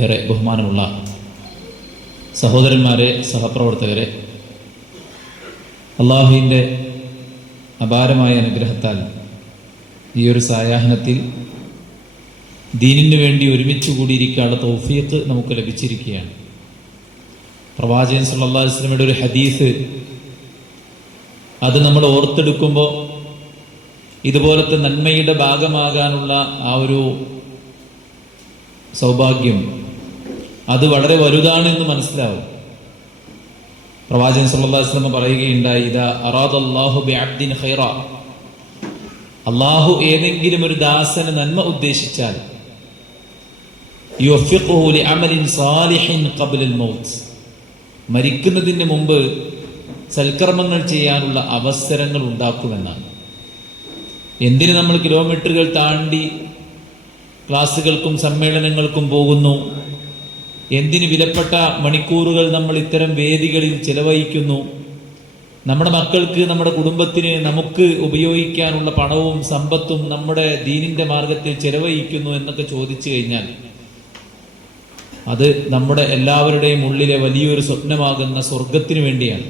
ഏറെ ബഹുമാനമുള്ള സഹോദരന്മാരെ, സഹപ്രവർത്തകരെ, അള്ളാഹുവിൻ്റെ അപാരമായ അനുഗ്രഹത്താൽ ഈ ഒരു സായാഹ്നത്തിൽ ദീനിനു വേണ്ടി ഒരുമിച്ച് കൂടിയിരിക്കാനുള്ള തൗഫീഖ് നമുക്ക് ലഭിച്ചിരിക്കുകയാണ്. പ്രവാചകൻ സല്ലല്ലാഹു അലൈഹി വസല്ലമയുടെ ഒരു ഹദീസ്, അത് നമ്മൾ ഓർത്തെടുക്കുമ്പോൾ ഇതുപോലത്തെ നന്മയുടെ ഭാഗമാകാനുള്ള ആ ഒരു സൗഭാഗ്യം അത് വളരെ വലുതാണ് എന്ന് മനസ്സിലാവും. പ്രവാചകൻ സല്ലല്ലാഹു അലൈഹി വസല്ലം പറയുകയുണ്ടായി, ഇദാ അറാദല്ലാഹു ബിഅബ്ദിൻ ഖൈറ, അല്ലാഹു ഏതെങ്കിലും ഒരു ദാസന് നന്മ ഉദ്ദേശിച്ചാൽ യുവഫിഖുഹു ലിഅമലിൻ സാലിഹിൻ ഖബ്ലൽ മൗത്ത്, മരിക്കുന്നതിന് മുമ്പ് സൽക്കർമ്മങ്ങൾ ചെയ്യാനുള്ള അവസരങ്ങൾ ഉണ്ടാക്കുമെന്നാണ്. എന്തിന് നമ്മൾ കിലോമീറ്ററുകൾ താണ്ടി ക്ലാസ്സുകൾക്കും സമ്മേളനങ്ങൾക്കും പോകുന്നു? എന്തിന് വിലപ്പെട്ട മണിക്കൂറുകൾ നമ്മൾ ഇത്തരം വേദികളിൽ ചെലവഴിക്കുന്നു? നമ്മുടെ മക്കൾക്ക്, നമ്മുടെ കുടുംബത്തിന്, നമുക്ക് ഉപയോഗിക്കാനുള്ള പണവും സമ്പത്തും നമ്മുടെ ദീനിന്റെ മാർഗത്തിൽ ചെലവഴിക്കുന്നു എന്നൊക്കെ ചോദിച്ചു കഴിഞ്ഞാൽ അത് നമ്മുടെ എല്ലാവരുടെയും ഉള്ളിലെ വലിയൊരു സ്വപ്നമാകുന്ന സ്വർഗത്തിന് വേണ്ടിയാണ്.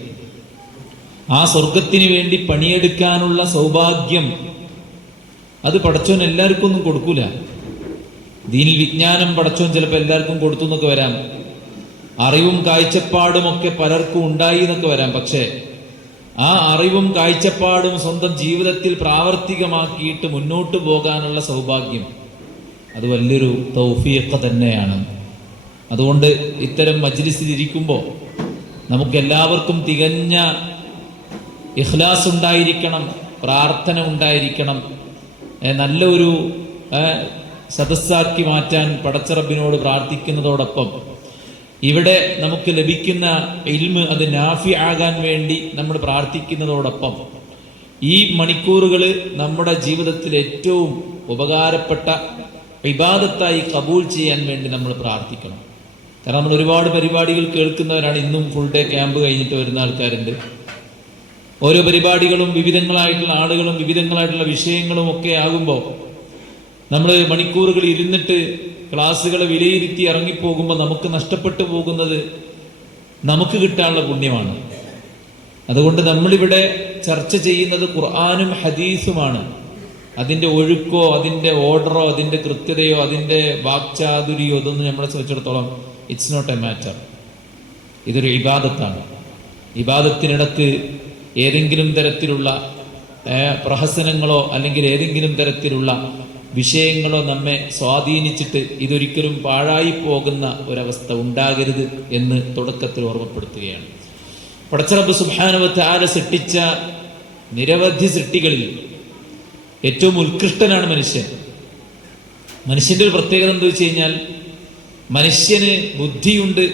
ആ സ്വർഗത്തിന് വേണ്ടി പണിയെടുക്കാനുള്ള സൗഭാഗ്യം അത് പടച്ചോൻ എല്ലാവർക്കും ഒന്നും കൊടുക്കൂല. ദീനിൽ വിജ്ഞാനം പടച്ചോൻ ചിലപ്പോൾ എല്ലാവർക്കും കൊടുത്തു എന്നൊക്കെ വരാം, അറിവും കാഴ്ചപ്പാടും ഒക്കെ പലർക്കും ഉണ്ടായി എന്നൊക്കെ വരാം. പക്ഷേ ആ അറിവും കാഴ്ചപ്പാടും സ്വന്തം ജീവിതത്തിൽ പ്രാവർത്തികമാക്കിയിട്ട് മുന്നോട്ട് പോകാനുള്ള സൗഭാഗ്യം അത് വലിയൊരു തൗഫീഖ് തന്നെയാണ്. അതുകൊണ്ട് ഇത്തരം മജ്ലിസിൽ ഇരിക്കുമ്പോൾ നമുക്ക് എല്ലാവർക്കും തികഞ്ഞ ഇഖ്ലാസ് ഉണ്ടായിരിക്കണം, പ്രാർത്ഥന ഉണ്ടായിരിക്കണം. നല്ലൊരു സദസ്സാക്കി മാറ്റാൻ പടച്ചറബിനോട് പ്രാർത്ഥിക്കുന്നതോടൊപ്പം ഇവിടെ നമുക്ക് ലഭിക്കുന്ന ഇൽമ് അത് നാഫി ആകാൻ വേണ്ടി നമ്മൾ പ്രാർത്ഥിക്കുന്നതോടൊപ്പം ഈ മണിക്കൂറുകൾ നമ്മുടെ ജീവിതത്തിൽ ഏറ്റവും ഉപകാരപ്പെട്ട ഇബാദത്തായി കബൂൽ ചെയ്യാൻ വേണ്ടി നമ്മൾ പ്രാർത്ഥിക്കണം. കാരണം നമ്മൾ ഒരുപാട് പരിപാടികൾ കേൾക്കുന്നവരാണ്. ഇന്നും ഫുൾ ഡേ ക്യാമ്പ് കഴിഞ്ഞിട്ട് വരുന്ന ആൾക്കാരുണ്ട്. ഓരോ പരിപാടികളും വിവിധങ്ങളായിട്ടുള്ള ആളുകളും വിവിധങ്ങളായിട്ടുള്ള വിഷയങ്ങളും ഒക്കെ ആകുമ്പോൾ നമ്മൾ മണിക്കൂറുകൾ ഇരുന്നിട്ട് ക്ലാസ്സുകളെ വിലയിരുത്തി ഇറങ്ങിപ്പോകുമ്പോൾ നമുക്ക് നഷ്ടപ്പെട്ടു പോകുന്നത് നമുക്ക് കിട്ടാനുള്ള പുണ്യമാണ്. അതുകൊണ്ട് നമ്മളിവിടെ ചർച്ച ചെയ്യുന്നത് ഖുർആനും ഹദീസുമാണ്. അതിൻ്റെ ഒഴുക്കോ അതിൻ്റെ ഓർഡറോ അതിൻ്റെ കൃത്യതയോ അതിൻ്റെ വാക്ചാതുരിയോ ഇതൊന്നും നമ്മളെ സംബന്ധിച്ചിടത്തോളം ഇറ്റ്സ് നോട്ട് എ മാറ്റർ. ഇതൊരു ഇബാദത്താണ്. ഇബാദത്തിനിടക്ക് ഏതെങ്കിലും തരത്തിലുള്ള പ്രഹസനങ്ങളോ അല്ലെങ്കിൽ ഏതെങ്കിലും തരത്തിലുള്ള വിഷയങ്ങളോ നമ്മെ സ്വാധീനിച്ചിട്ട് ഇതൊരിക്കലും പാഴായി പോകുന്ന ഒരവസ്ഥ ഉണ്ടാകരുത് എന്ന് തുടക്കത്തിൽ ഓർമ്മപ്പെടുത്തുകയാണ്. പടച്ചറബ്ബ് സുബ്ഹാനഹു വ തആല സൃഷ്ടിച്ച നിരവധി സൃഷ്ടികളിൽ ഏറ്റവും ഉത്കൃഷ്ടനാണ് മനുഷ്യൻ. മനുഷ്യന്റെ ഒരു പ്രത്യേകത എന്താ വെച്ച് കഴിഞ്ഞാൽ മനുഷ്യന് ബുദ്ധിയുണ്ട്,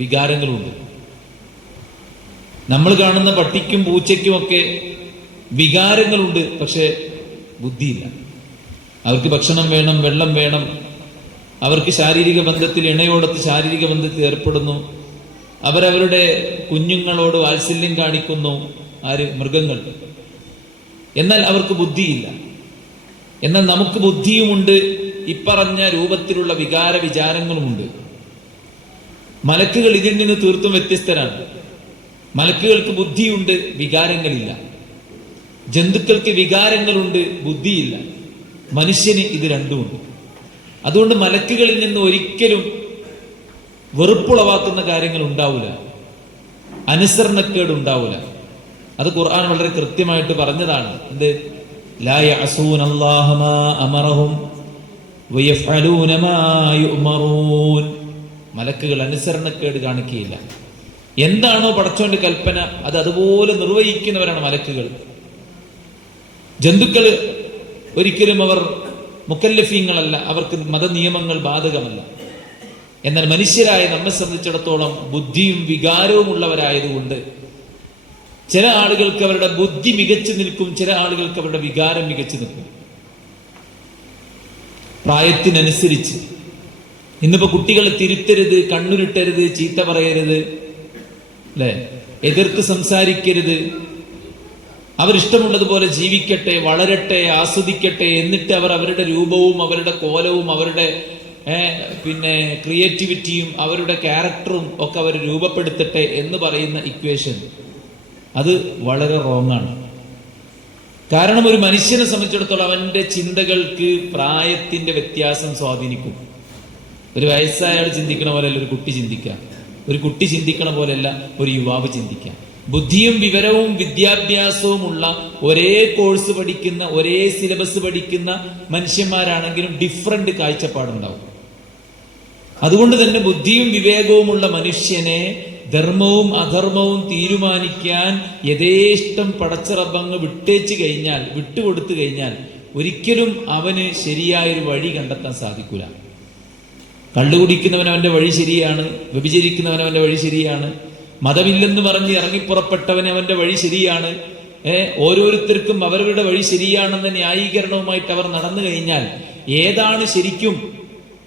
വികാരങ്ങളുണ്ട്. നമ്മൾ കാണുന്ന പട്ടിക്കും പൂച്ചയ്ക്കുമൊക്കെ വികാരങ്ങളുണ്ട്, പക്ഷെ ബുദ്ധിയില്ല. അവർക്ക് ഭക്ഷണം വേണം, വെള്ളം വേണം, അവർക്ക് ശാരീരിക ബന്ധത്തിൽ ഇണയോടൊത്ത് ശാരീരിക ബന്ധത്തിൽ ഏർപ്പെടുന്നു, അവരവരുടെ കുഞ്ഞുങ്ങളോട് വാത്സല്യം കാണിക്കുന്നു. ആര്? മൃഗങ്ങൾ. എന്നാൽ അവർക്ക് ബുദ്ധിയില്ല. എന്നാൽ നമുക്ക് ബുദ്ധിയുമുണ്ട്, ഇപ്പറഞ്ഞ രൂപത്തിലുള്ള വികാര വിചാരങ്ങളുമുണ്ട്. മലക്കുകൾ ഇതിൽ നിന്ന് തീർത്തും വ്യത്യസ്തരാണ്. മലക്കുകൾക്ക് ബുദ്ധിയുണ്ട്, വികാരങ്ങളില്ല. ജന്തുക്കൾക്ക് വികാരങ്ങളുണ്ട്, ബുദ്ധിയില്ല. മനുഷ്യന് ഇത് രണ്ടുമുണ്ട്. അതുകൊണ്ട് മലക്കുകളിൽ നിന്ന് ഒരിക്കലും വെറുപ്പുളവാക്കുന്ന കാര്യങ്ങൾ ഉണ്ടാവില്ല, അനുസരണക്കേട് ഉണ്ടാവില്ല. അത് ഖുർആൻ വളരെ കൃത്യമായിട്ട് പറഞ്ഞതാണ്. എന്ത്? ലാ യഅസൂനല്ലാഹ മാ അമറഹും വയഫ്അലൂന മാ യുഅ്മറൂൻ. മലക്കുകൾ അനുസരണക്കേട് കാണിക്കുകയില്ല. എന്താണോ പടച്ചോന്റെ കൽപ്പന അത് അതുപോലെ നിർവഹിക്കുന്നവരാണ് മലക്കുകൾ. ജന്തുക്കൾ ഒരിക്കലും അവർ മുക്കല്ലഫീങ്ങളല്ല, അവർക്ക് മതനിയമങ്ങൾ ബാധകമല്ല. എന്നാൽ മനുഷ്യരായ നമ്മെ സംബന്ധിച്ചിടത്തോളം ബുദ്ധിയും വികാരവും ഉള്ളവരായതുകൊണ്ട് ചില ആളുകൾക്ക് അവരുടെ ബുദ്ധി മികച്ചു നിൽക്കും, ചില ആളുകൾക്ക് അവരുടെ വികാരം മികച്ചു നിൽക്കും. പ്രായത്തിനനുസരിച്ച് ഇന്നിപ്പോ കുട്ടികളെ തിരുത്തരുത്, കണ്ണുരുട്ടരുത്, ചീത്ത പറയരുത്, അല്ലെ, എതിർത്ത് സംസാരിക്കരുത്, അവരിഷ്ടമുള്ളതുപോലെ ജീവിക്കട്ടെ, വളരട്ടെ, ആസ്വദിക്കട്ടെ, എന്നിട്ട് അവർ അവരുടെ രൂപവും അവരുടെ കോലവും അവരുടെ പിന്നെ ക്രിയേറ്റിവിറ്റിയും അവരുടെ ക്യാരക്ടറും ഒക്കെ അവർ രൂപപ്പെടുത്തട്ടെ എന്ന് പറയുന്ന ഇക്വേഷൻ അത് വളരെ റോങ് ആണ്. കാരണം ഒരു മനുഷ്യനെ സംബന്ധിച്ചിടത്തോളം അവന്റെ ചിന്തകൾക്ക് പ്രായത്തിന്റെ വ്യത്യാസം സ്വാധീനിക്കും. ഒരു വയസ്സായ ആൾ ചിന്തിക്കണ പോലെയല്ല ഒരു കുട്ടി ചിന്തിക്കുക, ഒരു കുട്ടി ചിന്തിക്കണ പോലെയല്ല ഒരു യുവാവ് ചിന്തിക്കുക. ബുദ്ധിയും വിവരവും വിദ്യാഭ്യാസവും ഉള്ള ഒരേ കോഴ്സ് പഠിക്കുന്ന ഒരേ സിലബസ് പഠിക്കുന്ന മനുഷ്യന്മാരാണെങ്കിലും ഡിഫറന്റ് കാഴ്ചപ്പാടുണ്ടാവും. അതുകൊണ്ട് തന്നെ ബുദ്ധിയും വിവേകവുമുള്ള മനുഷ്യനെ ധർമ്മവും അധർമ്മവും തീരുമാനിക്കാൻ യഥേഷ്ടം പടച്ച റബ്ബങ്ങ് വിട്ടുകൊടുത്തു കഴിഞ്ഞാൽ ഒരിക്കലും അവന് ശരിയായൊരു വഴി കണ്ടെത്താൻ സാധിക്കൂല. കള്ളുകുടിക്കുന്നവൻ അവന്റെ വഴി ശരിയാണ്, വ്യഭിചരിക്കുന്നവൻ അവന്റെ വഴി ശരിയാണ്, മതമില്ലെന്ന് പറഞ്ഞ് ഇറങ്ങിപ്പുറപ്പെട്ടവൻ അവന്റെ വഴി ശരിയാണ്. ഓരോരുത്തർക്കും അവരവരുടെ വഴി ശരിയാണെന്ന ന്യായീകരണവുമായിട്ട് അവർ നടന്നു കഴിഞ്ഞാൽ ഏതാണ് ശരിക്കും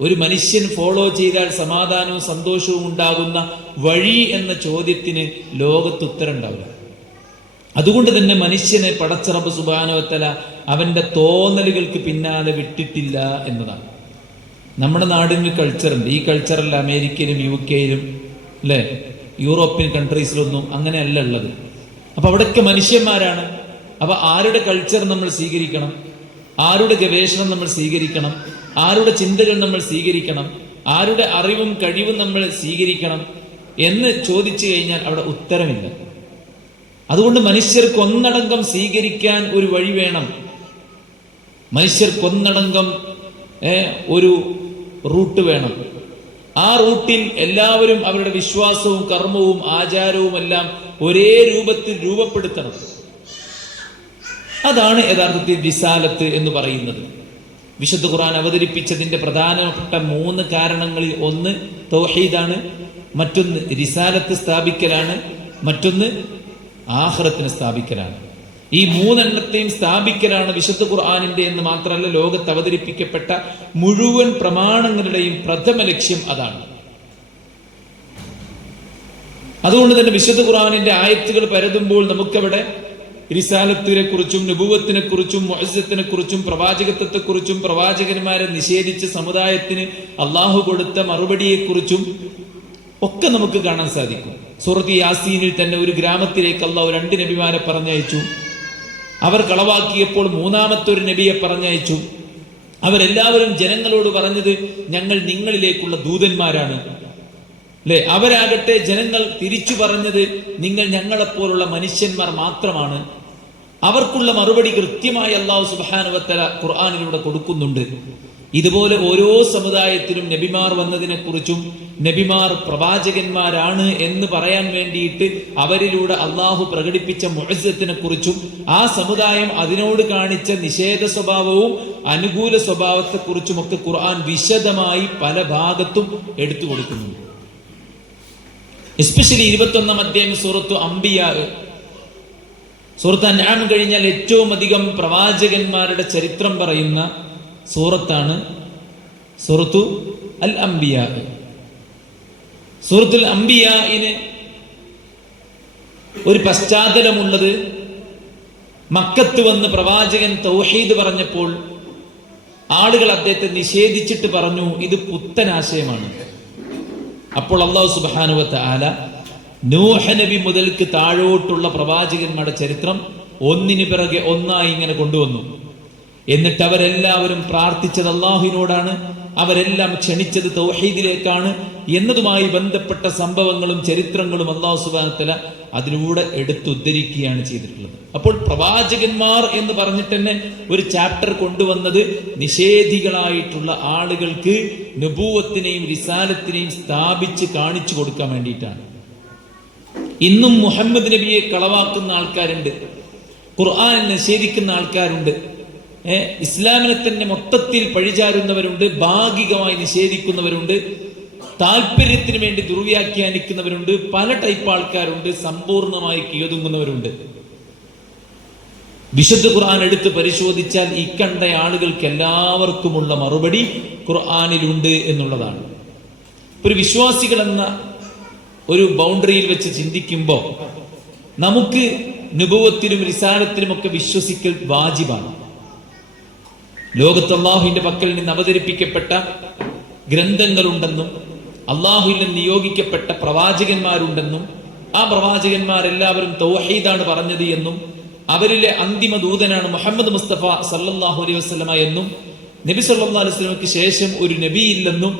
ഒരു മനുഷ്യൻ ഫോളോ ചെയ്താൽ സമാധാനവും സന്തോഷവും ഉണ്ടാകുന്ന വഴി എന്ന ചോദ്യത്തിന് ലോകത്ത് ഉത്തരം ഉണ്ടാവില്ല. അതുകൊണ്ട് തന്നെ മനുഷ്യനെ പടച്ച റബ്ബ് സുബ്ഹാനഹു വ തആല അവന്റെ തോന്നലുകൾക്ക് പിന്നാലെ വിട്ടിട്ടില്ല എന്നതാണ്. നമ്മുടെ നാടിന് കൾച്ചറുണ്ട്. ഈ കൾച്ചറല്ല അമേരിക്കയിലും UK-യിലും അല്ലെ യൂറോപ്യൻ കൺട്രീസിലൊന്നും അങ്ങനെയല്ല ഉള്ളത്. അപ്പൊ അവിടെയൊക്കെ മനുഷ്യന്മാരാണ്. അപ്പൊ ആരുടെ കൾച്ചർ നമ്മൾ സ്വീകരിക്കണം, ആരുടെ ഗവേഷണം നമ്മൾ സ്വീകരിക്കണം, ആരുടെ ചിന്തകൾ നമ്മൾ സ്വീകരിക്കണം, ആരുടെ അറിവും കഴിവും നമ്മൾ സ്വീകരിക്കണം എന്ന് ചോദിച്ചു കഴിഞ്ഞാൽ അവിടെ ഉത്തരമില്ല. അതുകൊണ്ട് മനുഷ്യർക്ക് ഒന്നടങ്കം സ്വീകരിക്കാൻ ഒരു വഴി വേണം. മനുഷ്യർക്കൊന്നടങ്കം ഒരു റൂട്ട് വേണം. ആ റൂട്ടിൽ എല്ലാവരും അവരുടെ വിശ്വാസവും കർമ്മവും ആചാരവും എല്ലാം ഒരേ രൂപത്തിൽ രൂപപ്പെടുത്തണം. അതാണ് യഥാർത്ഥത്തിൽ റിസാലത്ത് എന്ന് പറയുന്നത്. വിശുദ്ധ ഖുർആൻ അവതരിപ്പിച്ചതിന്റെ പ്രധാനപ്പെട്ട 3 കാരണങ്ങളിൽ ഒന്ന് തൗഹീദാണ്, മറ്റൊന്ന് റിസാലത്ത് സ്ഥാപിക്കലാണ്, മറ്റൊന്ന് ആഖിറത്തിനെ സ്ഥാപിക്കലാണ്. ഈ 3 എണ്ണത്തെയും സ്ഥാപിക്കലാണ് വിശുദ്ധ ഖുർആനിന്റെ എന്ന് മാത്രമല്ല ലോകത്ത് അവതരിപ്പിക്കപ്പെട്ട മുഴുവൻ പ്രമാണങ്ങളുടെയും പ്രഥമ ലക്ഷ്യം അതാണ്. അതുകൊണ്ട് തന്നെ വിശുദ്ധ ഖുർആനിന്റെ ആയത്തുകൾ പരതുമ്പോൾ നമുക്കവിടെ റിസാലത്തിനെ കുറിച്ചും നുബുവത്തിനെ കുറിച്ചും മുഅ്ജിസത്തിനെ കുറിച്ചും പ്രവാചകത്വത്തെ കുറിച്ചും പ്രവാചകന്മാരെ നിഷേധിച്ച സമുദായത്തിന് അള്ളാഹു കൊടുത്ത മറുപടിയെക്കുറിച്ചും ഒക്കെ നമുക്ക് കാണാൻ സാധിക്കും. സൂറത്ത് യാസീനിൽ തന്നെ ഒരു ഗ്രാമത്തിലേക്ക് അള്ളാഹു 2 നബിമാരെ പറഞ്ഞയച്ചു. അവർ കളവാക്കിയപ്പോൾ 3-ാമത്തെ ഒരു നബിയെ പറഞ്ഞയച്ചു. അവരെല്ലാവരും ജനങ്ങളോട് പറഞ്ഞത് ഞങ്ങൾ നിങ്ങളിലേക്കുള്ള ദൂതന്മാരാണ് അല്ലെ. അവരാകട്ടെ ജനങ്ങൾ തിരിച്ചു പറഞ്ഞത് നിങ്ങൾ ഞങ്ങളെപ്പോലുള്ള മനുഷ്യന്മാർ മാത്രമാണ്. അവർക്കുള്ള മറുപടി കൃത്യമായി അല്ലാഹു സുബ്ഹാനഹു വ തആല ഖുർആനിലൂടെ കൊടുക്കുന്നുണ്ട്. ഇതുപോലെ ഓരോ സമുദായത്തിലും നബിമാർ വന്നതിനെ കുറിച്ചും നബിമാർ പ്രവാചകന്മാരാണ് എന്ന് പറയാൻ വേണ്ടിയിട്ട് അവരിലൂടെ അള്ളാഹു പ്രകടിപ്പിച്ച മുഅ്ജിസത്തിനെ കുറിച്ചും ആ സമുദായം അതിനോട് കാണിച്ച നിഷേധ സ്വഭാവവും അനുകൂല സ്വഭാവത്തെ കുറിച്ചും ഒക്കെ ഖുർആൻ വിശദമായി പല ഭാഗത്തും എടുത്തു കൊടുക്കുന്നുണ്ട്. എസ്പെഷ്യലി 21-ാം അധ്യായം സൂറത്തു അംബിയാ, സൂറത്ത് അൻആം കഴിഞ്ഞാൽ ഏറ്റവും അധികം പ്രവാചകന്മാരുടെ ചരിത്രം പറയുന്ന സൂറത്താണ് സൂറത്തു അൽ അംബിയാ. സൂറത്തുൽ അംബിയാഇന് ഒരു പശ്ചാത്തലമുള്ളത് മക്കത്ത് വന്ന് പ്രവാചകൻ തൗഹീദ് പറഞ്ഞപ്പോൾ ആളുകൾ അദ്ദേഹത്തെ നിഷേധിച്ചിട്ട് പറഞ്ഞു ഇത് പുത്തനാശയമാണ്. അപ്പോൾ അല്ലാഹു സുബ്ഹാനഹു വ തആല നൂഹ് നബി മുതൽക്ക് താഴോട്ടുള്ള പ്രവാചകന്മാരുടെ ചരിത്രം ഒന്നിനു പിറകെ ഒന്നായി ഇങ്ങനെ കൊണ്ടുവന്നു. എന്നിട്ട് അവരെല്ലാവരും പ്രാർത്ഥിച്ചത് അല്ലാഹുവിനോടാണ്, അവരെല്ലാം ക്ഷണിച്ചത് തൗഹീദിലേക്കാണ് എന്നതുമായി ബന്ധപ്പെട്ട സംഭവങ്ങളും ചരിത്രങ്ങളും അല്ലാഹു സുബ്ഹാനഹു വ തആല അതിലൂടെ എടുത്തുദ്ധരിക്കുകയാണ് ചെയ്തിട്ടുള്ളത്. അപ്പോൾ പ്രവാചകന്മാർ എന്ന് പറഞ്ഞിട്ട് തന്നെ ഒരു ചാപ്റ്റർ കൊണ്ടുവന്നത് നിഷേധികളായിട്ടുള്ള ആളുകൾക്ക് നബൂവത്തിനെയും റിസാലത്തിനെയും സ്ഥാപിച്ച് കാണിച്ചു കൊടുക്കാൻ വേണ്ടിയിട്ടാണ്. ഇന്നും മുഹമ്മദ് നബിയെ കളവാക്കുന്ന ആൾക്കാരുണ്ട്, ഖുർആൻ നിഷേധിക്കുന്ന ആൾക്കാരുണ്ട്, ഇസ്ലാമിനെ തന്നെ മൊത്തത്തിൽ പഴിചാരുന്നവരുണ്ട്, ഭാഗികമായി നിഷേധിക്കുന്നവരുണ്ട്, താല്പര്യത്തിന് വേണ്ടി ദുർവ്യാഖ്യാനിക്കുന്നവരുണ്ട്, പല ടൈപ്പ് ആൾക്കാരുണ്ട്, സമ്പൂർണമായി കീഴൊതുങ്ങുന്നവരുണ്ട്. വിശുദ്ധ ഖുർആൻ എടുത്ത് പരിശോധിച്ചാൽ ഈ കണ്ട ആളുകൾക്ക് എല്ലാവർക്കുമുള്ള മറുപടി ഖുർആനിലുണ്ട് എന്നുള്ളതാണ്. ഒരു വിശ്വാസികൾ എന്ന ഒരു ബൗണ്ടറിയിൽ വെച്ച് ചിന്തിക്കുമ്പോൾ നമുക്ക് നുബുവത്തിലും റിസാലത്തിലും ഒക്കെ വിശ്വസിക്കൽ വാജിബാണ്. ലോകത്ത് അല്ലാഹുവിന്റെ പക്കൽ നിന്ന് അവതരിപ്പിക്കപ്പെട്ട ഗ്രന്ഥങ്ങളുണ്ടെന്നും അള്ളാഹുവിൽ നിന്ന് നിയോഗിക്കപ്പെട്ട പ്രവാചകന്മാരുണ്ടെന്നും ആ പ്രവാചകന്മാരെല്ലാവരും തൗഹീദാണ് പറഞ്ഞത് എന്നും അവരിലെ അന്തിമ ദൂതനാണ് മുഹമ്മദ് മുസ്തഫ സല്ലല്ലാഹു അലൈഹി വസല്ലമ എന്നും നബി സല്ലല്ലാഹു അലൈഹി വസല്ലമയ്ക്ക് ശേഷം ഒരു നബിയില്ലെന്നും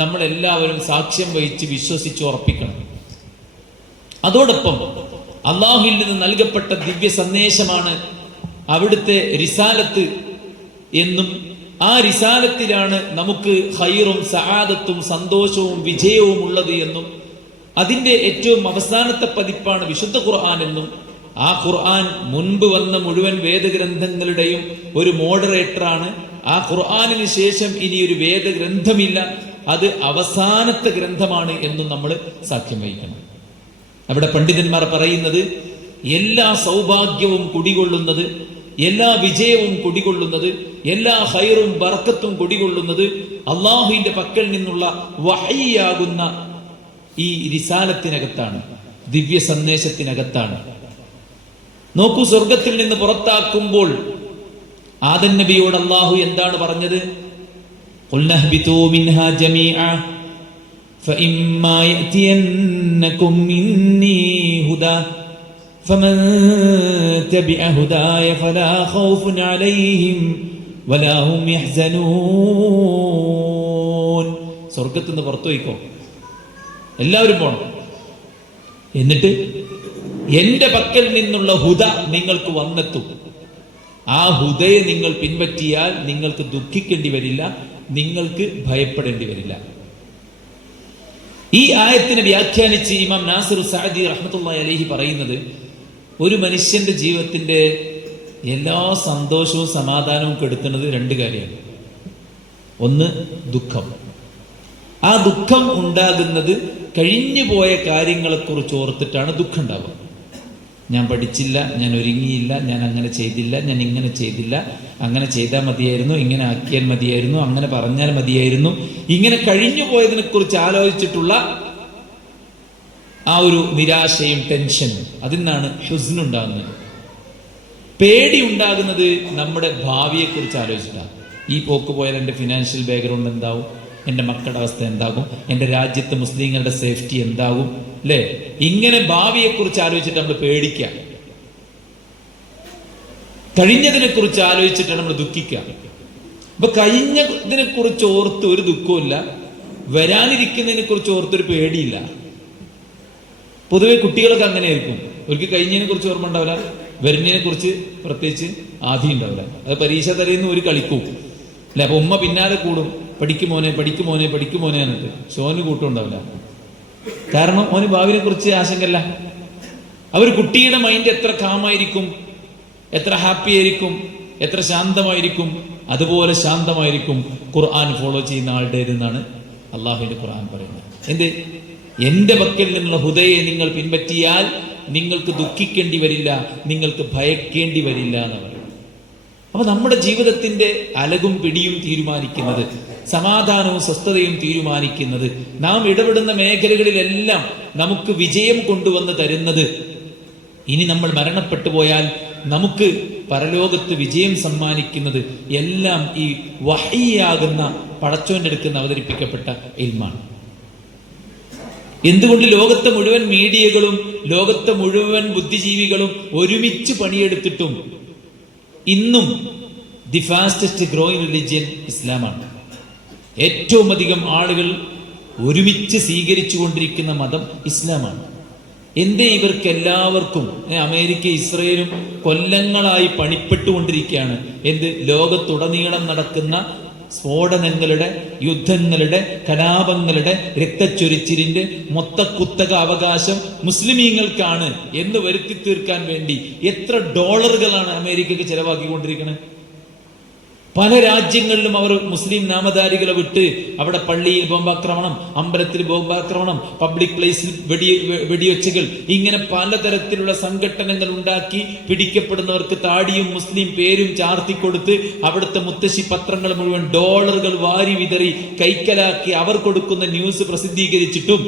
നമ്മൾ എല്ലാവരും സാക്ഷ്യം വഹിച്ച് വിശ്വസിച്ച് ഉറപ്പിക്കണം. അതോടൊപ്പം അള്ളാഹുവിൽ നിന്ന് നൽകപ്പെട്ട ദിവ്യ സന്ദേശമാണ് അവിടുത്തെ റിസാലത്ത് എന്നും ആ റിസാലത്തിലാണ് നമുക്ക് ഖൈറും സആദത്തും സന്തോഷവും വിജയവും ഉള്ളത് എന്നും അതിന്റെ ഏറ്റവും അവസാനത്തെ പതിപ്പാണ് വിശുദ്ധ ഖുർആൻ എന്നും ആ ഖുർആൻ മുൻപ് വന്ന മുഴുവൻ വേദഗ്രന്ഥങ്ങളുടെയും ഒരു മോഡറേറ്ററാണ്. ആ ഖുർആനിന് ശേഷം ഇനി ഒരു വേദഗ്രന്ഥമില്ല, അത് അവസാനത്തെ ഗ്രന്ഥമാണ് എന്നും നമ്മൾ സാക്ഷ്യം വഹിക്കണം. അവിടെ പണ്ഡിതന്മാർ പറയുന്നത് എല്ലാ സൗഭാഗ്യവും കുടികൊള്ളുന്നത്, എല്ലാ വിജയവും കുടികൊള്ളുന്നത്, എല്ലാ ഖൈറും ബർക്കത്തും കുടികൊള്ളുന്നത് അള്ളാഹുവിന്റെ പക്കൽ നിന്നുള്ള വഹയ്യാകുന്ന ഈ റിസാലത്തിനകത്താണ്, ദിവ്യ സന്ദേശത്തിനകത്താണ്. നോക്കൂ, സ്വർഗത്തിൽ നിന്ന് പുറത്താക്കുമ്പോൾ ആദം നബിയോട് അള്ളാഹു എന്താണ് പറഞ്ഞത്? ഖുൽനാ ഹ്ബിതൂ മിൻഹാ ജമീഅ ഫഇമ്മാ യഅതിയന്നകും മിന്നീ ഹുദാ ഫമൻ തബിഅ ഹുദായ ഫലാ ഖൗഫുൻ അലൈഹിം വലാ ഹും യഹ്സനൂൻ. സ്വർഗത്തിൽ നിന്ന് പുറത്തു പോയിക്കോ, എല്ലാവരും പോണം. എന്നിട്ട് എന്റെ പക്കൽ നിന്നുള്ള ഹുദ നിങ്ങൾക്ക് വന്നെത്തും. ആ ഹുദയെ നിങ്ങൾ പിൻപറ്റിയാൽ നിങ്ങൾക്ക് ദുഃഖിക്കേണ്ടി വരില്ല, നിങ്ങൾക്ക് ഭയപ്പെടേണ്ടി വരില്ല. ഈ ആയത്തിനെ വ്യാഖ്യാനിച്ച് ഇമാം നാസിർ സഅദി റഹ്മത്തുള്ളാഹി അലൈഹി പറയുന്നത്, ഒരു മനുഷ്യന്റെ ജീവിതത്തിന്റെ എല്ലാ സന്തോഷവും സമാധാനവും കെടുത്തുന്നത് രണ്ട് കാര്യമാണ്. ഒന്ന് ദുഃഖം. ആ ദുഃഖം ഉണ്ടാകുന്നത് കഴിഞ്ഞുപോയ കാര്യങ്ങളെക്കുറിച്ച് ഓർത്തിട്ടാണ് ദുഃഖം ഉണ്ടാവുക. ഞാൻ പഠിച്ചില്ല, ഞാൻ ഒരുങ്ങിയില്ല, ഞാൻ അങ്ങനെ ചെയ്തില്ല, ഞാൻ ഇങ്ങനെ ചെയ്തില്ല, അങ്ങനെ ചെയ്താൽ മതിയായിരുന്നു, ഇങ്ങനെ ആക്കിയാൽ മതിയായിരുന്നു, അങ്ങനെ പറഞ്ഞാൽ മതിയായിരുന്നു, ഇങ്ങനെ കഴിഞ്ഞു പോയതിനെ കുറിച്ച് ആലോചിച്ചിട്ടുള്ള ആ ഒരു നിരാശയും ടെൻഷനും, അതിൽ നിന്നാണ് ഹുസ്ൻ ഉണ്ടാകുന്നത്. പേടി ഉണ്ടാകുന്നത് നമ്മുടെ ഭാവിയെക്കുറിച്ച് ആലോചിച്ചിട്ടാണ്. ഈ പോക്ക് പോയാൽ എൻ്റെ ഫിനാൻഷ്യൽ ബാക്ക്ഗ്രൗണ്ട് എന്താവും, എൻ്റെ മക്കളുടെ അവസ്ഥ എന്താകും, എൻ്റെ രാജ്യത്തെ മുസ്ലിങ്ങളുടെ സേഫ്റ്റി എന്താകും, അല്ലേ? ഇങ്ങനെ ഭാവിയെക്കുറിച്ച് ആലോചിച്ചിട്ട് നമ്മൾ പേടിക്കുക. കഴിഞ്ഞതിനെ കുറിച്ച് ആലോചിച്ചിട്ടാണ് നമ്മൾ ദുഃഖിക്കുക. അപ്പൊ കഴിഞ്ഞതിനെ കുറിച്ച് ഓർത്ത് ഒരു ദുഃഖമില്ല, വരാനിരിക്കുന്നതിനെ കുറിച്ച് ഓർത്തൊരു പേടിയില്ല. പൊതുവെ കുട്ടികളൊക്കെ അങ്ങനെയായിരിക്കും. അവർക്ക് കഴിഞ്ഞതിനെ കുറിച്ച് ഓർമ്മ ഉണ്ടാവില്ല, വരുന്നതിനെ കുറിച്ച് പ്രത്യേകിച്ച് ആദ്യം ഉണ്ടാവില്ല. അത് പരീക്ഷ തലേന്ന് ഒരു കളിക്കും, അല്ലെ? അപ്പൊ ഉമ്മ പിന്നാലെ കൂടും, പഠിക്കുമോനെ പഠിക്കുമോനെ പഠിക്കുമോനെ എന്നിട്ട്. ഷോന് കൂട്ടുണ്ടാവില്ല, കാരണം ഓന് ഭാവിനെ കുറിച്ച് ആശങ്കല്ല. അവർ കുട്ടിയുടെ മൈൻഡ് എത്ര കാമായിരിക്കും, എത്ര ഹാപ്പി ആയിരിക്കും, എത്ര ശാന്തമായിരിക്കും, അതുപോലെ ശാന്തമായിരിക്കും ഖുർആൻ ഫോളോ ചെയ്യുന്ന ആളുടെ എന്നാണ് അള്ളാഹുവിന്റെ ഖുർആൻ പറയുന്നത്. എന്ത്? എന്റെ പക്കൽ നിന്നുള്ള ഹുദയെ നിങ്ങൾ പിൻപറ്റിയാൽ നിങ്ങൾക്ക് ദുഃഖിക്കേണ്ടി വരില്ല, നിങ്ങൾക്ക് ഭയക്കേണ്ടി വരില്ല എന്ന് പറയും. അപ്പൊ നമ്മുടെ ജീവിതത്തിന്റെ അലകും പിടിയും തീരുമാനിക്കുന്നത്, സമാധാനവും സ്വസ്ഥതയും തീരുമാനിക്കുന്നത്, നാം ഇടപെടുന്ന മേഖലകളിലെല്ലാം നമുക്ക് വിജയം കൊണ്ടുവന്ന് തരുന്നത്, ഇനി നമ്മൾ മരണപ്പെട്ടു പോയാൽ നമുക്ക് പരലോകത്ത് വിജയം സമ്മാനിക്കുന്നത് എല്ലാം ഈ വഹയ്യാകുന്ന പടച്ചോന്റെ അടുക്കുന്ന അവതരിപ്പിക്കപ്പെട്ട ഇൽമാണ്. എന്തുകൊണ്ട് ലോകത്തെ മുഴുവൻ മീഡിയകളും ലോകത്തെ മുഴുവൻ ബുദ്ധിജീവികളും ഒരുമിച്ച് പണിയെടുത്തിട്ടും ഇന്നും ദി ഫാസ്റ്റസ്റ്റ് ഗ്രോയിങ് റിലിജിയൻ ഇസ്ലാമാണ്. ഏറ്റവും അധികം ആളുകൾ ഒരുമിച്ച് സ്വീകരിച്ചു കൊണ്ടിരിക്കുന്ന മതം ഇസ്ലാമാണ്. എന്തേ ഇവർക്ക് എല്ലാവർക്കും? അമേരിക്ക ഇസ്രയേലും കൊല്ലങ്ങളായി പണിപ്പെട്ടുകൊണ്ടിരിക്കുകയാണ്. എന്ത്? ലോകത്തുടനീളം നടക്കുന്ന സ്ഫോടനങ്ങളുടെ, യുദ്ധങ്ങളുടെ, കലാപങ്ങളുടെ, രക്തച്ചൊരിച്ചിലിന്റെ മൊത്തക്കുത്തക അവകാശം മുസ്ലിമീങ്ങൾക്കാണ് എന്ന് വരുത്തി തീർക്കാൻ വേണ്ടി എത്ര ഡോളറുകളാണ് അമേരിക്കക്ക് ചെലവാക്കിക്കൊണ്ടിരിക്കുന്നത്? പല രാജ്യങ്ങളിലും അവർ മുസ്ലിം നാമധാരികളെ വിട്ട് അവിടെ പള്ളിയിൽ ബോംബാക്രമണം, അമ്പലത്തിൽ ബോംബാക്രമണം, പബ്ലിക് പ്ലേസിൽ വെടിവെച്ചുകൾ, ഇങ്ങനെ പലതരത്തിലുള്ള സംഘടനകൾ ഉണ്ടാക്കി പിടിക്കപ്പെടുന്നവർക്ക് താടിയും മുസ്ലിം പേരും ചാർത്തിക്കൊടുത്ത് അവിടുത്തെ മുത്തശ്ശി പത്രങ്ങൾ മുഴുവൻ ഡോളറുകൾ വാരി വിതറി കൈക്കലാക്കി അവർ കൊടുക്കുന്ന ന്യൂസ് പ്രസിദ്ധീകരിച്ചിട്ടും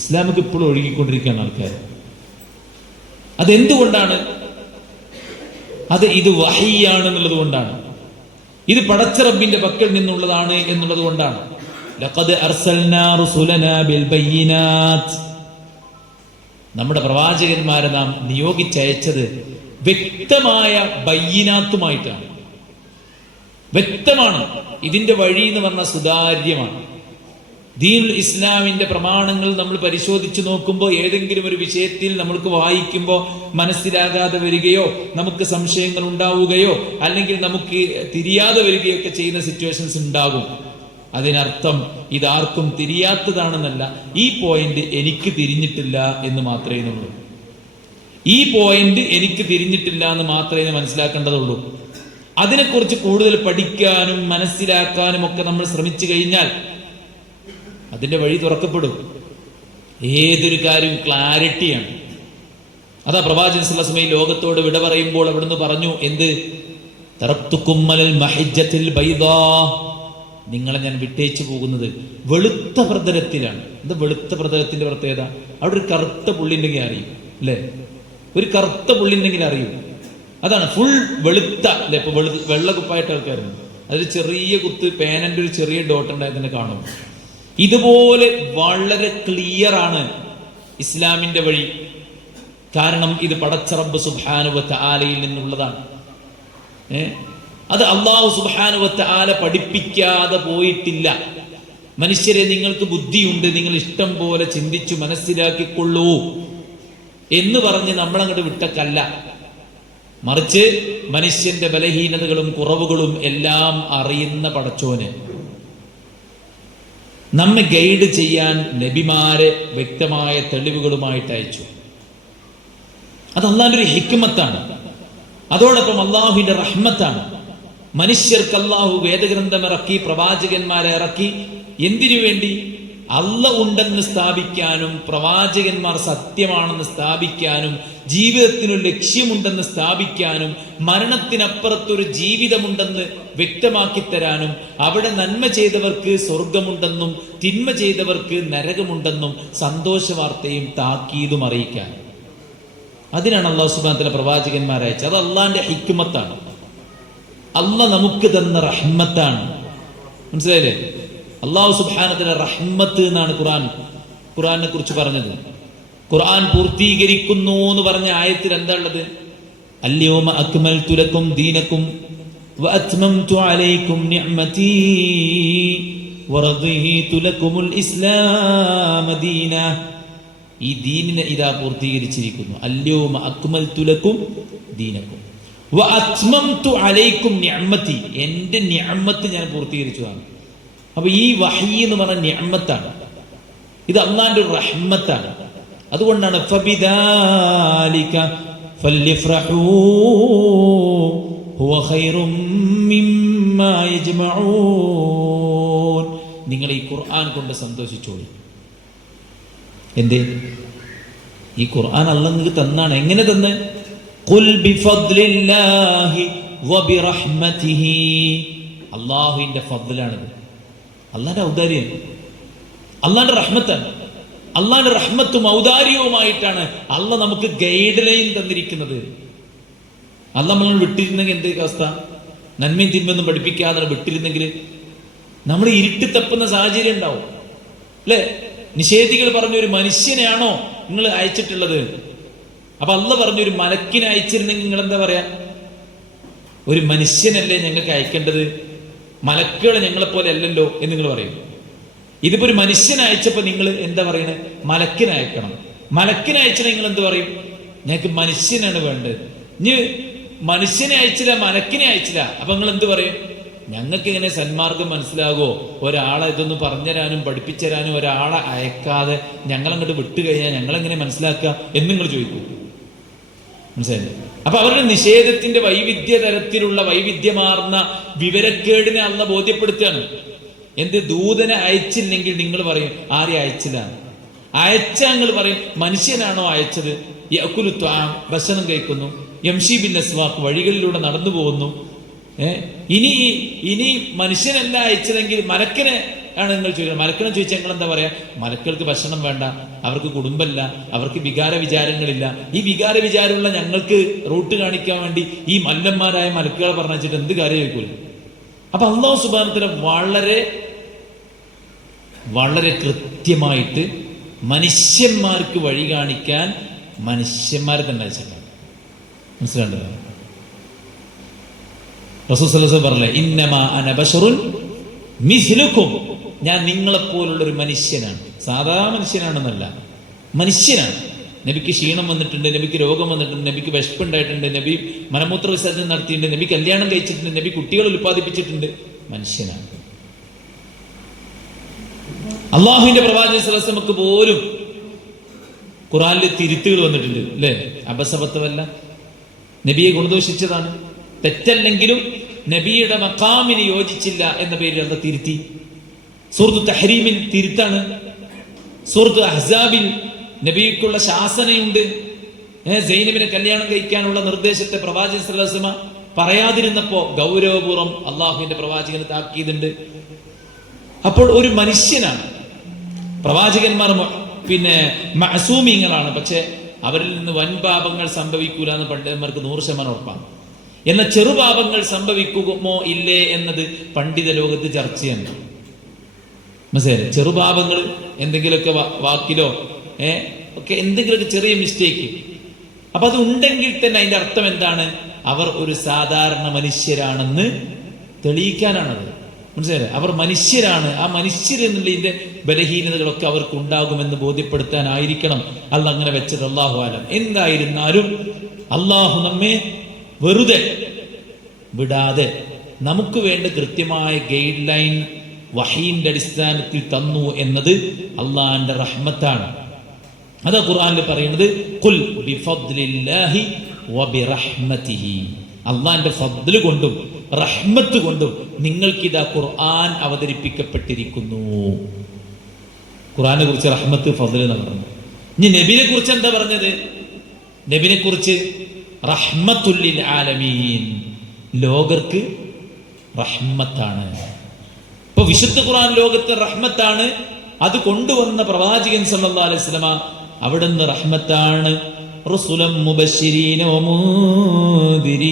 ഇസ്ലാമിക്ക് ഇപ്പോഴും ഒഴുകിക്കൊണ്ടിരിക്കുകയാണ് ആൾക്കാർ. അതെന്തുകൊണ്ടാണ്? ഇത് വഹയ്യാണെന്നുള്ളത് കൊണ്ടാണ്. ഇത് പടച്ച റബ്ബിന്റെ പക്കൽ നിന്നുള്ളതാണ് എന്നുള്ളത് കൊണ്ടാണ്. ലഖദ് അർസൽനാ റുസുലനാ ബിൽ ബയ്യിനാത്ത്, നമ്മുടെ പ്രവാചകന്മാരെ നാം നിയോഗിച്ചയച്ചത് വ്യക്തമായ ബയ്യിനാത്തുമായിട്ടാണ്. വ്യക്തമാണ്. ഇതിന്റെ വഴി എന്ന് പറഞ്ഞാൽ സുതാര്യമാണ്. ദീനുൽ ഇസ്ലാമിന്റെ പ്രമാണങ്ങൾ നമ്മൾ പരിശോധിച്ചു നോക്കുമ്പോൾ ഏതെങ്കിലും ഒരു വിഷയത്തിൽ നമ്മൾക്ക് വായിക്കുമ്പോൾ മനസ്സിലാകാതെ വരികയോ നമുക്ക് സംശയങ്ങൾ ഉണ്ടാവുകയോ അല്ലെങ്കിൽ നമുക്ക് തിരിയാതെ വരികയോ ഒക്കെ ചെയ്യുന്ന സിറ്റുവേഷൻസ് ഉണ്ടാകും. അതിനർത്ഥം ഇതാർക്കും തിരിയാത്തതാണെന്നല്ല, ഈ പോയിന്റ് എനിക്ക് തിരിഞ്ഞിട്ടില്ല എന്ന് മാത്രമേ ഉള്ളൂ. ഈ പോയിന്റ് എനിക്ക് തിരിഞ്ഞിട്ടില്ല എന്ന് മാത്രമേ മനസ്സിലാക്കേണ്ടതുള്ളൂ. അതിനെക്കുറിച്ച് കൂടുതൽ പഠിക്കാനും മനസ്സിലാക്കാനും ഒക്കെ നമ്മൾ ശ്രമിച്ചു കഴിഞ്ഞാൽ അതിന്റെ വഴി തുറക്കപ്പെടും. ഏതൊരു കാര്യവും ക്ലാരിറ്റിയാണ്. അതാ പ്രവാചകൻ സല്ലല്ലാഹു അലൈഹി വസല്ലം ലോകത്തോട് വിട പറയുമ്പോൾ അവിടുന്ന് പറഞ്ഞു, എന്ത്? തറക്തുക്കും അലൽ മഹജ്ജത്തിൽ ബൈദാ, നിങ്ങളെ ഞാൻ വിട്ടേച്ചു പോകുന്നത് വെളുത്ത പ്രതലത്തിലാണ്. എന്താ വെളുത്ത പ്രതലത്തിന്റെ പ്രത്യേകത? അവിടെ ഒരു കറുത്ത പുള്ളിണ്ടെങ്കിൽ അറിയും അല്ലെ? ഒരു കറുത്ത പുള്ളിണ്ടെങ്കിൽ അറിയും. അതാണ് ഫുൾ വെളുത്ത അല്ലെ. ഇപ്പൊ വെള്ള കുപ്പായിട്ട് ആൾക്കാരുണ്ട്, അതിൽ ചെറിയ കുത്ത് പേനന്റെ ഒരു ചെറിയ ഡോട്ട് ഉണ്ടായി തന്നെ കാണും. ഇതുപോലെ വളരെ ക്ലിയർ ആണ് ഇസ്ലാമിന്റെ വഴി. കാരണം ഇത് പടച്ച റബ്ബ് സുബ്ഹാനഹു വ തആലയിൽ നിന്നുള്ളതാണ്. അത് അല്ലാഹു സുബ്ഹാനഹു വ തആല പഠിപ്പിക്കാതെ പോയിട്ടില്ല. മനുഷ്യരെ, നിങ്ങൾക്ക് ബുദ്ധിയുണ്ട്, നിങ്ങൾ ഇഷ്ടം പോലെ ചിന്തിച്ചു മനസ്സിലാക്കിക്കൊള്ളൂ എന്ന് പറഞ്ഞ് നമ്മളങ്ങോട്ട് വിട്ടക്കല്ല. മറിച്ച് മനുഷ്യന്റെ ബലഹീനതകളും കുറവുകളും എല്ലാം അറിയുന്ന പടച്ചോന് നമ്മെ ഗൈഡ് ചെയ്യാൻ നബിമാരെ വ്യക്തമായ തെളിവുകളുമായിട്ട് അയച്ചു. അത് അല്ലാഹുവിന്റെ ഒരു ഹിക്മത്താണ്. അതോടൊപ്പം അള്ളാഹുവിന്റെ റഹ്മത്താണ്. മനുഷ്യർക്ക് അള്ളാഹു വേദഗ്രന്ഥം ഇറക്കി, പ്രവാചകന്മാരെ ഇറക്കി. എന്തിനു വേണ്ടി? അള്ള ഉണ്ടെന്ന് സ്ഥാപിക്കാനും പ്രവാചകന്മാർ സത്യമാണെന്ന് സ്ഥാപിക്കാനും ജീവിതത്തിനൊരു ലക്ഷ്യമുണ്ടെന്ന് സ്ഥാപിക്കാനും മരണത്തിനപ്പുറത്തൊരു ജീവിതമുണ്ടെന്ന് വ്യക്തമാക്കി തരാനും അവിടെ നന്മ ചെയ്തവർക്ക് സ്വർഗമുണ്ടെന്നും തിന്മ ചെയ്തവർക്ക് നരകമുണ്ടെന്നും സന്തോഷ വാർത്തയും താക്കീതും അറിയിക്കാൻ. അതിനാണ് അല്ലാഹു സുബ്ഹാനഹു വ തആല പ്രവാചകന്മാരെ അയച്ചത്. അത് അള്ളാന്റെ ഹിക്മത്താണ്. അള്ള നമുക്ക് തന്ന റഹ്മത്താണ്. മനസ്സിലായില്ലേ? അല്ലാഹു സുബ്ഹാനഹു വ തആല റഹ്മത്ത് എന്നാണ് ഖുർആനെ കുറിച്ച് പറഞ്ഞത്. ഖുർആൻ പൂർത്തീകരിക്കുന്നു എന്ന് പറഞ്ഞ ആയത്തിൽ എന്താ ഉള്ളത്? അൽയൗമ അക്മൽതു ലക്കും ദീനക്കും വഅത്മംതു അലൈക്കും നിഅമതി വറദീതു ലക്കുമുൽ ഇസ്ലാമ ദീന. ഈ ദീനിനെ ഇതാ പൂർത്തീകരിച്ചിരിക്കുന്നു. അൽയൗമ അക്മൽതു ലക്കും ദീനക്കും വഅത്മംതു അലൈക്കും നിഅമതി, എന്റെ നിഅമത്ത് ഞാൻ പൂർത്തീകരിച്ചതാണ്. അപ്പൊ ഈ വഹി എന്ന് പറഞ്ഞ നിഅമത്താണ്. ഇത് അല്ലാഹുവിന്റെ ഒരു റഹ്മത്താണ്. അതുകൊണ്ടാണ് ഫബിദാലിക ഫല്യഫ്റഹൂ ഹുവ ഖൈറും മിമ്മാ യജ്മഊൻ. നിങ്ങൾ ഈ ഖുർആൻ കൊണ്ട് സന്തോഷിച്ചോളൂ. എന്തേ? ഈ ഖുർആൻ അല്ലാഹു നിങ്ങൾക്ക് തന്നാണ്. എങ്ങനെ തന്ന്? ഖുൽ ബിഫദ്ലില്ലാഹി വബിറഹ്മതിഹി. അല്ലാഹുവിന്റെ ഫദ്ലാണിത്. അല്ലാഹുവിന്റെ ഔദാര്യം, അല്ലാഹുവിന്റെ റഹ്മത്താണ്. അള്ളാന്റെ റഹ്മത്തും ഔദാര്യവുമായിട്ടാണ് അള്ളാഹ് നമുക്ക് ഗൈഡ് ലൈൻ തന്നിരിക്കുന്നത്. അള്ളാഹ് നമ്മൾ വിട്ടിരുന്നെങ്കിൽ എന്ത് അവസ്ഥ? നന്മയും തിന്മയൊന്നും പഠിപ്പിക്കാതെ വിട്ടിരുന്നെങ്കിൽ നമ്മൾ ഇരുട്ടി തപ്പുന്ന സാഹചര്യം ഉണ്ടാവും അല്ലെ? നിഷേധികൾ പറഞ്ഞൊരു മനുഷ്യനെയാണോ നിങ്ങൾ അയച്ചിട്ടുള്ളത്? അപ്പൊ അള്ളാഹ് പറഞ്ഞൊരു മലക്കിനെ അയച്ചിരുന്നെങ്കിൽ നിങ്ങൾ എന്താ പറയാ? ഒരു മനുഷ്യനല്ലേ ഞങ്ങൾക്ക് അയക്കേണ്ടത്, മലക്കുകളെ ഞങ്ങളെപ്പോലെ അല്ലല്ലോ എന്ന് നിങ്ങൾ പറയും. ഇതിപ്പോ ഒരു മനുഷ്യനെ അയച്ചപ്പോ നിങ്ങൾ എന്താ പറയണേ? മലക്കിനെ അയക്കണം. മലക്കിനെ അയച്ചാൽ നിങ്ങൾ എന്ത് പറയും? ഞങ്ങൾക്ക് മനുഷ്യനാണ് വേണ്ടത്. ഇനി മനുഷ്യനെ അയച്ചില്ല, മലക്കിനെ അയച്ചില്ല, അപ്പൊ നിങ്ങൾ എന്ത് പറയും? ഞങ്ങൾക്ക് ഇങ്ങനെ സന്മാർഗം മനസ്സിലാകുമോ? ഒരാളെ ഇതൊന്ന് പറഞ്ഞുതരാനും പഠിപ്പിച്ചുതരാനും ഒരാളെ അയക്കാതെ ഞങ്ങളങ്ങോട്ട് വിട്ടുകഴിഞ്ഞാൽ ഞങ്ങളെങ്ങനെ മനസ്സിലാക്കുക എന്ന് നിങ്ങൾ ചോദിക്കൂ. മനസ്സിലായില്ലേ? അപ്പൊ അവരുടെ നിഷേധത്തിന്റെ വൈവിധ്യ തരത്തിലുള്ള വൈവിധ്യമാർന്ന വിവരക്കേടിനെ അള്ളാഹ് ബോധ്യപ്പെടുത്തുകയാണ്. എന്ത്? ദൂതനെ അയച്ചില്ലെങ്കിൽ നിങ്ങൾ പറയും ആരെ അയച്ചില്ല. അയച്ച നിങ്ങൾ പറയും മനുഷ്യനാണോ അയച്ചത്? യഅ്കുലു ത്വആം, ഭക്ഷണം കഴിക്കുന്നു. യംശി ബിൽ അസ്വാഖ്, വഴികളിലൂടെ നടന്നു പോകുന്നു. ഇനി മനുഷ്യനല്ല അയച്ചതെങ്കിൽ മലക്കിനെ ആണ് നിങ്ങൾ ചോദിക്കുന്നത്. മലക്കിനെ ചോദിച്ചാൽ നിങ്ങൾ എന്താ പറയാ? മലക്കൾക്ക് ഭക്ഷണം വേണ്ട, അവർക്ക് കുടുംബമില്ല, അവർക്ക് വികാര വിചാരങ്ങളില്ല. ഈ വികാര വിചാരമുള്ള ഞങ്ങൾക്ക് റൂട്ട് കാണിക്കാൻ വേണ്ടി ഈ മല്ലന്മാരായ മലക്കുകളെ പറഞ്ഞു എന്ത് കാര്യം ചോദിക്കൂല? അപ്പൊ അല്ലാഹു സുബ്ഹാനഹു വ തആല വളരെ വളരെ കൃത്യമായിട്ട് മനുഷ്യന്മാർക്ക് വഴി കാണിക്കാൻ മനുഷ്യന്മാരെ തന്നെ അയച്ചിട്ടുണ്ട്. മനസ്സിലാണ്ടല്ലോ? റസൂൽ സല്ലല്ലാഹു അലൈഹി വസല്ലം പറഞ്ഞില്ലേ, ഇന്നമാ അന ബശറുൻ മിസ്ലുക്കും, ഞാൻ നിങ്ങളെപ്പോലുള്ളൊരു മനുഷ്യനാണ്. സാധാ മനുഷ്യനാണെന്നല്ല, മനുഷ്യനാണ്. നബിക്ക് ക്ഷീണം വന്നിട്ടുണ്ട്, നബിക്ക് രോഗം വന്നിട്ടുണ്ട്, നബിക്ക് വിശപ്പുണ്ടായിട്ടുണ്ട്, നബി മലമൂത്ര വിസർജനം നടത്തിയിട്ടുണ്ട്, നബി കല്യാണം കഴിച്ചിട്ടുണ്ട്, നബി കുട്ടികൾ ഉൽപ്പാദിപ്പിച്ചിട്ടുണ്ട്. മനുഷ്യനാണ്. അള്ളാഹുവിന്റെ പ്രവാചകൻ സ്വല്ലല്ലാഹു അലൈഹി വസല്ലമക്ക് പോലും ഖുർആനിൽ തിരുത്തുകൾ വന്നിട്ടുണ്ട്, അല്ലേ? അബസബത്തമല്ല, നബിയെ ഗുണദോഷിച്ചതാണ്. തെറ്റല്ലെങ്കിലും നബിയുടെ മഖാമിന് യോജിച്ചില്ല എന്ന പേരിൽ അത് തിരുത്തി. സൂറത്തു തഹ്രീമിൽ തിരുത്താണ്. സൂറത്തു അഹ്സാബിൽ നബിക്കുള്ള ശാസനയുണ്ട്. സൈനബിനെ കല്യാണം കഴിക്കാനുള്ള നിർദ്ദേശത്തെ പ്രവാചകൻ സ്വല്ലല്ലാഹു അലൈഹി വസല്ലം പറയാതിരുന്നപ്പോ ഗൗരവപൂർവ്വം അള്ളാഹുവിന്റെ പ്രവാചകന് താക്കീതുണ്ട്. അപ്പോൾ ഒരു മനുഷ്യനാണ്. പ്രവാചകന്മാർ മഅസൂമീങ്ങളാണ്, പക്ഷെ അവരിൽ നിന്ന് വൻ പാപങ്ങൾ സംഭവിക്കൂല എന്ന് പണ്ഡിതന്മാർക്ക് 100% ഉറപ്പാണ്. എന്നാൽ ചെറുപാപങ്ങൾ സംഭവിക്കുമോ ഇല്ലേ എന്നത് പണ്ഡിത ലോകത്ത് ചർച്ചയാണ്. മനസ്സിലായി? ചെറുപാപങ്ങൾ എന്തെങ്കിലുമൊക്കെ വാക്കിലോ ഒക്കെ എന്തെങ്കിലുമൊക്കെ ചെറിയ മിസ്റ്റേക്ക്, അപ്പൊ അത് ഉണ്ടെങ്കിൽ തന്നെ അതിന്റെ അർത്ഥം എന്താണ്? അവർ ഒരു സാധാരണ മനുഷ്യരാണെന്ന് തെളിയിക്കാനാണത്. മനസ്സിലായി? അവർ മനുഷ്യരാണ്. ആ മനുഷ്യരെന്നുള്ളതിന്റെ ബലഹീനതകളൊക്കെ അവർക്ക് ഉണ്ടാകുമെന്ന് ബോധ്യപ്പെടുത്താനായിരിക്കണം അല്ലാഹു അങ്ങനെ വെച്ചത്. അല്ലാഹു ആലം. എന്തായിരുന്നാലും അള്ളാഹു നമ്മെ വെറുതെ വിടാതെ നമുക്ക് വേണ്ട കൃത്യമായ ഗൈഡ് ലൈൻ വഹീന്റെ അടിസ്ഥാനത്തിൽ തന്നു എന്നത് അള്ളാഹിന്റെ റഹ്മത്താണ്. അതാ ഖുർആനിൽ പറയുന്നത്, ഖുൽ ബിഫദ്ലില്ലാഹി വബിറഹ്മതിഹി, അള്ളാഹിന്റെ ഫദ്ല് കൊണ്ടും റഹ്മത്ത് കൊണ്ടും നിങ്ങൾക്കിതാ ഖുർആൻ അവതരിപ്പിക്കപ്പെട്ടിരിക്കുന്നു. ഖുർആനെ കുറിച്ച് റഹ്മത്ത് ഫദ്ല് എന്ന് പറഞ്ഞു. ഇനി നബിനെ കുറിച്ച് എന്താ പറഞ്ഞത്? നബിനെ കുറിച്ച് റഹ്മത്തുൽ ലിൽ ആലമീൻ, ലോകർക്ക് റഹ്മത്താണ്. ഇപ്പൊ വിശുദ്ധ ഖുർആൻ ലോകത്തെ റഹ്മത്താണ്. അത് കൊണ്ടുവന്ന പ്രവാചകൻ സല്ലല്ലാഹു അലൈഹി വസല്ലമ അവിടുന്ന് റഹ്മത്താണ്. റസൂലൻ മുബശ്ശിരീന വമുൻദിരീൻ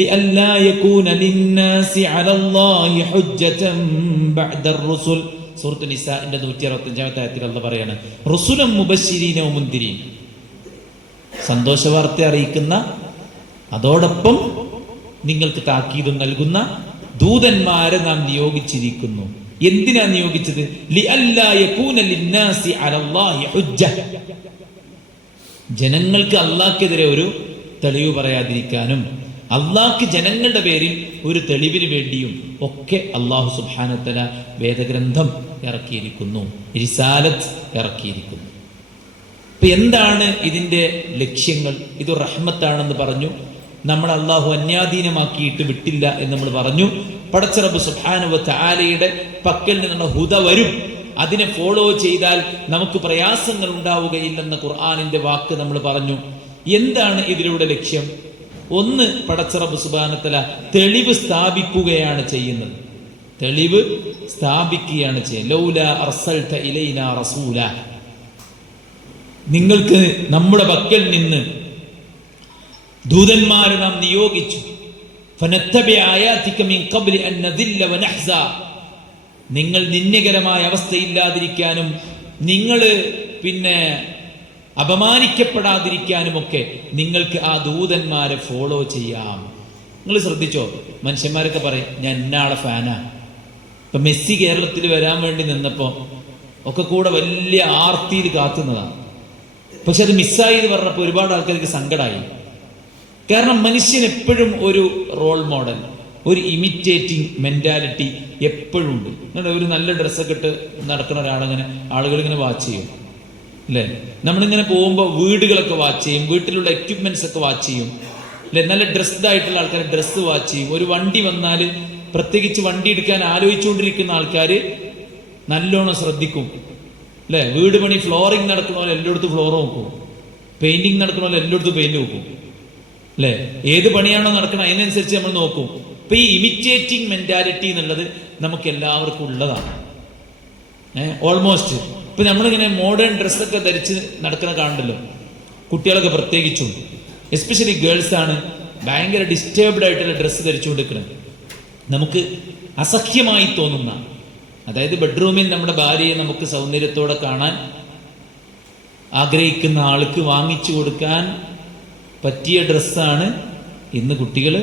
ലിഅല്ലാ യകൂന ലിന്നാസി അലല്ലാഹി ഹുജ്ജതൻ ബഅദർ റുസുൽ. സൂറത്തുൽ നിസാഇന്റെ 165-ാമത്തെ ആയത്തിൽ അല്ലാഹു പറയാണ്, റസൂലൻ മുബശ്ശിരീന വമുൻദിരീൻ, സന്തോഷ വാർത്ത അറിയിക്കുന്ന, അതോടൊപ്പം നിങ്ങൾക്ക് താക്കീതും നൽകുന്ന ദൂതന്മാരെ നാം നിയോഗിച്ചിരിക്കുന്നു. എന്തിനാ നിയോഗിച്ചത്? ലിഅല്ലാ യകൂന ലിന്നാസി അലല്ലാഹി ഹുജ്ജ, ജനങ്ങൾക്ക് അള്ളാഹ്ക്കെതിരെ ഒരു തെളിവ് പറയാതിരിക്കാനും അള്ളാഹ്ക്ക് ജനങ്ങളുടെ പേരിൽ ഒരു തെളിവിന് വേണ്ടിയും ഒക്കെ അള്ളാഹു സുബ്ഹാനഹു വ തആല വേദഗ്രന്ഥം ഇറക്കിയിരിക്കുന്നു, റിസാലത്ത് ഇറക്കിയിരിക്കുന്നു. ഇപ്പൊ എന്താണ് ഇതിന്റെ ലക്ഷ്യങ്ങൾ? ഇത് റഹ്മത്താണെന്ന് പറഞ്ഞു. നമ്മൾ അള്ളാഹു അന്യാധീനമാക്കിയിട്ട് വിട്ടില്ല എന്ന് നമ്മൾ പറഞ്ഞു. പടച്ച റബ്ബ് സുബ്ഹാനഹു വ തആലയുടെ പക്കൽ നിന്നുള്ള ഹുദ വരും. അതിനെ ഫോളോ ചെയ്താൽ നമുക്ക് പ്രയാസങ്ങൾ ഉണ്ടാവുകയില്ലെന്ന ഖുർആനിന്റെ വാക്ക് നമ്മൾ പറഞ്ഞു. എന്താണ് ഇതിലൂടെ ലക്ഷ്യം? ഒന്ന്, പടച്ച റബ്ബ് സുബ്ഹാനഹു വ തആല തെളിവ് സ്ഥാപിക്കുകയാണ് ചെയ്യുന്നത്. തെളിവ് സ്ഥാപിക്കുകയാണ് ചെയ്യുന്നത്. ലൗലാ അർസൽത ഇലൈനാ റസൂല, നിങ്ങൾക്ക് നമ്മുടെ പക്കൽ നിന്ന് ദൂതന്മാരെ നാം നിയോഗിച്ചു. ഫനത്തബിഅ ആയാതിക മിൻ ഖബ്ലി അൻ നദില്ല വനഹ്സ, നിങ്ങൾ നിന്യകരമായ അവസ്ഥയില്ലാതിരിക്കാനും നിങ്ങൾ അപമാനിക്കപ്പെടാതിരിക്കാനുമൊക്കെ നിങ്ങൾക്ക് ആ ദൂതന്മാരെ ഫോളോ ചെയ്യാം. നിങ്ങൾ ശ്രദ്ധിച്ചോ? മനുഷ്യന്മാരൊക്കെ പറയും ഞാൻ ഇന്നാളെ ഫാനാ. ഇപ്പൊ മെസ്സി കേരളത്തിൽ വരാൻ വേണ്ടി നിന്നപ്പോ ഒക്കെ കൂടെ വലിയ ആർത്തിയിൽ കാത്തുന്നതാണ്. പക്ഷെ അത് മിസ്സായി എന്ന് പറഞ്ഞപ്പോൾ ഒരുപാട് ആൾക്കാർക്ക് സങ്കടമായി. കാരണം മനുഷ്യൻ എപ്പോഴും ഒരു റോൾ മോഡൽ, ഒരു ഇമിറ്റേറ്റിംഗ് മെന്റാലിറ്റി എപ്പോഴും ഉണ്ട്. ഒരു നല്ല ഡ്രസ്സൊക്കെ ഇട്ട് നടക്കുന്ന ഒരാളങ്ങനെ ആളുകൾ ഇങ്ങനെ വാച്ച് ചെയ്യും, അല്ലേ? നമ്മളിങ്ങനെ പോകുമ്പോൾ വീടുകളൊക്കെ വാച്ച് ചെയ്യും, വീട്ടിലുള്ള എക്യുപ്മെന്റ്സ് ഒക്കെ വാച്ച് ചെയ്യും, അല്ലെ? നല്ല ഡ്രസ്ഡ് ആയിട്ടുള്ള ആൾക്കാർ ഡ്രസ്സ് വാച്ച് ചെയ്യും. ഒരു വണ്ടി വന്നാൽ, പ്രത്യേകിച്ച് വണ്ടി എടുക്കാൻ ആലോചിച്ചുകൊണ്ടിരിക്കുന്ന ആൾക്കാർ നല്ലോണം ശ്രദ്ധിക്കും, അല്ലെ? വീട് പണി ഫ്ലോറിങ് നടക്കണ പോലെ എല്ലായിടത്തും ഫ്ലോർ നോക്കും, പെയിന്റിങ് നടക്കണ പോലെ എല്ലായിടത്തും പെയിന്റ് നോക്കും, അല്ലെ? ഏത് പണിയാണോ നടക്കണം അതിനനുസരിച്ച് നമ്മൾ നോക്കും. അപ്പൊ ഈ ഇമിറ്റേറ്റിംഗ് മെന്റാലിറ്റി എന്നുള്ളത് നമുക്ക് എല്ലാവർക്കും ഉള്ളതാണ്. ഓൾമോസ്റ്റ് ഇപ്പൊ നമ്മളിങ്ങനെ മോഡേൺ ഡ്രസ്സൊക്കെ ധരിച്ച് നടക്കുന്ന കാണണ്ടല്ലോ, കുട്ടികളൊക്കെ പ്രത്യേകിച്ചും, എസ്പെഷ്യലി ഗേൾസ് ആണ് ഭയങ്കര ഡിസ്റ്റർബ്ഡ് ആയിട്ടുള്ള ഡ്രസ്സ് ധരിച്ചുകൊണ്ടിരിക്കുന്നത്. നമുക്ക് അസഖ്യമായി തോന്നുന്ന, അതായത് ബെഡ്റൂമിൽ നമ്മുടെ ഭാര്യയെ നമുക്ക് സൗന്ദര്യത്തോടെ കാണാൻ ആഗ്രഹിക്കുന്ന ആൾക്ക് വാങ്ങിച്ചു കൊടുക്കാൻ പറ്റിയ ഡ്രസ്സാണ് ഇന്ന് കുട്ടികൾ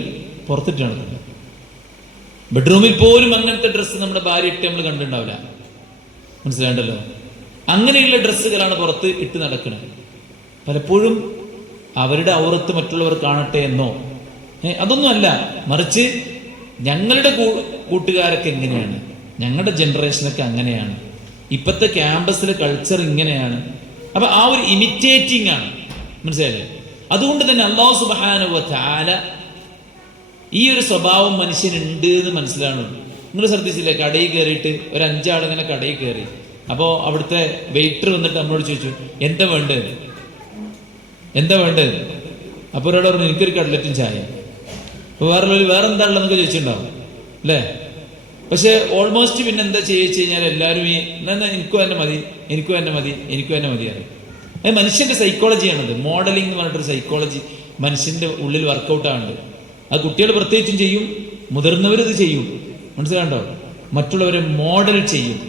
പുറത്തിട്ട് നടക്കുന്നത്. ബെഡ്റൂമിൽ പോലും അങ്ങനത്തെ ഡ്രസ്സ് നമ്മുടെ ഭാര്യ ഇട്ട് നമ്മൾ കണ്ടിട്ടുണ്ടാവില്ല. മനസ്സിലാണ്ടല്ലോ. അങ്ങനെയുള്ള ഡ്രസ്സുകളാണ് പുറത്ത് ഇട്ട് നടക്കുന്നത്. പലപ്പോഴും അവരുടെ ഔറത്ത് മറ്റുള്ളവർ കാണട്ടെ എന്നോ അതൊന്നുമല്ല, മറിച്ച് ഞങ്ങളുടെ കൂട്ടുകാരൊക്കെ എങ്ങനെയാണ്, ഞങ്ങളുടെ ജനറേഷനൊക്കെ അങ്ങനെയാണ്, ഇപ്പോഴത്തെ ക്യാമ്പസിലെ കൾച്ചർ ഇങ്ങനെയാണ്. അപ്പൊ ആ ഒരു ഇമിറ്റേറ്റിംഗ് ആണ്. മനസ്സിലായില്ലേ? അതുകൊണ്ട് തന്നെ അല്ലാഹു സുബ്ഹാനഹു വ തആല ഈ ഒരു സ്വഭാവം മനുഷ്യനുണ്ട് എന്ന് മനസ്സിലാവുന്നുണ്ട്. നിങ്ങൾ ശ്രദ്ധിച്ചില്ലേ, കടയിൽ കയറിയിട്ട് ഒരു 5 ആളിങ്ങനെ കടയിൽ കയറി, അപ്പോൾ അവിടുത്തെ വെയിറ്റർ വന്നിട്ട് നമ്മളോട് ചോദിച്ചു എന്താ വേണ്ടത്. അപ്പോൾ ഒരാൾ പറഞ്ഞു എനിക്കൊരു കട്ലറ്റും ചായ. അപ്പോൾ വേറെന്താ ഉള്ളതെന്നൊക്കെ ചോദിച്ചിട്ടുണ്ടാവും അല്ലേ? പക്ഷെ ഓൾമോസ്റ്റ് പിന്നെ എന്താ ചോദിച്ചു കഴിഞ്ഞാൽ എല്ലാവരും എനിക്കും തന്നെ മതി അറിയും. അത് മനുഷ്യന്റെ സൈക്കോളജിയാണത്. മോഡലിംഗ് എന്ന് പറഞ്ഞിട്ടൊരു സൈക്കോളജി മനുഷ്യന്റെ ഉള്ളിൽ വർക്കൗട്ട് ആവുന്നുണ്ട്. അത് കുട്ടികൾ പ്രത്യേകിച്ചും ചെയ്യും, മുതിർന്നവരത് ചെയ്യും. മനസ്സിലാണ്ടോ? മറ്റുള്ളവരെ മോഡൽ ചെയ്യും.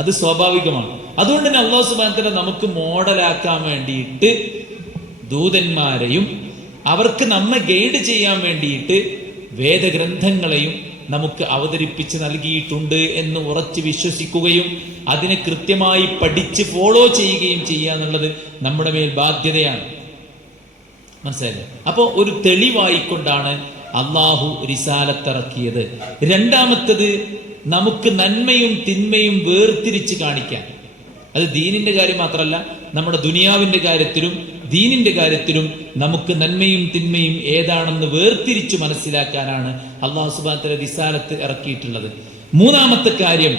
അത് സ്വാഭാവികമാണ്. അതുകൊണ്ട് തന്നെ അല്ലാഹു സുബ്ഹാനഹു വ തആല നമുക്ക് മോഡലാക്കാൻ വേണ്ടിയിട്ട് ദൂതന്മാരെയും അവർക്ക് നമ്മെ ഗൈഡ് ചെയ്യാൻ വേണ്ടിയിട്ട് വേദഗ്രന്ഥങ്ങളെയും നമുക്ക് അവതരിപ്പിച്ച് നൽകിയിട്ടുണ്ട് എന്ന് ഉറച്ചു വിശ്വസിക്കുകയും അതിനെ കൃത്യമായി പഠിച്ച് ഫോളോ ചെയ്യുകയും ചെയ്യുക എന്നുള്ളത് നമ്മുടെ മേൽ ബാധ്യതയാണ്. മനസ്സിലായില്ലേ? അപ്പോ ഒരു തെളിവായിക്കൊണ്ടാണ് അള്ളാഹു റിസാലത്തിറക്കിയത്. രണ്ടാമത്തത് നമുക്ക് നന്മയും തിന്മയും വേർതിരിച്ച് കാണിക്കാൻ. അത് ദീനിന്റെ കാര്യം മാത്രമല്ല, നമ്മുടെ ദുനിയാവിന്റെ കാര്യത്തിലും ദീനിന്റെ കാര്യത്തിലും നമുക്ക് നന്മയും തിന്മയും ഏതാണെന്ന് വേർതിരിച്ചു മനസ്സിലാക്കാനാണ് അല്ലാഹു സുബ്ഹാനഹു വ തആല റിസാലത്ത് ഇറക്കിയിട്ടുള്ളത്. മൂന്നാമത്തെ കാര്യം,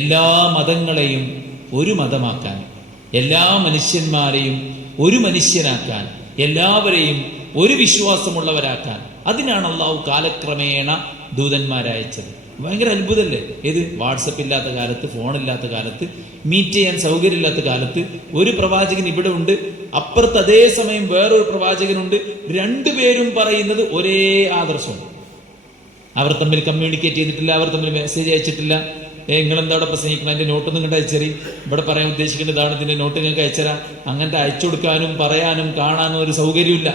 എല്ലാ മതങ്ങളെയും ഒരു മതമാക്കാൻ, എല്ലാ മനുഷ്യന്മാരെയും ഒരു മനുഷ്യനാക്കാൻ, എല്ലാവരെയും ഒരു വിശ്വാസമുള്ളവരാക്കാൻ, അതിനാണ് അള്ളാഹു കാലക്രമേണ ദൂതന്മാരയച്ചത്. ഭയങ്കര അത്ഭുതമല്ലേ? ഏത് വാട്സപ്പ് ഇല്ലാത്ത കാലത്ത്, ഫോണില്ലാത്ത കാലത്ത്, മീറ്റ് ചെയ്യാൻ സൗകര്യമില്ലാത്ത കാലത്ത് ഒരു പ്രവാചകൻ ഇവിടെ ഉണ്ട്, അപ്പുറത്ത് അതേ സമയം വേറൊരു പ്രവാചകനുണ്ട്. രണ്ടുപേരും പറയുന്നത് ഒരേ ആദർശം. അവർ തമ്മിൽ കമ്മ്യൂണിക്കേറ്റ് ചെയ്തിട്ടില്ല, അവർ തമ്മിൽ മെസ്സേജ് അയച്ചിട്ടില്ല. നിങ്ങളെന്താ അവിടെ പ്രസംഗിക്കണം, അതിന്റെ നോട്ടൊന്നും കണ്ട് അയച്ചേരി, ഇവിടെ പറയാൻ ഉദ്ദേശിക്കേണ്ട ഇതാണ്, ഇതിന്റെ നോട്ട് നിങ്ങൾക്ക് അയച്ചരാ. അങ്ങനത്തെ അയച്ചു കൊടുക്കാനും പറയാനും കാണാനും ഒരു സൗകര്യമില്ല.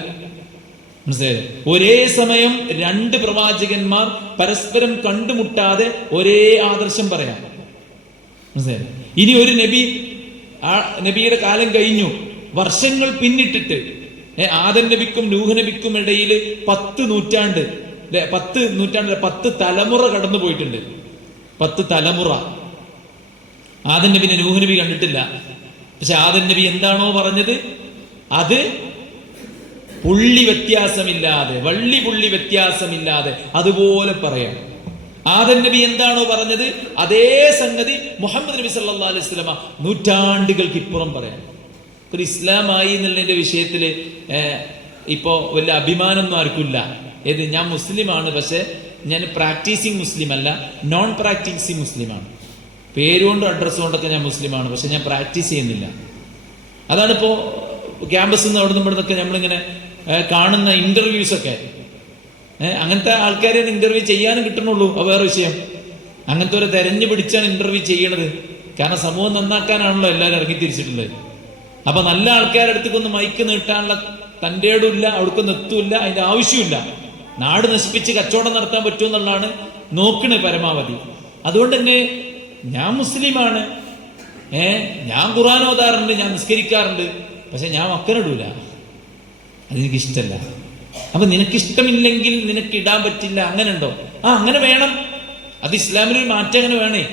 മനസ്സിലായോ? ഒരേ സമയം 2 പ്രവാചകന്മാർ പരസ്പരം കണ്ടുമുട്ടാതെ ഒരേ ആദർശം പറയാം. മനസ്സിലായോ? ഇനി ഒരു നബിയുടെ കാലം കഴിഞ്ഞു, വർഷങ്ങൾ പിന്നിട്ടിട്ട് ആദം നബിക്കും നൂഹ് നബിക്കും ഇടയിൽ 10 നൂറ്റാണ്ട്, 10 തലമുറ കടന്നു പോയിട്ടുണ്ട്. 10 തലമുറ. ആദം നബിനെ നൂഹ് നബി കണ്ടിട്ടില്ല. പക്ഷെ ആദം നബി എന്താണോ പറഞ്ഞത് അത് പുള്ളി വ്യത്യാസമില്ലാതെ, പുള്ളി വ്യത്യാസമില്ലാതെ അതുപോലെ പറയാം. ആദം നബി എന്താണോ പറഞ്ഞത് അതേ സംഗതി മുഹമ്മദ് നബി സല്ലല്ലാഹു അലൈഹി വസല്ലമ നൂറ്റാണ്ടുകൾക്ക് ഇപ്പുറം പറയാം. ഒരു ഇസ്ലാമായി എന്നുള്ളതിന്റെ വിഷയത്തില് ഇപ്പോ വലിയ അഭിമാനമൊന്നും ആർക്കില്ല. ഏത്, ഞാൻ മുസ്ലിമാണ്, പക്ഷെ ഞാൻ പ്രാക്ടീസിങ് മുസ്ലിം അല്ല, നോൺ പ്രാക്ടീസിങ് മുസ്ലിമാണ്. പേരുകൊണ്ടും അഡ്രസ് കൊണ്ടൊക്കെ ഞാൻ മുസ്ലിമാണ്, പക്ഷെ ഞാൻ പ്രാക്ടീസ് ചെയ്യുന്നില്ല. അതാണിപ്പോ ക്യാമ്പസിൽ നിന്ന് അവിടെ നിന്ന് ഇവിടെ നിന്നൊക്കെ നമ്മളിങ്ങനെ കാണുന്ന ഇന്റർവ്യൂസ് ഒക്കെ. അങ്ങനത്തെ ആൾക്കാരെ ഇന്റർവ്യൂ ചെയ്യാനും കിട്ടണുള്ളൂ. അത് വേറെ വിഷയം. അങ്ങനത്തെ ഒരു തെരഞ്ഞു പിടിച്ചാണ് ഇന്റർവ്യൂ ചെയ്യണത്. കാരണം സമൂഹം നന്നാക്കാനാണല്ലോ എല്ലാവരും ഇറങ്ങി തിരിച്ചിട്ടുള്ളത്. അപ്പൊ നല്ല ആൾക്കാരുടെ അടുത്തേക്കൊന്ന് മൈക്ക് നീട്ടാനുള്ള തൻ്റെ ഇടമില്ല, അവിടേക്കൊന്നും എത്തൂല്ല, അതിന്റെ ആവശ്യമില്ല. നാട് നശിപ്പിച്ച് കച്ചവടം നടത്താൻ പറ്റുമെന്നുള്ളതാണ് നോക്കണേ പരമാവധി. അതുകൊണ്ട് തന്നെ ഞാൻ മുസ്ലിമാണ്, ഞാൻ ഖുർആൻ ഓതാറുണ്ട്, ഞാൻ നിസ്കരിക്കാറുണ്ട്, പക്ഷെ ഞാൻ മക്കനിടൂല, അതെനിക്കിഷ്ടല്ല. അപ്പൊ നിനക്കിഷ്ടമില്ലെങ്കിൽ നിനക്ക് ഇടാൻ പറ്റില്ല, അങ്ങനെ ഉണ്ടോ? അങ്ങനെ വേണം. അത് ഇസ്ലാമിലൊരു മാറ്റം അങ്ങനെ വേണേ.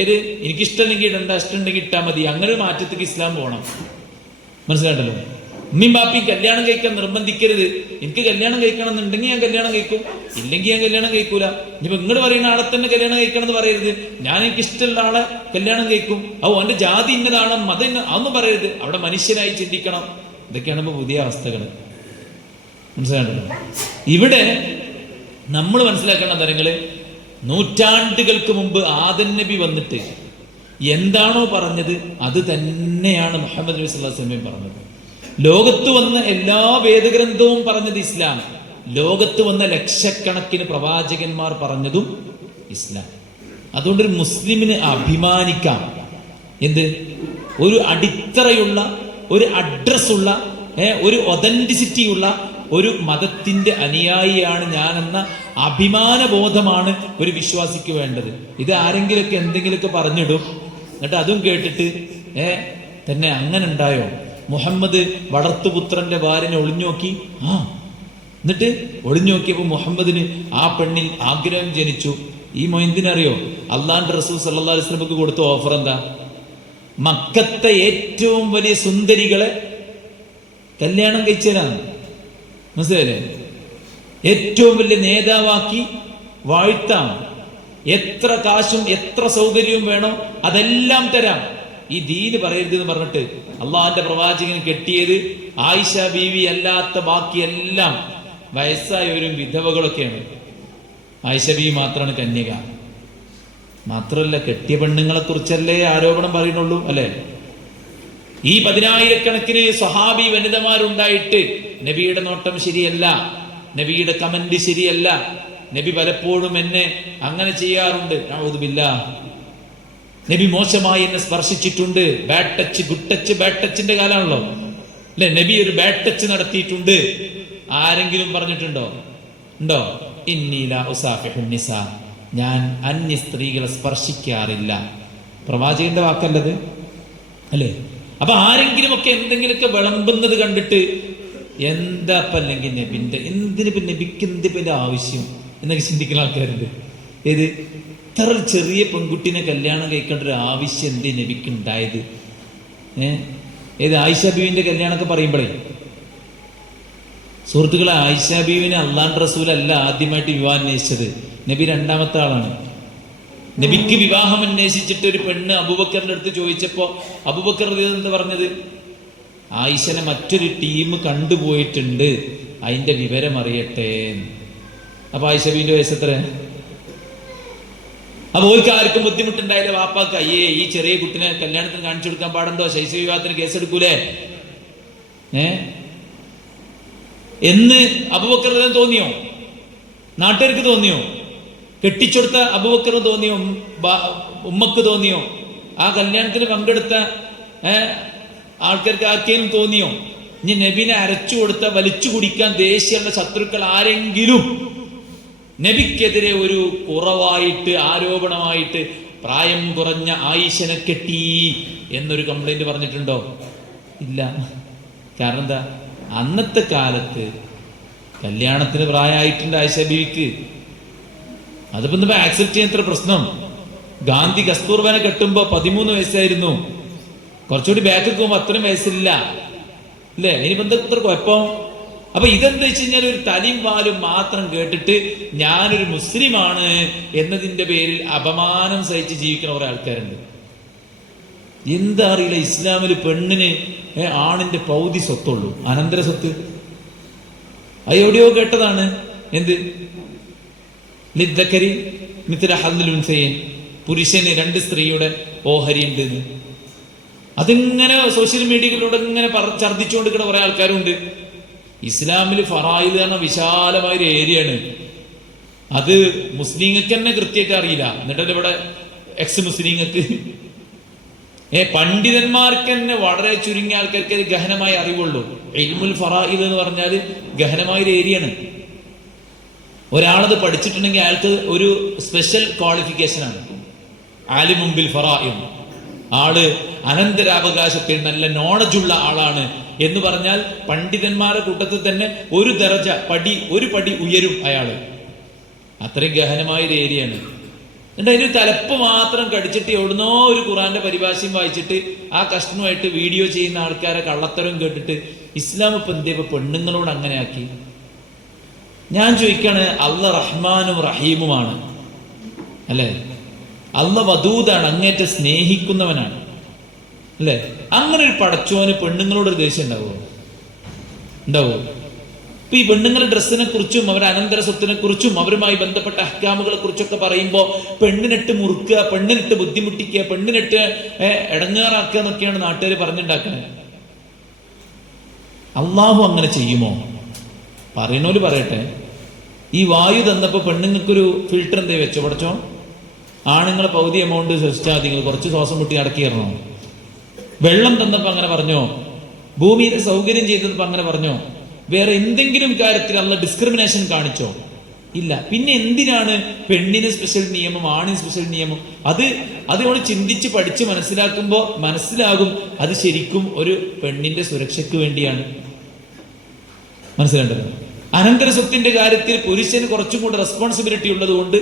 ഏത്, എനിക്കിഷ്ടമില്ലെങ്കിൽ ഇടണ്ട, ഇഷ്ടമുണ്ടെങ്കിൽ ഇട്ടാൽ മതി, അങ്ങനെ ഒരു മാറ്റത്തേക്ക് ഇസ്ലാം പോകണം. മനസ്സിലാണ്ടല്ലോ? ഉമ്മയും ബാപ്പിയും കല്യാണം കഴിക്കാൻ നിർബന്ധിക്കരുത്. എനിക്ക് കല്യാണം കഴിക്കണം എന്നുണ്ടെങ്കിൽ ഞാൻ കല്യാണം കഴിക്കും, ഇല്ലെങ്കിൽ ഞാൻ കല്യാണം കഴിക്കൂല. ഇനിയിപ്പോ ഇങ്ങോട്ട് പറയുന്ന ആളെ തന്നെ കല്യാണം കഴിക്കണം എന്ന് പറയരുത്. ഞാൻ എനിക്ക് ഇഷ്ടമുള്ള ആളെ കല്യാണം കഴിക്കും, അവന്റെ ജാതി ഇന്നതാണ്, മതം അതൊന്നും പറയരുത്. അവിടെ മനുഷ്യനായി ചിന്തിക്കണം. ഇതൊക്കെയാണ് ഇപ്പൊ പുതിയ അവസ്ഥകൾ. മനസ്സിലാണ്ടല്ലോ? ഇവിടെ നമ്മൾ മനസ്സിലാക്കേണ്ട കാര്യങ്ങള്, നൂറ്റാണ്ടുകൾക്ക് മുമ്പ് ആദം നബി വന്നിട്ട് എന്താണോ പറഞ്ഞത് അത് തന്നെയാണ് മുഹമ്മദ് നബി സല്ലല്ലാഹു അലൈഹി വസല്ലം പറഞ്ഞത്. ലോകത്ത് വന്ന എല്ലാ വേദഗ്രന്ഥവും പറഞ്ഞത് ഇസ്ലാം. ലോകത്ത് വന്ന ലക്ഷക്കണക്കിന് പ്രവാചകന്മാർ പറഞ്ഞതും ഇസ്ലാം. അതുകൊണ്ടൊരു മുസ്ലിമിന് അഭിമാനിക്കാം. എന്ത്? ഒരു അടിത്തറയുള്ള, ഒരു അഡ്രസ്സുള്ള, ഒരു ഒതന്റിസിറ്റി ഉള്ള ഒരു മതത്തിന്റെ അനുയായിയാണ് ഞാനെന്ന അഭിമാനബോധമാണ് ഒരു വിശ്വാസിക്ക് വേണ്ടത്. ഇത് ആരെങ്കിലൊക്കെ എന്തെങ്കിലുമൊക്കെ പറഞ്ഞിടും, എന്നിട്ട് അതും കേട്ടിട്ട് തന്നെ അങ്ങനെ ഉണ്ടായോ? മുഹമ്മദ് വളർത്തുപുത്രന്റെ ഭാര്യനെ ഒളിഞ്ഞു നോക്കി. എന്നിട്ട് ഒളിഞ്ഞു നോക്കിയപ്പോ മുഹമ്മദിന് ആ പെണ്ണിൽ ആഗ്രഹം ജനിച്ചു. ഈ മൊയ്ന്തിനറിയോ അള്ളാന്റെ റസൂൽ സല്ലല്ലാഹു അലൈഹി വസല്ലമക്ക് കൊടുത്ത ഓഫർ എന്താ? മക്കത്തെ ഏറ്റവും വലിയ സുന്ദരികളെ കല്യാണം കഴിച്ചതാണ്. മനസ്സിലായില്ലേ? ഏറ്റവും വലിയ നേതാവാക്കി വാഴ്ത്താം. എത്ര കാശും എത്ര സൗകര്യവും വേണോ അതെല്ലാം തരാം. ഈ ദീന് പറയരുത് എന്ന് പറഞ്ഞിട്ട് അള്ളാഹിന്റെ പ്രവാചകൻ കെട്ടിയത് ആയിഷ ബീവി അല്ലാത്ത ബാക്കിയെല്ലാം വയസ്സായവരും വിധവകളൊക്കെയാണ്. ആയിഷ ബീവി മാത്രമാണ് കന്യക. മാത്രമല്ല, കെട്ടിയ പെണ്ണുങ്ങളെ കുറിച്ചല്ലേ ആരോപണം പറയുന്നുള്ളൂ, അല്ലെ? ഈ 10,000-കണക്കിന് സ്വഹാബി വനിതമാരുണ്ടായിട്ട് നബിയുടെ നോട്ടം ശരിയല്ല, നബിയുടെ കമന്റ് ശരിയല്ല, നബി പലപ്പോഴും എന്നെ അങ്ങനെ ചെയ്യാറുണ്ട്, നഊദു ബില്ലാഹ്, നബി മോശമായി എന്നെ സ്പർശിച്ചിട്ടുണ്ട്, bad touch, good touch, bad ടച്ചിന്റെ കാലമാണല്ലോ, അല്ലെ? നബി ഒരു ബാഡ് ടച്ച് നടത്തിയിട്ടുണ്ട്. ആരെങ്കിലും പറഞ്ഞിട്ടുണ്ടോ? ഉണ്ടോ? ഇന്നീല ഉസാഫിഹുൻ നിസാ, ഞാൻ അന്യ സ്ത്രീകളെ സ്പർശിക്കാറില്ല. പ്രവാചകന്റെ വാക്കല്ലത്, അല്ലേ? അപ്പൊ ആരെങ്കിലും ഒക്കെ എന്തെങ്കിലുമൊക്കെ വിളമ്പുന്നത് കണ്ടിട്ട് എന്താ അല്ലെങ്കിൽ നബിന്റെ എന്തിനിപ്പോ നബിക്ക് എന്തിന്റെ ആവശ്യം എന്നൊക്കെ ചിന്തിക്കുന്ന ആൾക്കാരുണ്ട്. ഏത് ഇത്ര ചെറിയ പെൺകുട്ടിനെ കല്യാണം കഴിക്കേണ്ട ഒരു ആവശ്യം എന്തേ നബിക്ക് ഉണ്ടായത്? ഏത് ആയിഷ ബീവിന്റെ കല്യാണമൊക്കെ പറയുമ്പോഴേ സുഹൃത്തുക്കളെ, ആയിഷ ബീവിനെ അള്ളാഹുവിന്റെ റസൂലല്ല ആദ്യമായിട്ട് വിവാഹം അന്വേഷിച്ചത്, നബി രണ്ടാമത്തെ ആളാണ്. നബിക്ക് വിവാഹം അന്വേഷിച്ചിട്ട് ഒരു പെണ്ണ് അബൂബക്കറിന്റെ അടുത്ത് ചോദിച്ചപ്പോ അബൂബക്കർ എന്താ പറഞ്ഞത്? ആയിഷനെ മറ്റൊരു ടീം കണ്ടുപോയിട്ടുണ്ട്, അതിന്റെ വിവരം അറിയട്ടെ. അപ്പൊ ആയിഷ ബീവിന്റെ വയസ്സ് എത്ര? അപ്പൊ ഓർക്ക് ആർക്കും ബുദ്ധിമുട്ടുണ്ടായില്ല. വാപ്പാക്ക് അയ്യേ ഈ ചെറിയ കുട്ടിനെ കല്യാണത്തിന് കാണിച്ചു കൊടുക്കാൻ പാടുണ്ടോ, ശൈശവ വിവാഹത്തിന് കേസെടുക്കൂലേ എന്ന് അബൂബക്കർ തോന്നിയോ? നാട്ടുകാർക്ക് തോന്നിയോ? കെട്ടിച്ചെടുത്ത അബൂബക്കറിന് തോന്നിയോ? ഉമ്മക്ക് തോന്നിയോ? ആ കല്യാണത്തിന് പങ്കെടുത്ത ആൾക്കാർക്ക് ആർക്കെങ്കിലും തോന്നിയോ? ഇനി നബിനെ അരച്ചു കൊടുത്ത വലിച്ചു കുടിക്കാൻ ദേശീയമുള്ള ശത്രുക്കൾ ആരെങ്കിലും നബിക്കെതിരെ ഒരു കുറവായിട്ട് ആരോപണമായിട്ട് പ്രായം കുറഞ്ഞ ആയിഷനെ കെട്ടി എന്നൊരു കംപ്ലൈന്റ് പറഞ്ഞിട്ടുണ്ടോ? ഇല്ല. കാരണം എന്താ? അന്നത്തെ കാലത്ത് കല്യാണത്തിന് പ്രായമായിട്ടുണ്ട് ആയിഷ ബീവിക്ക്. അതിപ്പോ എന്താ ആക്സെപ്റ്റ് ചെയ്യാൻ എത്ര പ്രശ്നം? ഗാന്ധി കസ്തൂർബാനെ കെട്ടുമ്പോ 13 വയസ്സായിരുന്നു. കുറച്ചുകൂടി ബാക്കിൽ പോകുമ്പോ അത്രയും വയസ്സില്ല, അല്ലേ? ഇനിയിപ്പോ എന്താ ഇത്ര കുഴപ്പം? അപ്പൊ ഇതെന്താ വെച്ച് കഴിഞ്ഞാൽ ഒരു തലിയും പാലും മാത്രം കേട്ടിട്ട് ഞാനൊരു മുസ്ലിമാണ് എന്നതിന്റെ പേരിൽ അപമാനം സഹിച്ച് ജീവിക്കുന്ന കുറെ ആൾക്കാരുണ്ട്. എന്താ അറിയില്ല, ഇസ്ലാമിൽ പെണ്ണിന് ആണിന്റെ പൗതി സ്വത്തുള്ളൂ, അനന്തര സ്വത്ത്. അത് എവിടെയോ കേട്ടതാണ്. എന്ത്? ലിദ്ദക്കരി മിത്ല ഹദ്ദിൽ ഉൻസയൈൻ, പുരുഷന് 2 സ്ത്രീയുടെ ഓഹരി ഉണ്ട്. അതിങ്ങനെ സോഷ്യൽ മീഡിയയിലൂടെ ഇങ്ങനെ ഛർദ്ദിച്ചുകൊണ്ടിരിക്കുന്ന കുറെ ആൾക്കാരുണ്ട്. ഇസ്ലാമിൽ ഫറായിദ് എന്ന വിശാലമായൊരു ഏരിയയാണ്. അത് മുസ്ലിങ്ങൾക്ക് തന്നെ കൃത്യമായിട്ട് അറിയില്ല. എന്നിട്ടല്ലേ ഇവിടെ എക്സ് മുസ്ലിങ്ങൾക്ക്, പണ്ഡിതന്മാർക്ക് തന്നെ വളരെ ചുരുങ്ങിയ ആൾക്കാർക്ക് ഗഹനമായ അറിവുള്ളൂ. ഇൽമുൽ ഫറായിദ് എന്ന് പറഞ്ഞാൽ ഗഹനമായൊരു ഏരിയയാണ്. ഒരാളത് പഠിച്ചിട്ടുണ്ടെങ്കിൽ അയാൾക്ക് ഒരു സ്പെഷ്യൽ ക്വാളിഫിക്കേഷനാണ്. ആലിമും ബിൽ ഫറായിദ്, ആള് അനന്തരാവകാശത്തിൽ നല്ല നോളജുള്ള ആളാണ് എന്ന് പറഞ്ഞാൽ പണ്ഡിതന്മാരുടെ കൂട്ടത്തിൽ തന്നെ ഒരു ദർജ ഒരു പടി ഉയരും അയാള്. അത്രയും ഗഹനമായൊരു ഏരിയയാണ്. എന്നിട്ട് അതിന് തലപ്പ് മാത്രം കടിച്ചിട്ട് എവിടുന്നോ ഒരു ഖുറാന്റെ പരിഭാഷയും വായിച്ചിട്ട് ആ കഷ്ണമായിട്ട് വീഡിയോ ചെയ്യുന്ന ആൾക്കാരെ കള്ളത്തരം കേട്ടിട്ട് ഇസ്ലാം ഇപ്പൊ എന്തേ ഇപ്പൊ പെണ്ണുങ്ങളോട് അങ്ങനെ ആക്കി? ഞാൻ ചോദിക്കാണ്, അള്ള റഹ്മാനും റഹീമുമാണ്, അല്ലെ? അള്ള വദൂദാണ്, അങ്ങേറ്റം സ്നേഹിക്കുന്നവനാണ്, അല്ലെ? അങ്ങനെ ഒരു പടച്ചോന് പെണ്ണുങ്ങളോടൊരു ദേഷ്യം ഉണ്ടാവുമോ? ഇപ്പൊ ഈ പെണ്ണുങ്ങളുടെ ഡ്രസ്സിനെ കുറിച്ചും അവരുടെ അനന്തര സ്വത്തിനെ കുറിച്ചും അവരുമായി ബന്ധപ്പെട്ട അഹ്കാമുകളെ കുറിച്ചൊക്കെ പറയുമ്പോൾ പെണ്ണിനിട്ട് മുറുക്കുക, പെണ്ണിനിട്ട് ബുദ്ധിമുട്ടിക്കുക, പെണ്ണിനിട്ട് ഇടങ്ങാറാക്കുക എന്നൊക്കെയാണ് നാട്ടുകാർ പറഞ്ഞുണ്ടാക്കുന്നത്. അള്ളാഹു അങ്ങനെ ചെയ്യുമോ? പറയണോല് പറയട്ടെ, ഈ വായു തന്നപ്പോ പെണ്ണുങ്ങൾക്കൊരു ഫിൽറ്റർ എന്തേ വെച്ചോ പഠിച്ചോ? ആണുങ്ങളെ പകുതി എമൗണ്ട് ശ്രദ്ധിച്ചാൽ നിങ്ങൾ കുറച്ച് ശ്വാസം മുട്ടി അടക്കിയിരുന്നോ? വെള്ളം തന്നപ്പോ അങ്ങനെ പറഞ്ഞോ? ഭൂമിയുടെ സൗകര്യം ചെയ്തപ്പോ അങ്ങനെ പറഞ്ഞോ? വേറെ എന്തെങ്കിലും കാര്യത്തിൽ അല്ല ഡിസ്ക്രിമിനേഷൻ കാണിച്ചോ? ഇല്ല. പിന്നെ എന്തിനാണ് പെണ്ണിന് സ്പെഷ്യൽ നിയമം, ആണിന് സ്പെഷ്യൽ നിയമം? അത് നമ്മൾ ചിന്തിച്ച് പഠിച്ച് മനസ്സിലാകും അത് ശരിക്കും ഒരു പെണ്ണിന്റെ സുരക്ഷയ്ക്ക് വേണ്ടിയാണ്. മനസ്സിലാണ്ടല്ലോ. അനന്തര സ്വത്തിന്റെ കാര്യത്തിൽ പുരുഷന് കുറച്ചും കൂടെ റെസ്പോൺസിബിലിറ്റി ഉള്ളത് കൊണ്ട്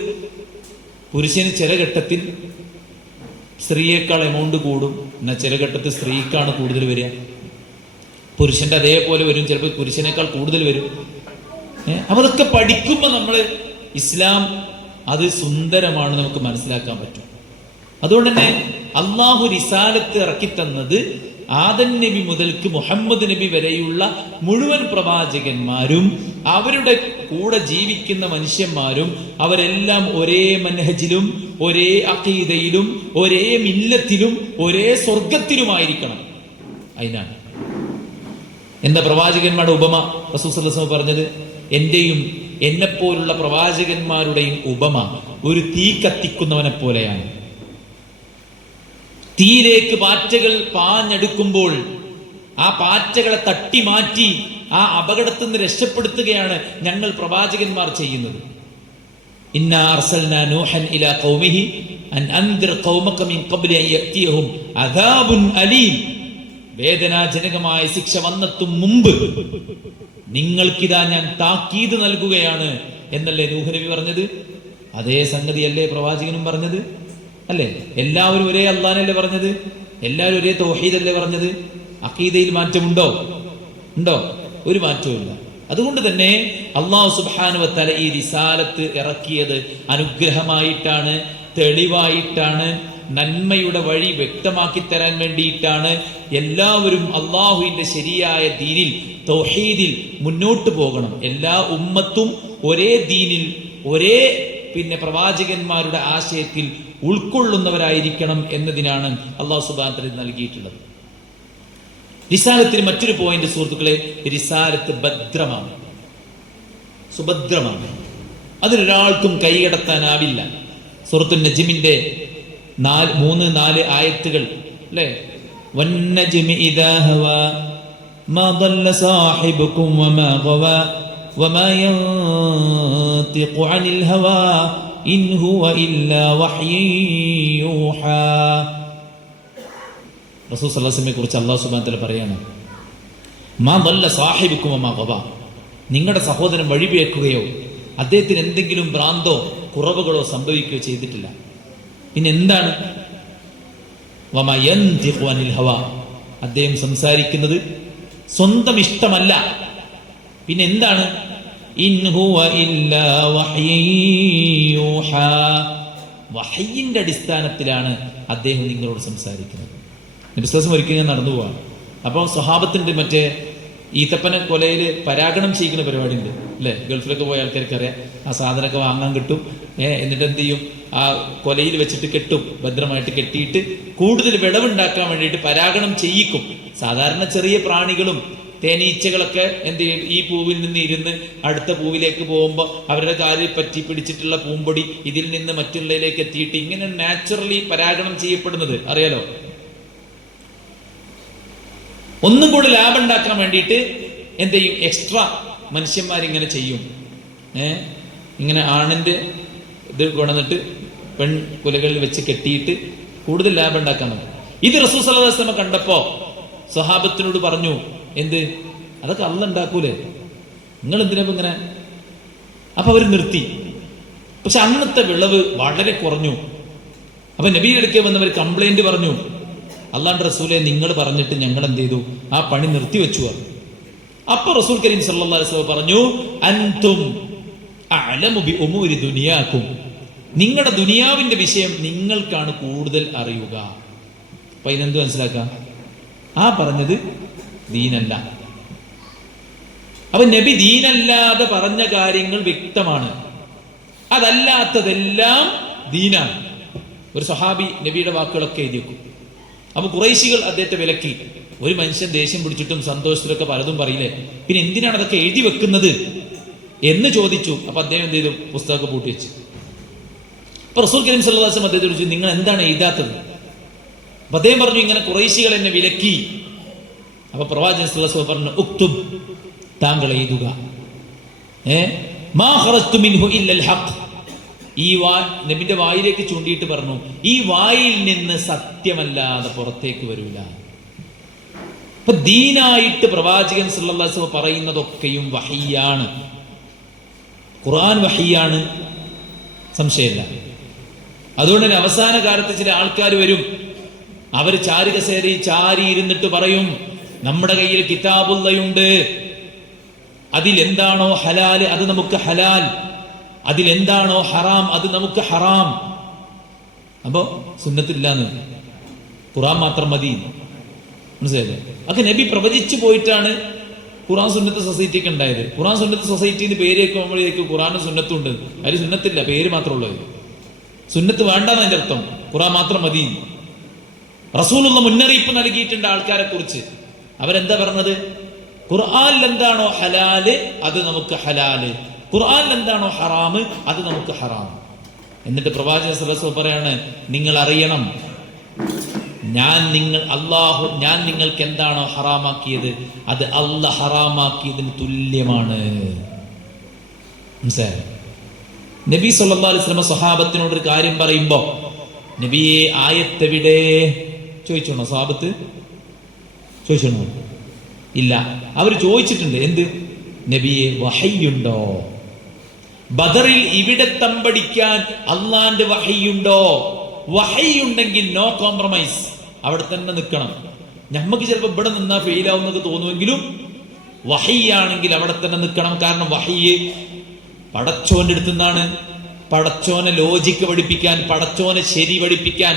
പുരുഷന് ചില ഘട്ടത്തിൽ സ്ത്രീയേക്കാൾ എമൗണ്ട് കൂടും, എന്നാൽ ചില ഘട്ടത്തിൽ സ്ത്രീക്കാണ് കൂടുതൽ വരിക. പുരുഷന്റെ അതേപോലെ വരും, ചിലപ്പോൾ പുരുഷനേക്കാൾ കൂടുതൽ വരും. അപ്പൊ അതൊക്കെ പഠിക്കുമ്പോൾ നമ്മൾ ഇസ്ലാം അത് സുന്ദരമാണ് നമുക്ക് മനസ്സിലാക്കാൻ പറ്റും. അതുകൊണ്ട് തന്നെ അള്ളാഹു റിസാലത്ത് ഇറക്കിത്തന്നത് ആദം നബി മുതൽക്ക് മുഹമ്മദ് നബി വരെയുള്ള മുഴുവൻ പ്രവാചകന്മാരും അവരുടെ കൂടെ ജീവിക്കുന്ന മനുഷ്യന്മാരും അവരെല്ലാം ഒരേ മനഹജിലും ഒരേ അഖീദയിലും ഒരേ മില്ലത്തിലും ഒരേ സ്വർഗത്തിലുമായിരിക്കണം. അതിനാണ് എന്താ പ്രവാചകന്മാരുടെ ഉപമ റസൂൽ സല്ലല്ലാഹു അലൈഹി വസല്ലം പറഞ്ഞത്? എന്റെയും എന്നെപ്പോലുള്ള പ്രവാചകന്മാരുടെയും ഉപമ ഒരു തീ കത്തിക്കുന്നവനെ പോലെയാണ്. തീയിലേക്ക് പാറ്റകൾ പാഞ്ഞെടുക്കുമ്പോൾ ആ പാറ്റകളെ തട്ടി മാറ്റി ആ അപകടത്തിൽ നിന്ന് രക്ഷപ്പെടുത്തുകയാണ് ഞങ്ങൾ പ്രവാചകന്മാർ ചെയ്യുന്നത്. ഇന്നാ അർസൽനാ നൂഹൻ ഇലാ ഖൗമിഹി അൻ അൻദിർ ഖൗമക മിൻ ഖബ്ലി അൻ യഅതിയഹും അദാബുൻ അലീം. വേദനാജനകമായ ശിക്ഷ വന്നെത്തും മുമ്പ് നിങ്ങൾക്കിതാ ഞാൻ താക്കീത് നൽകുകയാണ് എന്നല്ലേ നൂഹ് നബി പറഞ്ഞത്? അതേ സംഗതിയല്ലേ പ്രവാചകനും പറഞ്ഞത്? അല്ലേ? എല്ലാവരും ഒരേ അല്ലാഹനല്ലേ പറഞ്ഞത്? എല്ലാവരും ഒരേ തൗഹീദല്ലേ പറഞ്ഞത്? അഖീദയിൽ മാറ്റമുണ്ടോ? ഉണ്ടോ? ഒരു മാറ്റവും. അതുകൊണ്ട് തന്നെ അല്ലാഹു സുബ്ഹാനഹു വ തആല ഈ റിസാലത്ത് ഇറക്കിയത് അനുഗ്രഹമായിട്ടാണ്, തെളിവായിട്ടാണ്, നന്മയുടെ വഴി വ്യക്തമാക്കി തരാൻ വേണ്ടിയിട്ടാണ്. എല്ലാവരും അള്ളാഹുവിന്റെ ശരിയായ ദീനിൽ തൗഹീദിൽ മുന്നോട്ട് പോകണം. എല്ലാ ഉമ്മത്തും ഒരേ ദീനിൽ ഒരേ പ്രവാചകന്മാരുടെ ആശയത്തിൽ ഉൾക്കൊള്ളുന്നവരായിരിക്കണം എന്നതിനാണ് അള്ളാഹു സുബ്ഹാനഹു വ തആല നൽകിയിട്ടുള്ളത്. റിസാലത്തിന് മറ്റൊരു പോയിന്റ് സുഹൃത്തുക്കളെ, റിസാലത്ത് ഭദ്രമാണ്, സുഭദ്രമാണ്. അതിനൊരാൾക്കും കൈകടത്താനാവില്ല. സൂറത്തുൻ നജ്മിന്റെ 3-4 ആയത്തുകൾ അല്ലേ? വന്നജ്മി ഇദാ ഹവാ മാ ضل സാഹിബുകും വമാ ഗവാ വമാ യൻതിഖു അനിൽ ഹവാ ഇൻ ഹുവ ഇല്ലാ വഹ്യു യൂഹാ. റസൂൽ സല്ലല്ലാഹു അലൈഹി വസല്ലമയെ കുറിച്ച് അല്ലാഹു സുബ്ഹാനഹു വ തആല പറയാണ്, മാ ضل സാഹിബുകും വമാ ഗവാ. നിങ്ങളുടെ സഹോദരൻ വഴിപിഴക്കുകയോ അദ്ദേഹത്തിന് എന്തെങ്കിലും ഭ്രാന്തോ കുറവുകളോ സംഭവിക്കുകയോ ചെയ്തിട്ടില്ല. പിന്നെ എന്താണ്? വമാ യൻതിഖു അനിൽ ഹവാ. അദ്ദേഹം സംസാരിക്കുന്നത് സ്വന്തം ഇഷ്ടമല്ല. പിന്നെ എന്താണ്? ഇൻ ഹുവ ഇല്ലാ വഹ്യു യൂഹാ. വഹയിന്റെ അടിസ്ഥാനത്തിലാണ് അദ്ദേഹം നിങ്ങളോട് സംസാരിക്കുന്നത്. നബി സല്ലല്ലാഹു അലൈഹി വസല്ലം ഒരിക്കൽ ഞാൻ നടന്നു പോവാണ്. അപ്പോൾ സ്വഹാബത്തിന്റെ മറ്റേ ഈത്തപ്പന കൊലയിൽ പരാഗണം ചെയ്യുന്ന പരിപാടി ഉണ്ട് അല്ലെ? ഗൾഫിലൊക്കെ പോയ ആൾക്കാർക്ക് അറിയാം. ആ സാധനമൊക്കെ വാങ്ങാൻ കിട്ടും. എന്നിട്ട് എന്ത് ചെയ്യും? ആ കൊലയിൽ വെച്ചിട്ട് കെട്ടും, ഭദ്രമായിട്ട് കെട്ടിയിട്ട് കൂടുതൽ വിളവുണ്ടാക്കാൻ വേണ്ടിയിട്ട് പരാഗണം ചെയ്യിക്കും. സാധാരണ ചെറിയ പ്രാണികളും തേനീച്ചകളൊക്കെ എന്ത് ചെയ്യും? ഈ പൂവിൽ നിന്ന് ഇരുന്ന് അടുത്ത പൂവിലേക്ക് പോകുമ്പോൾ അവരുടെ കാലിൽ പറ്റി പിടിച്ചിട്ടുള്ള പൂമ്പൊടി ഇതിൽ നിന്ന് മറ്റുള്ളതിലേക്ക് എത്തിയിട്ട് ഇങ്ങനെ നാച്ചുറലി പരാഗണം ചെയ്യപ്പെടുന്നത് അറിയാലോ. ഒന്നും കൂടി ലാഭം ഉണ്ടാക്കാൻ വേണ്ടിയിട്ട് എന്ത് ചെയ്യും? എക്സ്ട്രാ മനുഷ്യന്മാരിങ്ങനെ ചെയ്യും. ഇങ്ങനെ ആണിന്റെ ഇത് കൊണ്ടുവന്നിട്ട് പെൺകുലകളിൽ വെച്ച് കെട്ടിയിട്ട് കൂടുതൽ ലാഭം ഉണ്ടാക്കാൻ. ഇത് റസൂൽ സല്ലല്ലാഹു അലൈഹി വസല്ലം കണ്ടപ്പോ സ്വഹാബത്തിനോട് പറഞ്ഞു, എന്ത്? അതൊക്കെ അള്ളാഹ് ഉണ്ടാക്കൂലേ, നിങ്ങൾ എന്തിനാ ഇങ്ങനെ? അപ്പൊ അവർ നിർത്തി. പക്ഷെ അന്നത്തെ വിളവ് വളരെ കുറഞ്ഞു. അപ്പൊ നബിയുടെ അടുക്കൽ വന്നവർ കംപ്ലൈന്റ് പറഞ്ഞു, അള്ളാഹുവിന്റെ റസൂലെ നിങ്ങൾ പറഞ്ഞിട്ട് ഞങ്ങൾ എന്ത് ചെയ്തു? ആ പണി നിർത്തിവെച്ചു. അപ്പൊ റസൂൽ കരീം സല്ലല്ലാഹു അലൈഹി വസല്ലം പറഞ്ഞു, അൻതും അഅലമു ബി ഉമൂരി ദുനിയാകും. നിങ്ങളുടെ ദുനിയാവിന്റെ വിഷയം നിങ്ങൾക്കാണ് കൂടുതൽ അറിയുക. അപ്പൊ ഇതിനെന്ത് മനസ്സിലാക്കാം? ആ പറഞ്ഞത് ദീനല്ല. അപ്പൊ നബി ദീനല്ലാതെ പറഞ്ഞ കാര്യങ്ങൾ വ്യക്തമാണ്, അതല്ലാത്തതെല്ലാം ദീനാണ്. ഒരു സഹാബി നബിയുടെ വാക്കുകളൊക്കെ എഴുതി വെക്കും. അപ്പൊ ഖുറൈശികൾ അദ്ദേഹത്തെ വിലക്കി. ഒരു മനുഷ്യൻ ദേഷ്യം പിടിച്ചിട്ടും സന്തോഷത്തിലൊക്കെ പലതും പറയില്ലേ, പിന്നെ എന്തിനാണ് അതൊക്കെ എഴുതി വെക്കുന്നത് എന്ന് ചോദിച്ചു. അപ്പൊ അദ്ദേഹം എന്ത് ചെയ്തു? പുസ്തകമൊക്കെ പൂട്ടി വെച്ചു. അപ്പൊ റസൂൽ കരീം സല്ലല്ലാഹു അലൈഹി വസല്ലം അദ്ദേഹത്തോട് ചോദിച്ചു, നിങ്ങൾ എന്താണ് എഴുതാത്തത്? അപ്പൊ അദ്ദേഹം പറഞ്ഞു, ഇങ്ങനെ ഖുറൈശികൾ എന്നെ വിലക്കി. അപ്പൊ പ്രവാചകൻ സല്ലല്ലാഹു അലൈഹി വസല്ലം പറഞ്ഞു, ഉക്തുബ്, താങ്കൾ എഴുതുക. മാ ഖറജ്തു മിൻഹു ഇല്ലൽ ഹഖ്. ഈ നബിന്റെ വായിലേക്ക് ചൂണ്ടിയിട്ട് പറഞ്ഞു, ഈ വായിൽ നിന്ന് സത്യമല്ലാതെ പുറത്തേക്ക് വരൂല. അപ്പൊ ദീനായിട്ട് പ്രവാചകൻ സല്ലല്ലാഹു അലൈഹി വസല്ലം പറയുന്നതൊക്കെയും വഹിയാണ്. ഖുർആൻ വഹിയാണ്, സംശയമില്ല. അതുകൊണ്ട് തന്നെ അവസാന കാലത്ത് ചില ആൾക്കാർ വരും, അവർ ചാരി ഇരുന്നിട്ട് പറയും, നമ്മുടെ കയ്യിൽ കിതാബുള്ളയുണ്ട്, അതിലെന്താണോ ഹലാൽ അത് നമുക്ക് ഹലാൽ, അതിലെന്താണോ ഹറാം അത് നമുക്ക് ഹറാം. അപ്പോ സുന്നത്തില്ലാന്ന്, ഖുർആൻ മാത്രം മതി. മനസ്സിലായില്ലേ? അതൊക്കെ നബി പ്രവചിച്ചു പോയിട്ടാണ് ഖുർആൻ സുന്നത്ത് സൊസൈറ്റിക്ക് ഉണ്ടായത്. ഖുർആൻ സുന്നത്ത് സൊസൈറ്റിന്ന് പേര് വെക്കുമ്പോഴേക്കും ഖുർആനും സുന്നത്തും ഉണ്ട്. അതിൽ സുന്നത്തില്ല, പേര് മാത്രമേ ഉള്ളൂ. സുന്നത്ത് വേണ്ടെന്ന് അതിന്റെ അർത്ഥം, ഖുർആൻ മാത്രം മതി. റസൂലുള്ള മുന്നറിയിപ്പ് നൽകിയിട്ടുണ്ട് ആൾക്കാരെ കുറിച്ച്. അവരെന്താ പറഞ്ഞത്? ഖുർആനിൽ എന്താണോ ഹലാല് അത് നമുക്ക് ഹലാല്, ഖുർആനിൽ എന്താണോ ഹറാമ് അത് നമുക്ക് ഹറാം. എന്നിട്ട് പ്രവാചകൻ സല്ലല്ലാഹു അലൈഹി വസല്ലം പറയാണ്, നിങ്ങൾ അറിയണം, ഞാൻ നിങ്ങൾക്ക് എന്താണോ ഹറാമാക്കിയത് അത് അല്ലാഹ് ഹറാമാക്കിയതിന് തുല്യമാണ്. മനസ്സിലായോ? നബി സല്ലല്ലാഹു അലൈഹി വസല്ലം സ്വഹാബത്തിനോട് ഒരു കാര്യം പറയുമ്പോ, നബിയെ ആയത്തെവിടെ ചോദിച്ചോണോ? സ്വഹാബത്ത് ചോദിച്ചോണോ? ഇല്ല. അവർ ചോദിച്ചിട്ടുണ്ട്, എന്ത്? നബിയെ വഹയ്യുണ്ടോ? ബദറിൽ ഇവിടെ തമ്പടിക്കാൻ അള്ളാന്റെ വഹയ്യുണ്ടോ? വഹയ്യുണ്ടെങ്കിൽ നോ കോംപ്രമൈസ്, അവിടെ തന്നെ നിൽക്കണം. നമുക്ക് ചിലപ്പോൾ ഇവിടെ നിന്നാ ഫെയിലാവുന്നൊക്കെ തോന്നുമെങ്കിലും വഹയ്യാണെങ്കിൽ അവിടെ തന്നെ നിൽക്കണം. കാരണം വഹയ്യ് പടച്ചോന്റെ അടുത്ത് നിന്നാണ്. പടച്ചോനെ ലോജിക്ക് പഠിപ്പിക്കാൻ, പടച്ചോനെ ശരി പഠിപ്പിക്കാൻ,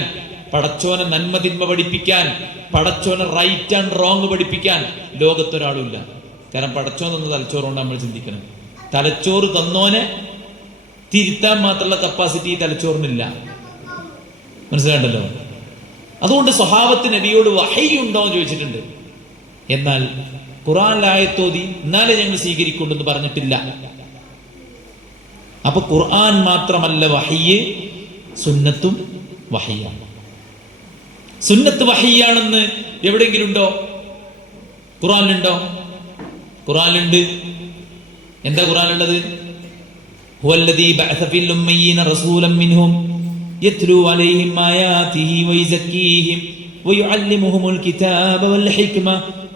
പടച്ചോനെ നന്മ തിന്മ പഠിപ്പിക്കാൻ, പടച്ചോനെ റൈറ്റ് ആൻഡ് റോങ് പഠിപ്പിക്കാൻ ലോകത്തൊരാളുമില്ല. കാരണം പടച്ചോൻ തന്ന തലച്ചോറുകൊണ്ട് നമ്മൾ ചിന്തിക്കണം. തലച്ചോറ് തന്നോനെ തിരുത്താൻ മാത്രമുള്ള കപ്പാസിറ്റി ഈ തലച്ചോറിനില്ല. മനസ്സിലാണ്ടല്ലോ? അതുകൊണ്ട് സ്വഹാബത്ത് നബിയോട് വഹയ്യുണ്ടോ എന്ന് ചോദിച്ചിട്ടുണ്ട്. എന്നാൽ ഖുർആനിലായത്തോതി എന്നാലേ ഞങ്ങൾ സ്വീകരിക്കുണ്ടെന്ന് പറഞ്ഞിട്ടില്ല. അപ്പൊ ഖുർആൻ മാത്രമല്ല വഹയ്യ്, സുന്നത്തും വഹയ്യാണ്. സുന്നത്ത് വഹയ്യാണെന്ന് എവിടെയെങ്കിലും ഉണ്ടോ? ഖുർആനിലുണ്ടോ? ഖുർആനിലുണ്ട്. എന്താ ഖുർആനിലുള്ളത്? ഹുവല്ലദീ ബഅസ ഫിൽ ഉമ്മയ്യീന റസൂലൻ മിൻഹും യത്ലൂ അലൈഹിം ആയാതിഹി വയസക്കീഹിം വയുഅല്ലിമുഹുൽ കിതാബ വൽ ഹിക്മ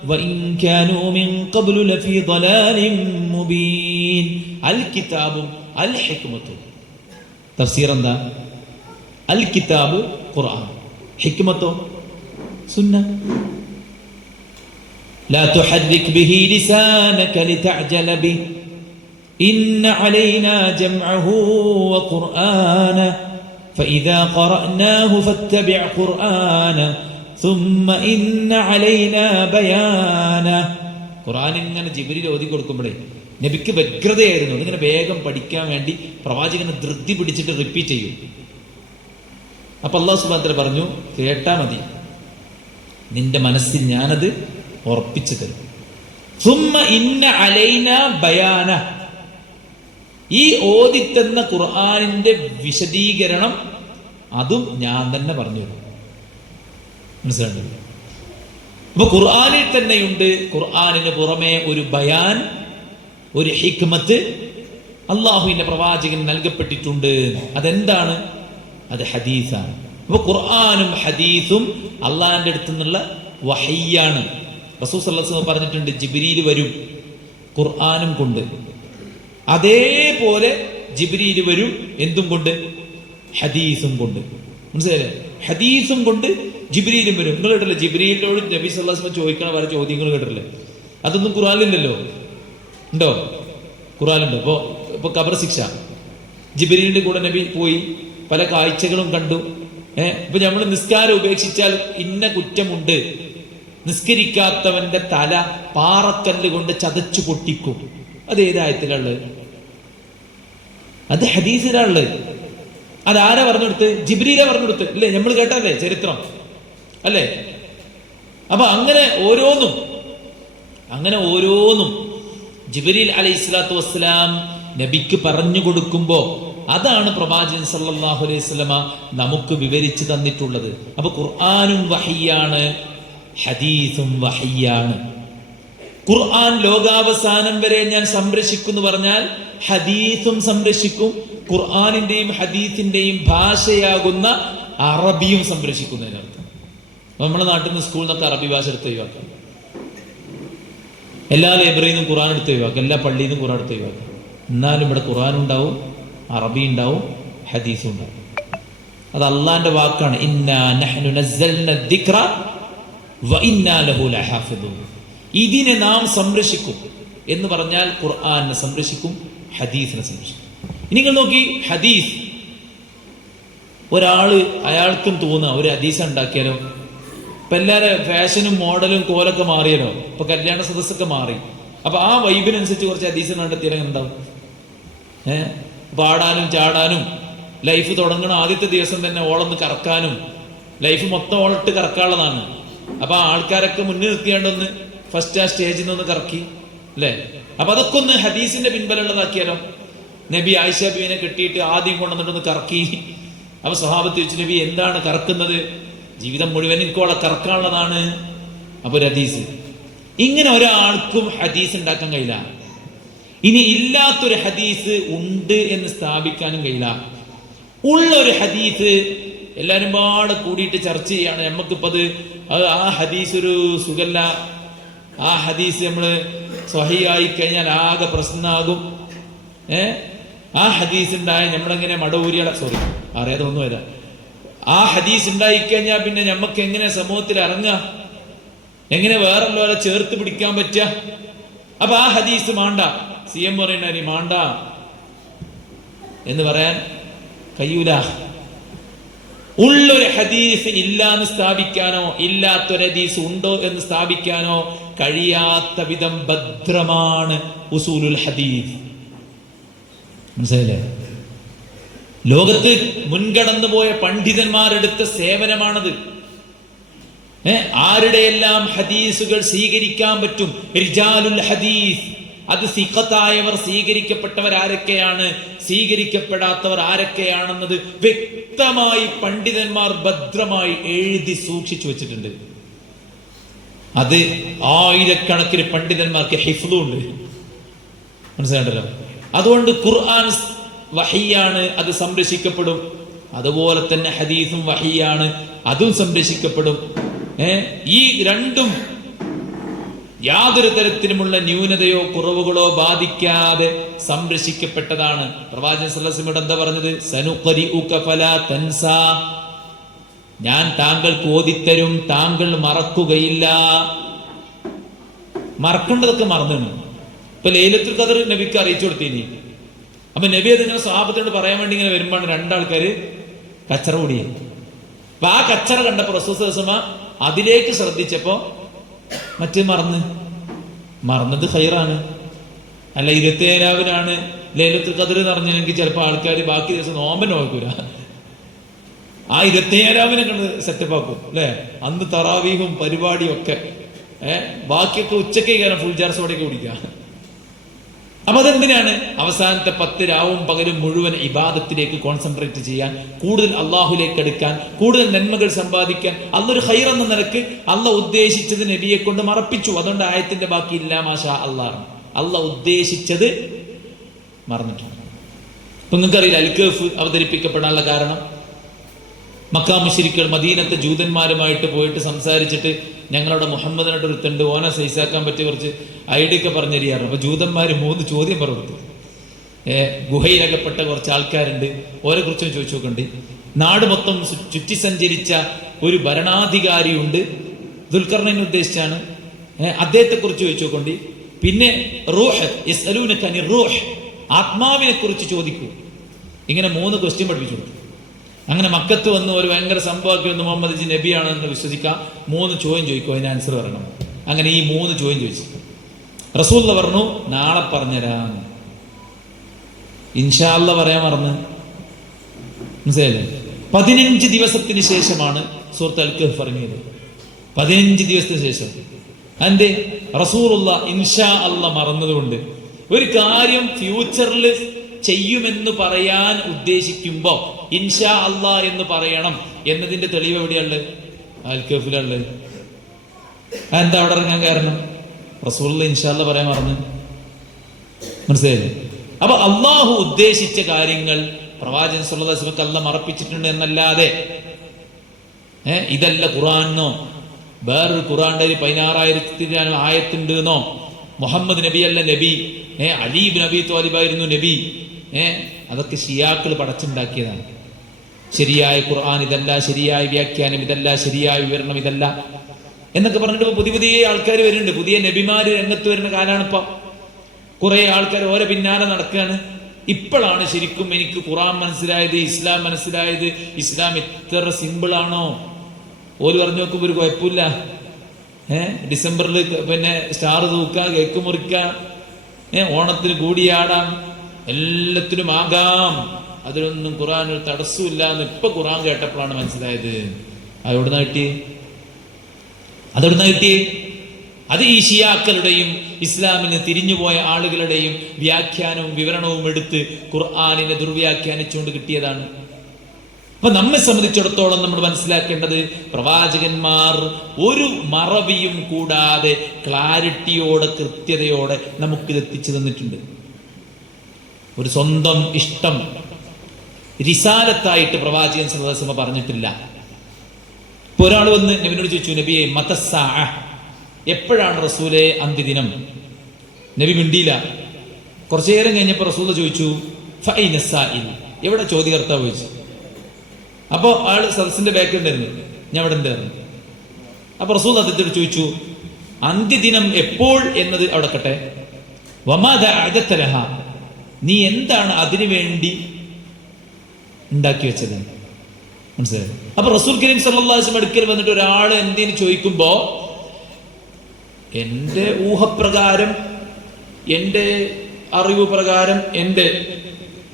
വഇൻ കാനൂ മിൻ ഖബ്ലു ലഫീ ളലാലിൻ മുബീൻ. അൽ കിതാബും അൽ ഹിക്മത്തും. തഫ്സീർ എന്താ? അൽ കിതാബ് ഖുർആൻ, ഹിക്മത്തോ സുന്ന. ലാ തുഹർരിക് ബിഹി ലിസാനക ലിതഅജല ബിഹി ഇന്ന അലൈനാ ജംഅഹു വഖുർആന ഫഇദാ ഖറഅനാഹു ഫത്തബിഅ ഖുർആന ثم ഇന്ന അലൈനാ ബയാന. ഖുർആൻ ഇങ്ങനെ ജിബ്രീൽ ഓതി കൊടുക്കുമ്പോഴേ നബിക്ക് വ്യഗ്രതയായിരുന്നു. ഇങ്ങനെ വേഗം പഠിക്കാൻ വേണ്ടി പ്രവാചകനെ ധൃതി പിടിച്ചിട്ട് റിപ്പീറ്റ് ചെയ്യും. അപ്പൊ അല്ലാഹു സുബ്ഹാനഹു വ തആല പറഞ്ഞു, കേട്ടാ മതി, നിന്റെ മനസ്സിൽ ഞാനത് ഉറപ്പിച്ചു തരും. സുമ്മ ഇന്ന അലൈന ബയാന. ഈ ഓതിത്തെന്ന ഖുർആനിന്റെ വിശദീകരണം അതും ഞാൻ തന്നെ പറഞ്ഞു തരും. മനസ്സിലായില്ലേ? അപ്പൊ ഖുർആനിൽ തന്നെയുണ്ട് ഖുർആനിന് പുറമെ ഒരു ബയാൻ, ഒരു ഹിക്മത്ത് അള്ളാഹുവിന്റെ പ്രവാചകൻ നൽകപ്പെട്ടിട്ടുണ്ട്. അതെന്താണ്? അത് ഹദീസാണ്. അപ്പൊ ഖുർആനും ഹദീസും അള്ളാഹിന്റെ അടുത്ത് നിന്നുള്ള വഹയ്യാണ്. റസൂൽ സല്ലല്ലാഹു അലൈഹി വസല്ലം പറഞ്ഞിട്ടുണ്ട്, ജിബ്രീൽ വരും ഖുർആനും കൊണ്ട്. അതേപോലെ ജിബ്രീൽ വരും എന്തും കൊണ്ട്? ഹദീസും കൊണ്ട്. മനസ്സിലായില്ലേ? ഹദീസും കൊണ്ട് ജിബ്രീലും വരും. നിങ്ങൾ കേട്ടില്ലേ ജിബ്രീലിനോട് നബി സല്ലല്ലാഹു അലൈഹി വസല്ലം ചോദിക്കണ പല ചോദ്യങ്ങൾ കേട്ടില്ലേ? അതൊന്നും ഖുർആനിലില്ലല്ലോ. ഉണ്ടോ? ഖുർആനിലുണ്ടോ? ഇപ്പൊ ഖബർ ശിക്ഷ, ജിബ്രീലിന്റെ കൂടെ നബി പോയി പല കാഴ്ചകളും കണ്ടു. ഇപ്പൊ നമ്മൾ നിസ്കാരം ഉപേക്ഷിച്ചാൽ ഇന്ന കുറ്റമുണ്ട്, നിസ്കരിക്കാത്തവന്റെ തല പാറക്കല്ല് കൊണ്ട് ചതച്ചു പൊട്ടിക്കും. അത് ഏതായത്തിലുള്ളത്? അത് ഹദീസിലുള്ളത്. അതാരാ പറഞ്ഞെടുത്ത്? ജിബ്രീല പറഞ്ഞെടുത്ത് അല്ലേ? നമ്മൾ കേട്ടല്ലേ ചരിത്രം അല്ലേ? അപ്പൊ അങ്ങനെ ഓരോന്നും ജിബ്രീൽ അലൈഹി സ്വലാത്തു വസ്സലാം നബിക്ക് പറഞ്ഞു കൊടുക്കുമ്പോ അതാണ് പ്രവാചകൻ സല്ലല്ലാഹു അലൈഹി വസല്ലമ നമുക്ക് വിവരിച്ചു തന്നിട്ടുള്ളത്. അപ്പൊ ഖുർആനും വഹിയാണ്, ഹദീസും വഹിയാണ്. ഖുർആൻ ലോകാവസാനം വരെ ഞാൻ സംരക്ഷിക്കും എന്ന് പറഞ്ഞാൽ ഹദീസും സംരക്ഷിക്കും, ഖുർആനിന്റെയും ഹദീസിന്റെയും ഭാഷയാകുന്ന അറബിയും സംരക്ഷിക്കുന്നതിനർത്ഥം. നമ്മുടെ നാട്ടിൽ നിന്ന് സ്കൂളിൽ നിന്നൊക്കെ അറബി ഭാഷ എടുത്ത് ഒഴിവാക്കാം, എല്ലാ ലൈബ്രറിയിൽ നിന്നും ഖുർആൻ എടുത്ത് ഒഴിവാക്കാം, എല്ലാ പള്ളിയിൽ നിന്നും ഖുർആൻ എടുത്ത് ഒഴിവാക്കാം. എന്നാലും ഇവിടെ ഖുർആൻ ഉണ്ടാവും, അറബി ഉണ്ടാവും, ഹദീസും ഉണ്ടാവും. അത് അള്ളാന്റെ വാക്കാണ്. ഇന്നാ നഹ്നു നസ്സൽന ദിക്റ വ ഇന്നാ ലഹു ലഹാഫിദൂൻ. ഇതിനെ നാം സംരക്ഷിക്കും എന്ന് പറഞ്ഞാൽ ഖുർആനെ സംരക്ഷിക്കും, ഹദീസിനെ സംരക്ഷിക്കും. ഇനി നിങ്ങൾ നോക്കി, ഹദീസ് ഒരാള് അയാൾക്കും തോന്നുക ഒരു ഹദീസ് ഉണ്ടാക്കിയാലോ. ഇപ്പൊ എല്ലാവരും ഫാഷനും മോഡലും കോലൊക്കെ മാറിയല്ലോ, ഇപ്പൊ കല്യാണ സദസ്സൊക്കെ മാറി. അപ്പൊ ആ വൈബിനനുസരിച്ച് കുറച്ച് ഹദീസ് കണ്ടെത്തിയാലും എന്താവും? പാടാനും ചാടാനും, ലൈഫ് തുടങ്ങണ ആദ്യത്തെ ദിവസം തന്നെ ഓളൊന്ന് കറക്കാനും, ലൈഫ് മൊത്തം ഓളിട്ട് കറക്കാനുള്ളതാണ്. അപ്പൊ ആൾക്കാരൊക്കെ മുന്നിൽ നിർത്തിയാണ്ടൊന്ന് ഫസ്റ്റ് ആ സ്റ്റേജിൽ നിന്ന് കറക്കി അല്ലേ. അപ്പൊ അതൊക്കെ ഒന്ന് ഹദീസിന്റെ പിൻബലമുള്ളതാക്കിയാലോ. നബി ആയിഷ ബീവിനെ കെട്ടിയിട്ട് ആദ്യം കൊണ്ടുവന്നിട്ടൊന്ന് കറക്കി. അപ്പൊ സ്വഹാബത്ത് ചോദിച്ചു, നബി എന്താണ് കറക്കുന്നത്? ജീവിതം മുഴുവൻ എനിക്കോളെ കറക്കാനുള്ളതാണ്. അപ്പൊ ഒരു ഹദീസ്. ഇങ്ങനെ ഒരാൾക്കും ഹദീസ് ഉണ്ടാക്കാൻ കഴിയില്ല. ഇനി ഇല്ലാത്തൊരു ഹദീസ് ഉണ്ട് എന്ന് സ്ഥാപിക്കാനും കഴിയില്ല. ഉള്ള ഒരു ഹദീസ് എല്ലാവരും പാടെ കൂടിയിട്ട് ചർച്ച ചെയ്യാണ്. നമുക്കിപ്പത് ആ ഹദീസ് ഒരു സുഖല്ല, ആ ഹദീസ് നമ്മള് സ്വഹിയായി കഴിഞ്ഞാൽ ആകെ പ്രശ്നമാകും. ആ ഹദീസ് ഉണ്ടായ നമ്മളെങ്ങനെ മടവൂരികളെ അറിയാതെ ഒന്നും വരാം. ആ ഹദീസ് ഉണ്ടായിക്കഴിഞ്ഞാൽ പിന്നെ നമുക്ക് എങ്ങനെ സമൂഹത്തിൽ ഇറങ്ങാം, എങ്ങനെ വേറെല്ലോരെ ചേർത്ത് പിടിക്കാൻ പറ്റുക? അപ്പൊ ആ ഹദീസ് മാണ്ട, CM പറയണ്ട നീ മാണ്ട എന്ന് പറയാൻ കഴിയൂല. ഉള്ളൊരു ഹദീസ് ഇല്ല എന്ന് സ്ഥാപിക്കാനോ ഇല്ലാത്തൊരു ഹദീസ് ഉണ്ടോ എന്ന് സ്ഥാപിക്കാനോ കഴിയാത്ത വിധം ഭദ്രമാണ് ഉസൂലുൽ ഹദീസ്. മനസ്സിലായില്ലേ? ലോകത്ത് മുൻകടന്നു പോയ പണ്ഡിതന്മാരെടുത്ത സേവനമാണത്. ആരുടെയെല്ലാം ഹദീസുകൾ സ്വീകരിക്കാൻ പറ്റും? റിജാലുൽ ഹദീസ്. അത് സിഖത്തായവർ സ്വീകരിക്കപ്പെട്ടവർ ആരൊക്കെയാണ്, സ്വീകരിക്കപ്പെടാത്തവർ ആരൊക്കെയാണെന്നത് വ്യക്തമായി പണ്ഡിതന്മാർ ഭദ്രമായി എഴുതി സൂക്ഷിച്ചു വെച്ചിട്ടുണ്ട്. അത് ആയിരക്കണക്കിന് പണ്ഡിതന്മാർക്ക് ഹിഫ്ളുണ്ട്. മനസ്സിലാണ്ടല്ലോ. അതുകൊണ്ട് ഖുർആൻ വഹിയാണ്, അത് സംരക്ഷിക്കപ്പെടും. അതുപോലെ തന്നെ ഹദീസും വഹിയാണ്, അതും സംരക്ഷിക്കപ്പെടും. ഈ രണ്ടും യാതൊരു തരത്തിലുമുള്ള ന്യൂനതയോ കുറവുകളോ ബാധിക്കാതെ സംരക്ഷിക്കപ്പെട്ടതാണ്. പ്രവാചകൻ സല്ലല്ലാഹു അലൈഹി വസല്ലം എന്താ പറഞ്ഞത്? സനുഖരിഉക ഫലാ തൻസാ. ഞാൻ താങ്കൾക്ക് ഓതിത്തരും, താങ്കൾ മറക്കുകയില്ല. മറക്കേണ്ടതൊക്കെ മറന്നു. ഇപ്പൊ ലൈലത്തുൽ ഖദർ നബിക്ക് അറിയിച്ചു കൊടുത്തിനി. അപ്പൊ നബി അതിനെ സ്വഹാബത്തോട് പറയാൻ വേണ്ടി ഇങ്ങനെ വരുമ്പോഴാണ് രണ്ടാൾക്കാര് കച്ചറ കൂടിയ. അപ്പൊ ആ കച്ചറ കണ്ടപ്പോ റസൂൽ സല്ലല്ലാഹു അലൈഹി വസല്ലം അതിലേക്ക് ശ്രദ്ധിച്ചപ്പോ മറ്റേ മറന്നത് ഖൈറാണ്. അല്ല 27-നാണ് ലൈലത്തുൽ ഖദർ എന്ന് പറഞ്ഞെങ്കിൽ ചിലപ്പോ ആൾക്കാർ ബാക്കി ദിവസം നോമ്പൻ നോക്കൂല. ആ 27-നെ കണ്ട് സെറ്റപ്പ് ആക്കും അല്ലെ. അന്ന് തറാവീഹും പരിപാടിയും ഒക്കെ, ബാക്കിയൊക്കെ ഉച്ചക്കേ കയറാൻ ഫുൾ ജാർസോടെയൊക്കെ കുടിക്കുക. അപ്പൊ അതെന്തിനാണ്? അവസാനത്തെ 10 രാവും പകലും മുഴുവൻ ഇബാദത്തിലേക്ക് കോൺസെൻട്രേറ്റ് ചെയ്യാൻ, കൂടുതൽ അള്ളാഹുലേക്ക് എടുക്കാൻ, കൂടുതൽ നന്മകൾ സമ്പാദിക്കാൻ. അന്നൊരു ഖൈർ എന്ന നിലക്ക് അള്ളാഹ് ഉദ്ദേശിച്ചത് നബിയെ കൊണ്ട് മറപ്പിച്ചു. അതുകൊണ്ട് ആയത്തിന്റെ ബാക്കി ഇല്ല മാഷാ അള്ളാഹ്. അള്ളാഹ് ഉദ്ദേശിച്ചത് മറന്നിട്ടുണ്ട്. ഇപ്പൊ നിങ്ങൾക്കറിയില്ല അൽ-കഹ്ഫ് അവതരിപ്പിക്കപ്പെടാനുള്ള കാരണം? മക്കാ മുശ്രിക്കുകൾ മദീനത്തെ ജൂതന്മാരുമായിട്ട് പോയിട്ട് സംസാരിച്ചിട്ട് ഞങ്ങളുടെ മുഹമ്മദിനായിട്ട് ഒരുത്തുണ്ട്, ഓനെ സൈസാക്കാൻ പറ്റിയ കുറച്ച് ഐഡിയ ഒക്കെ പറഞ്ഞിരിക്കാറ്. അപ്പൊ ജൂതന്മാര് 3 ചോദ്യം പറഞ്ഞു. ഗുഹയിലകപ്പെട്ട കുറച്ച് ആൾക്കാരുണ്ട്, ഓരെ കുറിച്ചും ചോദിച്ചു നോക്കണ്ട്. നാട് മൊത്തം ചുറ്റി സഞ്ചരിച്ച ഒരു ഭരണാധികാരിയുണ്ട്, ദുൽഖർനൈൻ ഉദ്ദേശിച്ചാണ്, അദ്ദേഹത്തെ കുറിച്ച് ചോദിച്ചു നോക്കണ്ട്. പിന്നെ റൂഹ് യസ്അലൂനക അനിർ റൂഹ്, ആത്മാവിനെ കുറിച്ച് ചോദിക്കൂ. ഇങ്ങനെ 3 ക്വസ്റ്റ്യൻ പഠിപ്പിച്ചു കൊടുത്തു. അങ്ങനെ മക്കത്ത് വന്ന് ഒരു ഭയങ്കര സംഭവമൊക്കെ ഒന്ന് മുഹമ്മദ് നബിയാണെന്ന് വിശ്വസിക്കാം. 3 ചോദ്യം ചോദിക്കും, അതിന് ആൻസർ പറയണം. അങ്ങനെ ഈ 3 ചോദ്യം ചോദിച്ചു. റസൂൽ പറഞ്ഞു നാളെ പറഞ്ഞുതരാം. ഇൻഷാ അല്ലാഹ് പറയാൻ മറന്ന്. മനസ്സിലായില്ലേ? 15 ദിവസത്തിന് ശേഷമാണ് സൂറത്ത് അൽ-കഹ്ഫ് ഇറങ്ങിയത്. 15 ദിവസത്തിന് ശേഷം. അതിന്റെ റസൂലുള്ള ഇൻഷാ അല്ലാഹ് മറന്നതുകൊണ്ട് ഒരു കാര്യം ഫ്യൂച്ചറിൽ ചെയ്യുമെന്ന് പറയാൻ ഉദ്ദേശിക്കുമ്പോ ഇൻഷാ അല്ലാ എന്ന് പറയണം എന്നതിന്റെ തെളിവ് എവിടെയുള്ളത്? അൽ-കഹ്ഫിലുള്ളത്. എന്താ അവിടെ ഇറങ്ങാൻ കാരണം? റസൂലുള്ളാഹി ഇൻഷാ അല്ലാ പറയാൻ മറന്നു. മനസ്സിലായില്ലേ? അപ്പൊ അള്ളാഹു ഉദ്ദേശിച്ച കാര്യങ്ങൾ പ്രവാചകൻ സല്ലല്ലാഹു അലൈഹി വസല്ലം അല്ലാഹ് മറപ്പിച്ചിട്ടുണ്ട് എന്നല്ലാതെ ഇതല്ല ഖുർആനോ വേറൊരു ഖുർആന്റെ 16,000 ആയത്തുണ്ട് എന്നോ മുഹമ്മദ് നബി അല്ല നബി, അലി ഇബ്നു അബീ ത്വാലിബായിരുന്നു നബി, അതൊക്കെ ഷിയാക്കൾ പടച്ചുണ്ടാക്കിയതാണ്. ശരിയായ ഖുർആൻ ഇതല്ല, ശരിയായ വ്യാഖ്യാനം ഇതല്ല, ശരിയായ വിവരണം ഇതല്ല എന്നൊക്കെ പറഞ്ഞിട്ട് പുതിയ പുതിയ ആൾക്കാർ വരുന്നുണ്ട്. പുതിയ നബിമാര് രംഗത്ത് വരുന്ന കാലാണ് ഇപ്പൊ. കുറെ ആൾക്കാർ ഓരോ പിന്നാലെ നടക്കുകയാണ്. ഇപ്പോഴാണ് ശരിക്കും എനിക്ക് ഖുർആൻ മനസ്സിലായത്, ഇസ്ലാം മനസ്സിലായത്. ഇസ്ലാം ഇത്ര സിമ്പിൾ ആണോ? ഓല് പറഞ്ഞു നോക്കുമ്പോ ഒരു കുഴപ്പമില്ല. ഡിസംബറിൽ പിന്നെ സ്റ്റാർ തൂക്കുക, കേക്ക് മുറിക്കുക, ഓണത്തിന് കൂടിയാടാം, എല്ലാത്തിനും ആകാം, അതിലൊന്നും ഖുർആൻ ഒരു തടസ്സമില്ല എന്ന് ഇപ്പൊ ഖുർആൻ കേട്ടപ്പോഴാണ് മനസ്സിലായത്. അതെവിടുന്ന കിട്ടി? അത് ഈ ഷിയാക്കളുടെയും ഇസ്ലാമിന് തിരിഞ്ഞുപോയ ആളുകളുടെയും വ്യാഖ്യാനവും വിവരണവും എടുത്ത് ഖുർആനിനെ ദുർവ്യാഖ്യാനിച്ചുകൊണ്ട് കിട്ടിയതാണ്. അപ്പൊ നമ്മെ സംബന്ധിച്ചിടത്തോളം നമ്മൾ മനസ്സിലാക്കേണ്ടത്, പ്രവാചകന്മാർ ഒരു മറവിയും കൂടാതെ ക്ലാരിറ്റിയോടെ കൃത്യതയോടെ നമുക്കിത് എത്തിച്ചു തന്നിട്ടുണ്ട്. ഒരു സ്വന്തം ഇഷ്ടം റിസാലത്തായിട്ട് പ്രവാചകൻ സല്ലല്ലാഹു അലൈഹി വസല്ലം പറഞ്ഞിട്ടില്ല. ഇപ്പൊ ഒരാൾ വന്ന് നബിയോട് ചോദിച്ചു, നബിയെ മതസ്സാഅ, എപ്പോഴാണ് റസൂലെ അന്ത്യദിനം? നബി മിണ്ടിയില്ല. കുറച്ചു നേരം കഴിഞ്ഞപ്പോ റസൂൽ ചോദിച്ചു, ഫൈന സാഇൽ, എവിടെ ചോദ്യകർത്താവ് ചോദിച്ചു. അപ്പൊ ആള് സദസ്സിന്റെ ബാക്കിൽ ഉണ്ടായിരുന്നു, ഞാൻ അവിടെ ഉണ്ടായിരുന്നു. അപ്പൊ റസൂൽ അദ്ദേഹത്തോട് ചോദിച്ചു, അന്ത്യദിനം എപ്പോൾ എന്നത് അവിടെ കട്ടെ, വമാദ അഅദതലഹ, നീ എന്താണ് അതിനു വേണ്ടി ഉണ്ടാക്കി വെച്ചത്? മനസ്സിലായി? അപ്പൊ റസൂൽ കരീം സല്ലല്ലാഹു അലൈഹി വസല്ലം അടുക്കൽ വന്നിട്ട് ഒരാൾ എന്തിനു ചോദിക്കുമ്പോ, എന്റെ ഊഹപ്രകാരം, എന്റെ അറിവ് പ്രകാരം, എന്റെ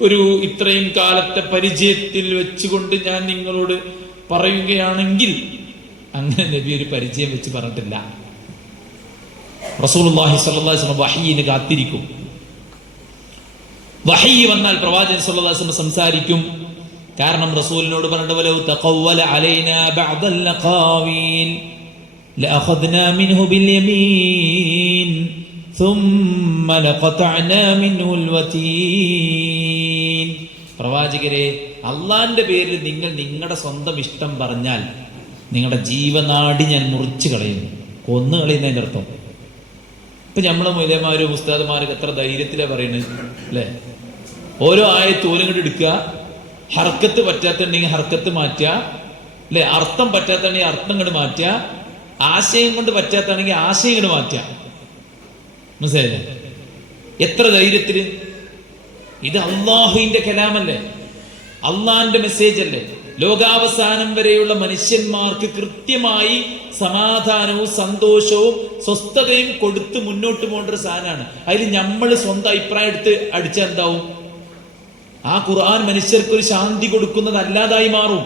ഒരു ഇത്രയും കാലത്തെ പരിചയത്തിൽ വെച്ചുകൊണ്ട് ഞാൻ നിങ്ങളോട് പറയുകയാണെങ്കിൽ, അങ്ങനെ നബി ഒരു പരിചയം വെച്ച് പറഞ്ഞിട്ടില്ല. റസൂലുള്ളാഹി സ്വല്ലല്ലാഹു അലൈഹി വസല്ലം വഹീന് കാത്തിരിക്കും. വഹീ വന്നാൽ പ്രവാചകൻ സ്വല്ലല്ലാഹു അലൈഹി വസല്ലം സംസാരിക്കും. കാരണം റസൂലിനോട് പറഞ്ഞിട്ട്, വലൗ തഖവ്വല അലൈനാ ബഅദൽ ലഖാവീൽ ലഅഖദ്നാ മിൻഹു ബിൽ യമീൻ ثم لقطعنا منه الوتين. പ്രവാചകരെ, അള്ളാന്റെ പേരിൽ നിങ്ങൾ നിങ്ങളുടെ സ്വന്തം ഇഷ്ടം പറഞ്ഞാൽ നിങ്ങളുടെ ജീവനാടി ഞാൻ മുറിച്ചു കളയും, കൊന്നു കളയുന്നതിന്റെ അർത്ഥം. ഇപ്പൊ നമ്മളെ മൊയ്തന്മാരും ഉസ്താദുമാരൊക്കെ എത്ര ധൈര്യത്തിലാ പറയുന്നത് അല്ലെ? ഓരോ ആയത്ത് ഓലും എടുക്കുക, ഹർക്കത്ത് പറ്റാത്തുണ്ടെങ്കിൽ ഹർക്കത്ത് മാറ്റുക അല്ലെ, അർത്ഥം പറ്റാത്താണെങ്കിൽ അർത്ഥം കൊണ്ട് മാറ്റുക, ആശയം കൊണ്ട് പറ്റാത്താണെങ്കിൽ ആശയം കൊണ്ട് മാറ്റുക. മനസ്സിലായില്ലേ? എത്ര ധൈര്യത്തില്! ഇത് അള്ളാഹുവിന്റെ കലാമല്ലേ, അള്ളാന്റെ മെസ്സേജ് അല്ലേ? ലോകാവസാനം വരെയുള്ള മനുഷ്യന്മാർക്ക് കൃത്യമായി സമാധാനവും സന്തോഷവും സ്വസ്ഥതയും കൊടുത്ത് മുന്നോട്ട് പോകേണ്ട ഒരു സാധനമാണ്. അതിൽ നമ്മൾ സ്വന്തം അഭിപ്രായം എടുത്ത് അടിച്ചാൽ എന്താവും? ആ ഖുർആൻ മനുഷ്യർക്കൊരു ശാന്തി കൊടുക്കുന്നത് അല്ലാതായി മാറും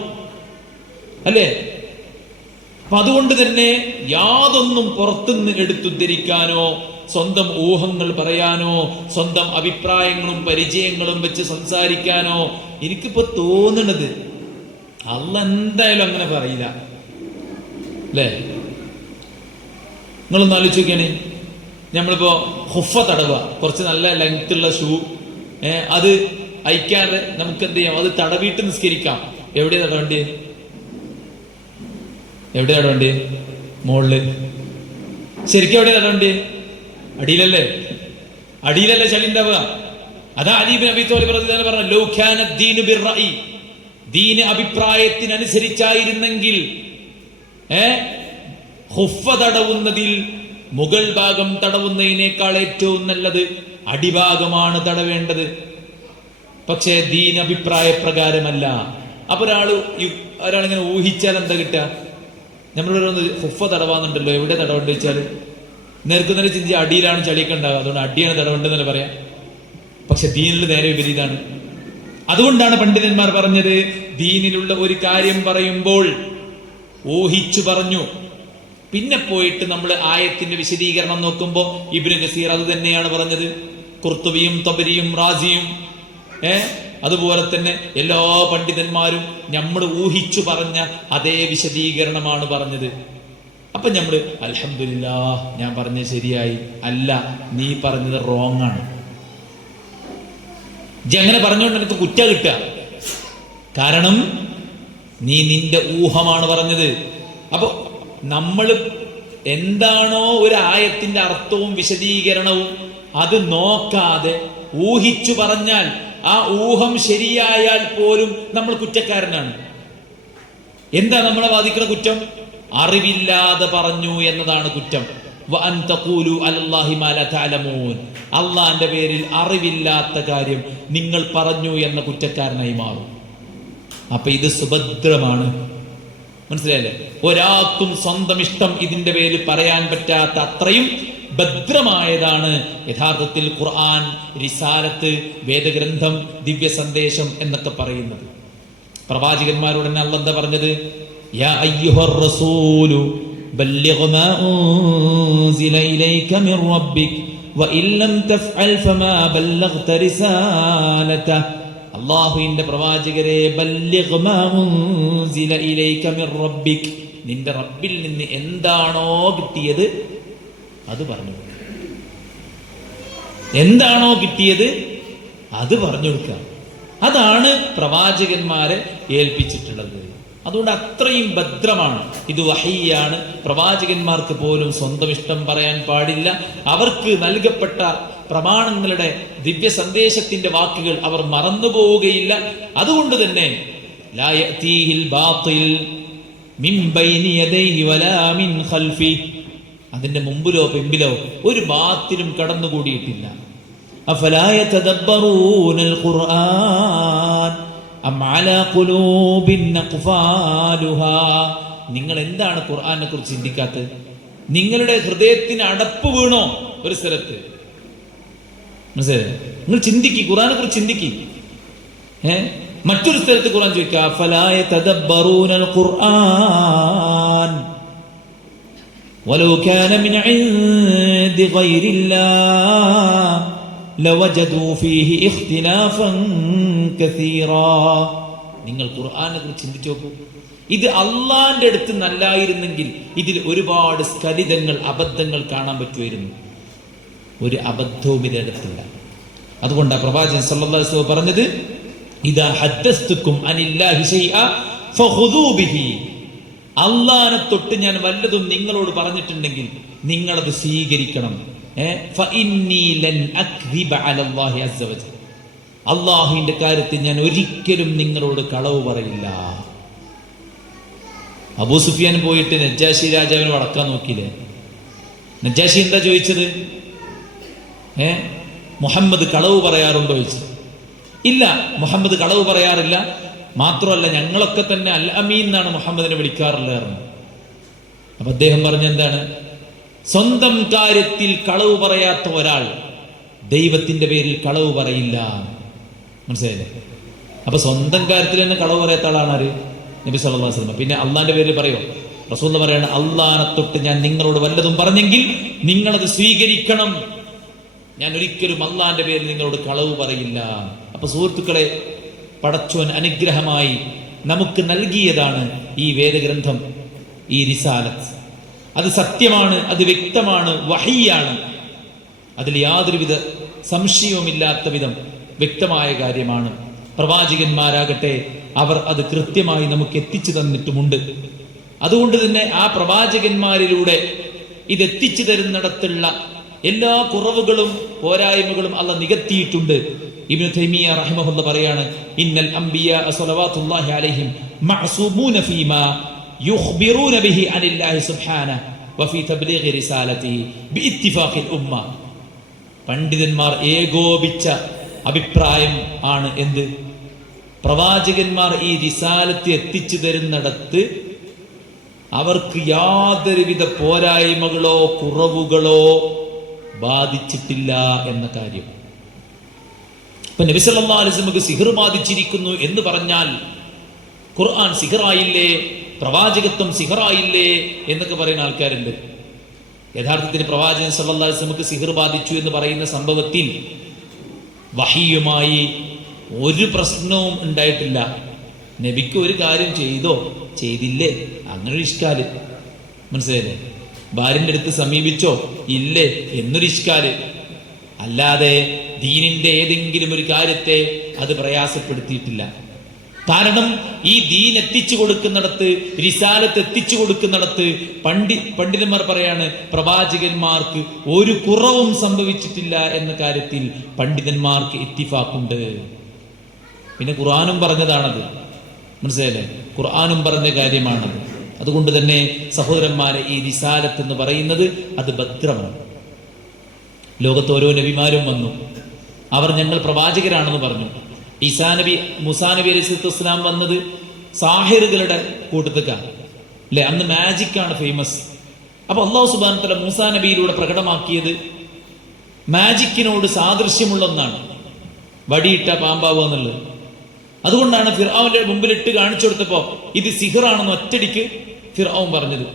അല്ലേ? അപ്പൊ അതുകൊണ്ട് തന്നെ യാതൊന്നും പുറത്തുനിന്ന് എടുത്തുദ്ധരിക്കാനോ സ്വന്തം ഊഹങ്ങൾ പറയാനോ സ്വന്തം അഭിപ്രായങ്ങളും പരിചയങ്ങളും വെച്ച് സംസാരിക്കാനോ എനിക്കിപ്പോ തോന്നുന്നത് അള്ളാഹ് എന്തായാലും അങ്ങനെ പറയില്ല അല്ലേ? നിങ്ങളൊന്ന് ആലോചിച്ച് നോക്കിയാണേ, നമ്മളിപ്പോ ഹുഫ തടവുക, കുറച്ച് നല്ല ലെങ്ത് ഉള്ള ഷൂ, അത് അയക്കാതെ നമുക്ക് എന്ത് ചെയ്യാം? അത് തടവിട്ട് നിസ്കരിക്കാം. എവിടെയാ തടവേണ്ടേ? എവിടെയാ തടവേണ്ടേ? മുകളില്. ശരിക്കും എവിടെയാ തടവേണ്ടേ? അടിയിലല്ലേ? അടിയിലല്ലേ ചളി ഉണ്ടാവുക? അതാ അലി ഇബ്നു അബീ ത്വാലിബ് റളിയല്ലാഹു അൻഹു പറഞ്ഞു, ലൗ കാന ദീനു ബിർറഈ, ദീന അഭിപ്രായത്തിനനുസരിച്ചായിരുന്നെങ്കിൽ ഖുഫ തടവുന്നതിൽ മുകൾ ഭാഗം തടവുന്നതിനേക്കാൾ ഏറ്റവും നല്ലത് അടിഭാഗമാണ് തടവേണ്ടത്. പക്ഷേ ദീൻ അഭിപ്രായ പ്രകാരമല്ല. അപ്പൊ ഒരാളിങ്ങനെ ഊഹിച്ചാൽ എന്താ കിട്ടുക? നമ്മളിവിടെ ഖുഫ തടവാന്നുണ്ടല്ലോ, എവിടെ തടവേണ്ട വെച്ചാൽ നേർക്കുന്നൊരു ചിന്തി അടിയിലാണ് ചളിയൊക്കെ ഉണ്ടാവുക, അതുകൊണ്ട് അടിയാണ് തടവേണ്ടതെന്നല്ല പറയാം. പക്ഷെ ദീനിൽ നേരെ വിപരീതമാണ്. അതുകൊണ്ടാണ് പണ്ഡിതന്മാർ പറഞ്ഞത്, ദീനിലുള്ള ഒരു കാര്യം പറയുമ്പോൾ ഊഹിച്ചു പറഞ്ഞു, പിന്നെ പോയിട്ട് നമ്മൾ ആയത്തിന്റെ വിശദീകരണം നോക്കുമ്പോൾ ഇബ്നു കസീർ അത് തന്നെയാണ് പറഞ്ഞത്. ഖുർത്തുബിയും തബരിയും റാസിയും അതുപോലെ തന്നെ എല്ലാ പണ്ഡിതന്മാരും നമ്മൾ ഊഹിച്ചു പറഞ്ഞ അതേ വിശദീകരണമാണ് പറഞ്ഞത്. അപ്പൊ നമ്മള് അൽഹംദുലില്ലാഹ് ഞാൻ പറഞ്ഞത് ശരിയായി. അല്ല, നീ പറഞ്ഞത് റോങ് ആണ്. അങ്ങനെ പറഞ്ഞുകൊണ്ട് എനിക്ക് കുറ്റ കിട്ടുക. കാരണം നീ നിന്റെ ഊഹമാണ് പറഞ്ഞത്. അപ്പൊ നമ്മൾ എന്താണോ ഒരു ആയത്തിന്റെ അർത്ഥവും വിശദീകരണവും അത് നോക്കാതെ ഊഹിച്ചു പറഞ്ഞാൽ ആ ഊഹം ശരിയായാൽ പോലും നമ്മൾ കുറ്റക്കാരനാണ്. എന്താ നമ്മളെ ബാധിക്കുന്ന കുറ്റം? അറിവില്ലാതെ പറഞ്ഞു എന്നതാണ് കുറ്റം. അള്ളാന്റെ പേരിൽ അറിവില്ലാത്ത കാര്യം നിങ്ങൾ പറഞ്ഞു എന്ന കുറ്റക്കാരനായി മാറും. അപ്പൊ ഇത് സുഭദ്രമാണ്. മനസ്സിലായല്ലേ? ഒരാൾക്കും സ്വന്തം ഇഷ്ടം ഇതിന്റെ പേരിൽ പറയാൻ പറ്റാത്ത അത്രയും ഭദ്രമായതാണ് യഥാർത്ഥത്തിൽ ഖുർആൻ, റിസാലത്ത്, വേദഗ്രന്ഥം, ദിവ്യ സന്ദേശം എന്നൊക്കെ പറയുന്നത്. പ്രവാചകന്മാരോട് തന്നെ അല്ലാഹ് എന്താ പറഞ്ഞത്? യാ അയ്യുഹർ റസൂലു ബല്ലിഗ് മാ ഉൻസില ഇലൈക മിർ റബ്ബിക് വഇൻ ലം തഫ്അൽ ഫമാ ബല്ലഗ്ത റിസാലതഹ. അല്ലാഹുവിന്റെ പ്രവാചകരെ, ബല്ലിഗ് മാ ഉൻസില ഇലൈക മിർ റബ്ബിക്, നിന്റെ റബ്ബിൽ നിന്ന് എന്താണോ കിട്ടിയത് അത് പറഞ്ഞു. എന്താണോ കിട്ടിയത് അത് പറഞ്ഞു കൊടുക്കുക. അതാണ് പ്രവാചകന്മാരെ ഏൽപ്പിച്ചിട്ടുള്ളത്. അതുകൊണ്ട് അത്രയും ഭദ്രമാണ്. ഇത് വഹയ്യാണ്. പ്രവാചകന്മാർക്ക് പോലും സ്വന്തം ഇഷ്ടം പറയാൻ പാടില്ല. അവർക്ക് നൽകപ്പെട്ട പ്രമാണങ്ങളുടെ ദിവ്യ സന്ദേശത്തിന്റെ വാക്കുകൾ അവർ മറന്നുപോവുകയില്ല. അതുകൊണ്ട് തന്നെ ലാ യഅതീഹിൽ ബാത്തിൽ മിൻ ബൈനി യദൈഹി വലാ മിൻ ഖൽഫി, അതിന്റെ മുമ്പിലോ പിമ്പിലോ ഒരു ബാത്തിലും കടന്നുകൂടിയിട്ടില്ല. അഫലാ യതദബ്ബറൂനൽ ഖുർആൻ അം അലാ ഖുലൂബിൻ അഖ്ഫാലുഹാ. നിങ്ങൾ എന്താണ് ഖുർആനെ കുറിച്ച് ചിന്തിക്കാത്തത്? നിങ്ങളുടെ ഹൃദയത്തിന് അടപ്പ് വീണോ ഒരു സ്ഥലത്ത്? മനസ്സിലായോ? നിങ്ങൾ ചിന്തിക്കി, ഖുർആനെ കുറിച്ച് ചിന്തിക്കി. മറ്റൊരു സ്ഥലത്ത് ഖുർആൻ ചോദിക്കുക, അഫലാ യതദബ്ബറൂനൽ ഖുർആൻ വലൗ കാന മിൻ ഇൻദി ഗൈരില്ലാഹ് ലവജദൂ ഫീഹി ഇഖ്തിലാഫൻ കസീറാ. നിങ്ങൾ ഖുർആനെ കുറിച്ച് ചിന്തിച്ചു നോക്കൂ. ഇത് അള്ളാന്റെ അടുത്ത് നല്ലായിരുന്നെങ്കിൽ ഇതിൽ ഒരുപാട് സ്ഖലിതങ്ങൾ, അബദ്ധങ്ങൾ കാണാൻ പറ്റുമായിരുന്നു. ഒരു അബദ്ധവും ഇതിനടുത്തില്ല. അതുകൊണ്ടാണ് പ്രവാചകൻ സല്ലല്ലാഹു അലൈഹി വസല്ലം പറഞ്ഞത്, ഇദാ ഹദ്ദസ്തുക്കും അനില്ലാഹി ശൈഅ ഫഖുദൂ ബിഹി. അള്ളാനെ തൊട്ട് ഞാൻ വല്ലതും നിങ്ങളോട് പറഞ്ഞിട്ടുണ്ടെങ്കിൽ നിങ്ങളത് സ്വീകരിക്കണം. അള്ളാഹുവിന്റെ കാര്യത്തിൽ ഞാൻ ഒരിക്കലും നിങ്ങളോട് കളവ് പറയില്ല. അബൂ സുഫിയാൻ പോയിട്ട് നജ്ജാശി രാജാവിനെ വടക്കാൻ നോക്കിയില്ലേ? നജ്ജാശി എന്താ ചോദിച്ചത്? മുഹമ്മദ് കളവ് പറയാറുണ്ടോ ചോദിച്ചു. ഇല്ല, മുഹമ്മദ് കളവ് പറയാറില്ല. മാത്രമല്ല, ഞങ്ങളൊക്കെ തന്നെ അൽ അമീൻ എന്നാണ് മുഹമ്മദിനെ വിളിക്കാറുള്ളത്. അപ്പൊ അദ്ദേഹം പറഞ്ഞെന്താണ്? സ്വന്തം കാര്യത്തിൽ കളവ് പറയാത്ത ഒരാൾ ദൈവത്തിന്റെ പേരിൽ കളവ് പറയില്ല. മനസ്സിലായില്ലേ? അപ്പൊ സ്വന്തം കാര്യത്തിൽ തന്നെ കളവ് പറയാത്ത ആളാണ് ആര്? നബി സല്ലല്ലാഹു അലൈഹി വസല്ലം. പിന്നെ അള്ളാന്റെ പേരിൽ പറയോ? റസൂൽ പറയാണ്, അള്ളാനെ തൊട്ട് ഞാൻ നിങ്ങളോട് വല്ലതും പറഞ്ഞെങ്കിൽ നിങ്ങളത് സ്വീകരിക്കണം. ഞാൻ ഒരിക്കലും അള്ളാന്റെ പേരിൽ നിങ്ങളോട് കളവ് പറയില്ല. അപ്പൊ സുഹൃത്തുക്കളെ, പടച്ചോൻ അനുഗ്രഹമായി നമുക്ക് നൽകിയതാണ് ഈ വേദഗ്രന്ഥം, ഈ റിസാലത്ത്. അത് സത്യമാണ്, അത് വ്യക്തമാണ്, വഹയ്യാണ്. അതിൽ യാതൊരുവിധ സംശയവുമില്ലാത്ത വിധം വ്യക്തമായ കാര്യമാണ്. പ്രവാചകന്മാരാകട്ടെ, അവർ അത് കൃത്യമായി നമുക്ക് എത്തിച്ചു തന്നിട്ടുമുണ്ട്. അതുകൊണ്ട് തന്നെ ആ പ്രവാചകന്മാരിലൂടെ ഇത് എത്തിച്ചു തരുന്നിടത്തുള്ള എല്ലാ കുറവുകളും പോരായ്മകളും അല്ലാഹ് നികത്തിയിട്ടുണ്ട്. ഇബ്നു തൈമിയ്യ റഹിമഹുല്ലാഹ് പറയാണ്, ഇന്നൽ അംബിയാ സ്വല്ലവാതുല്ലാഹി അലൈഹിം മഅസൂമൂന ഫീമാ യുഖ്ബിറൂന ബിഹി അനില്ലാഹി സുബ്ഹാനഹു വഫീ തബ്ലീഗി റിസാലതിഹി ബിഇത്തിഫാഖിൽ ഉമ്മ. പണ്ഡിതന്മാർ ഏകോപിച്ച അഭിപ്രായം ആണ് എന്ത്? പ്രവാചകന്മാർ ഈ റിസാലത്ത് എത്തിച്ചു തരുന്നിടത്ത് അവർക്ക് യാതൊരുവിധ പോരായ്മകളോ കുറവുകളോ ബാധിച്ചിട്ടില്ല എന്ന കാര്യം. ഇപ്പൊ നബി സല്ലല്ലാഹു അലൈഹി വസല്ലം സിഹർ ബാധിച്ചിരിക്കുന്നു എന്ന് പറഞ്ഞാൽ ഖുർആൻ സിഹറായില്ലേ, പ്രവാചകത്വം സിഹറായില്ലേ എന്നൊക്കെ പറയുന്ന ആൾക്കാരുണ്ട്. യഥാർത്ഥത്തിൽ പ്രവാചകൻ സല്ലല്ലാഹു അലൈഹി വസല്ലം സിഹർ ബാധിച്ചു എന്ന് പറയുന്ന സംഭവത്തിൽ വഹിയുമായി ഒരു പ്രശ്നവും ഉണ്ടായിട്ടില്ല. നബിക്ക് ഒരു കാര്യം ചെയ്തോ ചെയ്തില്ലേ അങ്ങനൊരു ഇഷ്കാല്, മനസ്സിലായില്ലേ? ഭാര്യന്റെ അടുത്ത് സമീപിച്ചോ ഇല്ലേ എന്നൊരു ഇഷ്കാല്. അല്ലാതെ ദീനിന്റെ ഏതെങ്കിലും ഒരു കാര്യത്തെ അത് പ്രയാസപ്പെടുത്തിയിട്ടില്ല. കാരണം ഈ ദീൻ എത്തിച്ചു കൊടുക്കുന്നിടത്ത്, റിസാലത്ത് എത്തിച്ചു കൊടുക്കുന്നിടത്ത് പണ്ഡിതന്മാർ പറയാണ് പ്രവാചകന്മാർക്ക് ഒരു കുറവും സംഭവിച്ചിട്ടില്ല എന്ന കാര്യത്തിൽ പണ്ഡിതന്മാർക്ക് ഇത്തിഫാക്കുണ്ട്. പിന്നെ ഖുർആനും പറഞ്ഞതാണത്, മനസ്സിലായില്ലേ? ഖുർആനും പറഞ്ഞ കാര്യമാണത്. അതുകൊണ്ട് തന്നെ സഹോദരന്മാരെ, ഈ റിസാലത്ത് എന്ന് പറയുന്നത് അത് ഭദ്രമാണ്. ലോകത്ത് ഓരോ നബിമാരും വന്നു, അവർ ഞങ്ങൾ പ്രവാചകരാണെന്ന് പറഞ്ഞു. മൂസാ നബി അലൈഹി സ്വലാം വന്നത് സാഹിറുകളുടെ കൂട്ടത്തേക്കാണ് അല്ലെ? അന്ന് മാജിക്കാണ് ഫേമസ്. അപ്പൊ അല്ലാഹു സുബ്ഹാനഹു വ തആല മൂസാ നബിയിലൂടെ പ്രകടമാക്കിയത് മാജിക്കിനോട് സാദൃശ്യമുള്ള ഒന്നാണ്, വടിയിട്ട പാമ്പാവുക എന്നുള്ളത്. അതുകൊണ്ടാണ് ഫിർഔന്റെ മുമ്പിൽ ഇട്ട് കാണിച്ചു കൊടുത്തപ്പോ ഇത് സിഹിറാണെന്ന് ഒറ്റടിക്ക് ഫിർഔൻ പറഞ്ഞത്.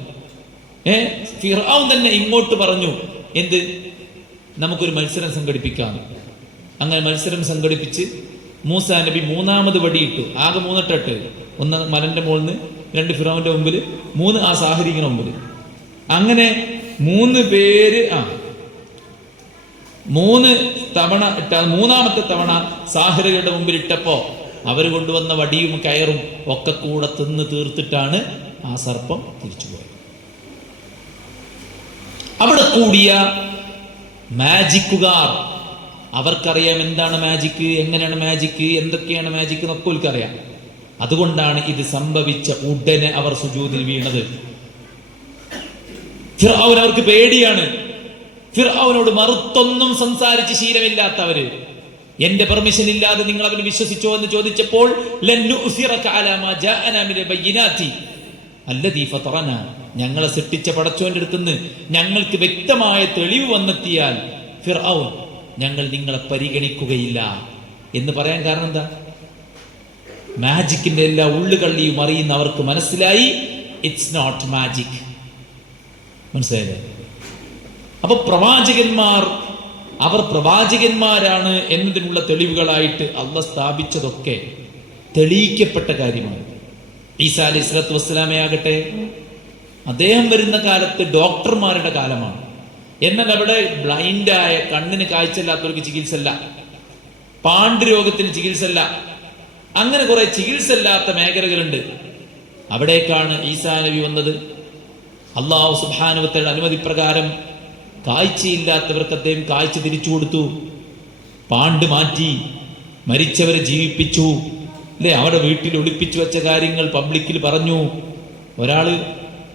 ഫിർഔൻ തന്നെ ഇങ്ങോട്ട് പറഞ്ഞു, എന്ത്, നമുക്കൊരു മത്സരം സംഘടിപ്പിക്കാം. അങ്ങനെ മത്സരം സംഘടിപ്പിച്ച് മൂസാ നബി മൂന്നാമത് വടിയിട്ടു. ആകെ 3 തട്ട്, ഒന്ന് മലന്റെ മുകളിൽ നിന്ന്, 2 ഫിറൗന്റെ മുമ്പിൽ, 3 ആ സാഹിരിക്കുന്ന മുമ്പിൽ. അങ്ങനെ 3 പേര് 3 തവണ ഇട്ട, 3ാമത്തെ തവണ സാഹിറുകളുടെ മുമ്പിൽ ഇട്ടപ്പോ അവർ കൊണ്ടുവന്ന വടിയും കയറും ഒക്കെ കൂടെ തിന്ന് തീർത്തിട്ടാണ് ആ സർപ്പം തിരിച്ചുപോയത്. അവിടെ കൂടിയ മാജിക്കുകാർ, അവർക്കറിയാം എന്താണ് മാജിക്ക്, എങ്ങനെയാണ് മാജിക്ക്, എന്തൊക്കെയാണ് മാജിക്ക് എന്നൊക്കെ അവർക്കറിയാം. അതുകൊണ്ടാണ് ഇത് സംഭവിച്ച ഉടനെ അവർ സുജൂദിൽ വീണത്. ഫിർഔൻ അവർക്ക് പേടിയാണ്. ഫിർഔനോട് മറുത്തൊന്നും സംസാരിച്ച് ശീലമില്ലാത്തവര്, എന്റെ പെർമിഷൻ ഇല്ലാതെ നിങ്ങൾ അവന് വിശ്വസിച്ചോ എന്ന് ചോദിച്ചപ്പോൾ ഞങ്ങളെ സൃഷ്ടിച്ച പടച്ചോന്റെ അടുത്തുനിന്ന് ഞങ്ങൾക്ക് വ്യക്തമായ തെളിവ് വന്നെത്തിയാൽ ഫിർഔൻ, ഞങ്ങൾ നിങ്ങളെ പരിഗണിക്കുകയില്ല എന്ന് പറയാൻ കാരണം എന്താ? മാജിക്കിന്റെ എല്ലാ ഉള്ളുകള്ളിയും അറിയുന്ന അവർക്ക് മനസ്സിലായി ഇറ്റ്സ് നോട്ട് മാജിക്. മനസ്സിലായില്ലേ? അപ്പൊ പ്രവാചകന്മാർ, അവർ പ്രവാചകന്മാരാണ് എന്നതിനുള്ള തെളിവുകളായിട്ട് അള്ളാഹ് സ്ഥാപിച്ചതൊക്കെ തെളിയിക്കപ്പെട്ട കാര്യമാണ്. ഈസാ അലൈഹി സ്വലാത്തു വസ്സലാമെ ആകട്ടെ, അദ്ദേഹം വരുന്ന കാലത്ത് ഡോക്ടർമാരുടെ കാലമാണ്. എന്നാൽ അവിടെ ബ്ലൈൻഡായ, കണ്ണിന് കാഴ്ചയില്ലാത്തവർക്ക് ചികിത്സ അല്ല, പാണ്ഡുരോഗത്തിന് ചികിത്സ അല്ല, അങ്ങനെ കുറെ ചികിത്സ ഇല്ലാത്ത മേഖലകളുണ്ട്. അവിടേക്കാണ് ഈസാ നബി വന്നത്. അല്ലാഹു സുബ്ഹാനഹു വ തആല അനുമതി പ്രകാരം കാഴ്ചയില്ലാത്തവർക്ക് അദ്ദേഹം കാഴ്ച തിരിച്ചു കൊടുത്തു, പാണ്ട് മാറ്റി, മരിച്ചവരെ ജീവിപ്പിച്ചു, അല്ലെ? അവിടെ വീട്ടിൽ ഒളിപ്പിച്ചു വെച്ച കാര്യങ്ങൾ പബ്ലിക്കിൽ പറഞ്ഞു. ഒരാള്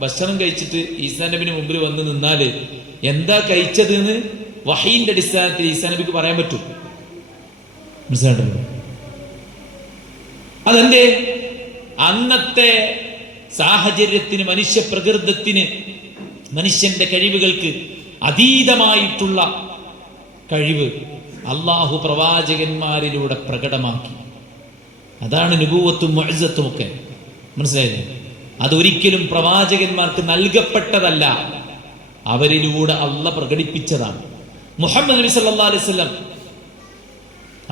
ഭക്ഷണം കഴിച്ചിട്ട് ഈസാ നബിന് മുമ്പിൽ വന്ന് നിന്നാല് എന്താ കഴിച്ചത് എന്ന് വഹീന്റെ അടിസ്ഥാനത്തിൽ ഈസാ നബിക്ക് പറയാൻ പറ്റും. മനസ്സിലായിട്ടുണ്ടോ? അതെന്തേ? അന്നത്തെ സാഹചര്യത്തിന്, മനുഷ്യ പ്രകൃതത്തിന്, മനുഷ്യന്റെ കഴിവുകൾക്ക് അതീതമായിട്ടുള്ള കഴിവ് അള്ളാഹു പ്രവാചകന്മാരിലൂടെ പ്രകടമാക്കി. അതാണ് നുബുവത്തും മുഅ്ജിസത്തും ഒക്കെ. മനസ്സിലായില്ലേ? അതൊരിക്കലും പ്രവാചകന്മാർക്ക് നൽകപ്പെട്ടതല്ല, അവരിലൂടെ അള്ളാഹ് പ്രകടിപ്പിച്ചതാണ്. മുഹമ്മദ് നബി സല്ലല്ലാഹു അലൈഹി വസല്ലം,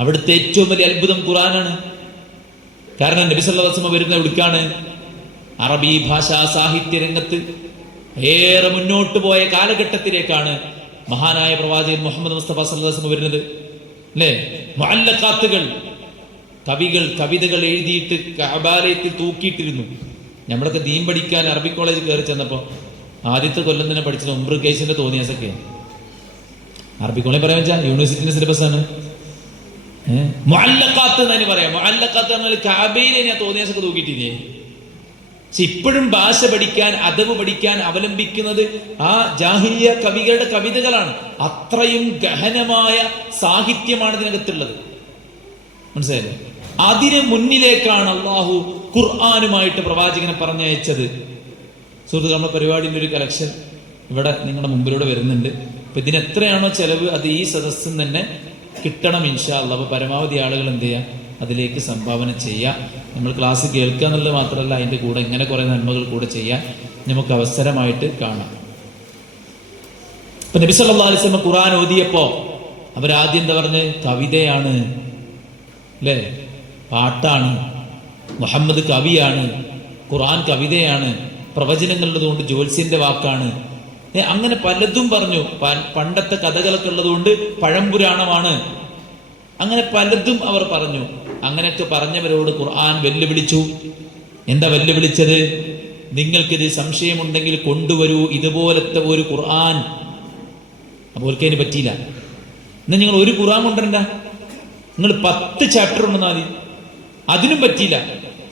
അവിടുത്തെ ഏറ്റവും വലിയ അത്ഭുതം ഖുർആനാണ്. കാരണം നബി സല്ലല്ലാഹു അലൈഹി വസല്ലം വരുന്ന എവിടേക്കാണ്? അറബി ഭാഷാ സാഹിത്യ രംഗത്ത് ഏറെ മുന്നോട്ട് പോയ കാലഘട്ടത്തിലേക്കാണ് മഹാനായ പ്രവാചകൻ മുഹമ്മദ് മുസ്തഫ സല്ലല്ലാഹു അലൈഹി വസല്ലം വരുന്നത്. അല്ലേ? മുഅല്ലഖാത്തുകൾ, കവിതകൾ എഴുതിയിട്ട് കഅബാലയത്തിൽ തൂക്കിയിട്ടിരുന്നു. നമ്മളൊക്കെ ദീൻ പഠിക്കാൻ അറബി കോളേജിൽ കയറി ചെന്നപ്പോൾ ആദ്യത്തെ കൊല്ലം തന്നെ പഠിച്ചത് ഉംറു കേസിന്റെ തോന്നിയാസൊക്കെ. അറബി കോളേജ് പറയാൻ വെച്ചാൽ യൂണിവേഴ്സിറ്റിന്റെ സിലബസ് ആണ്. മുഅല്ലഖാത്ത് എന്നതിന് പറയാം. മുഅല്ലഖാത്ത് എന്നാൽ കഅബയിൽ ഞാൻ തോന്നിയാസൊക്കെ തൂക്കിയിട്ടില്ലേ. പക്ഷെ ഇപ്പോഴും ഭാഷ പഠിക്കാൻ, അദബ് പഠിക്കാൻ അവലംബിക്കുന്നത് ആ ജാഹിലിയ കവികളുടെ കവിതകളാണ്. അത്രയും ഗഹനമായ സാഹിത്യമാണ് ഇതിനകത്തുള്ളത്. മനസ്സിലായില്ലേ? അതിന് മുന്നിലേക്കാണ് അള്ളാഹു ഖുർആനുമായിട്ട് പ്രവാചകനെ പറഞ്ഞയച്ചത്. സുഹൃത്തുക്കൾ, നമ്മുടെ പരിപാടിയുടെ ഒരു കളക്ഷൻ ഇവിടെ നിങ്ങളുടെ മുമ്പിലൂടെ വരുന്നുണ്ട്. അപ്പൊ ഇതിന് എത്രയാണോ ചെലവ് അത് ഈ സദസ്സിൽ തന്നെ കിട്ടണം ഇൻഷാ അല്ലാഹ്. അപ്പൊ പരമാവധി ആളുകൾ എന്ത് ചെയ്യുക, അതിലേക്ക് സംഭാവന ചെയ്യുക. നമ്മൾ ക്ലാസ് കേൾക്കുക എന്നുള്ളത് മാത്രമല്ല, അതിൻ്റെ കൂടെ ഇങ്ങനെ കുറെ നന്മകൾ കൂടെ ചെയ്യാൻ നമുക്ക് അവസരമായിട്ട് കാണാം. ഇപ്പൊ നബി സല്ലല്ലാഹു അലൈഹി വസല്ലം ഖുർആൻ ഓതിയപ്പോ അവരാദ്യം എന്താ പറഞ്ഞ്? കവിതയാണ്, അല്ലേ, പാട്ടാണ്, മുഹമ്മദ് കവിയാണ്, ഖുർആൻ കവിതയാണ്, പ്രവചനങ്ങളുള്ളതുകൊണ്ട് ജ്യോത്സ്യന്റെ വാക്കാണ്, അങ്ങനെ പലതും പറഞ്ഞു. പണ്ടത്തെ കഥകളൊക്കെ ഉള്ളതുകൊണ്ട് പഴംപുരാണമാണ്, അങ്ങനെ പലതും അവർ പറഞ്ഞു. അങ്ങനെയൊക്കെ പറഞ്ഞവരോട് ഖുർആൻ വെല്ലുവിളിച്ചു. എന്താ വെല്ലുവിളിച്ചത്? നിങ്ങൾക്കിത് സംശയമുണ്ടെങ്കിൽ കൊണ്ടുവരൂ ഇതുപോലത്തെ ഒരു ഖുർആൻ. അപ്പോൾ ഓർക്കതിന് പറ്റിയില്ല. എന്നാൽ നിങ്ങൾ ഒരു ഖുർആൻ കൊണ്ടുവരണ്ട, നിങ്ങൾ 10 ചാപ്റ്റർ ഉണ്ടെന്നാൽ മതി. അതിനും പറ്റിയില്ല.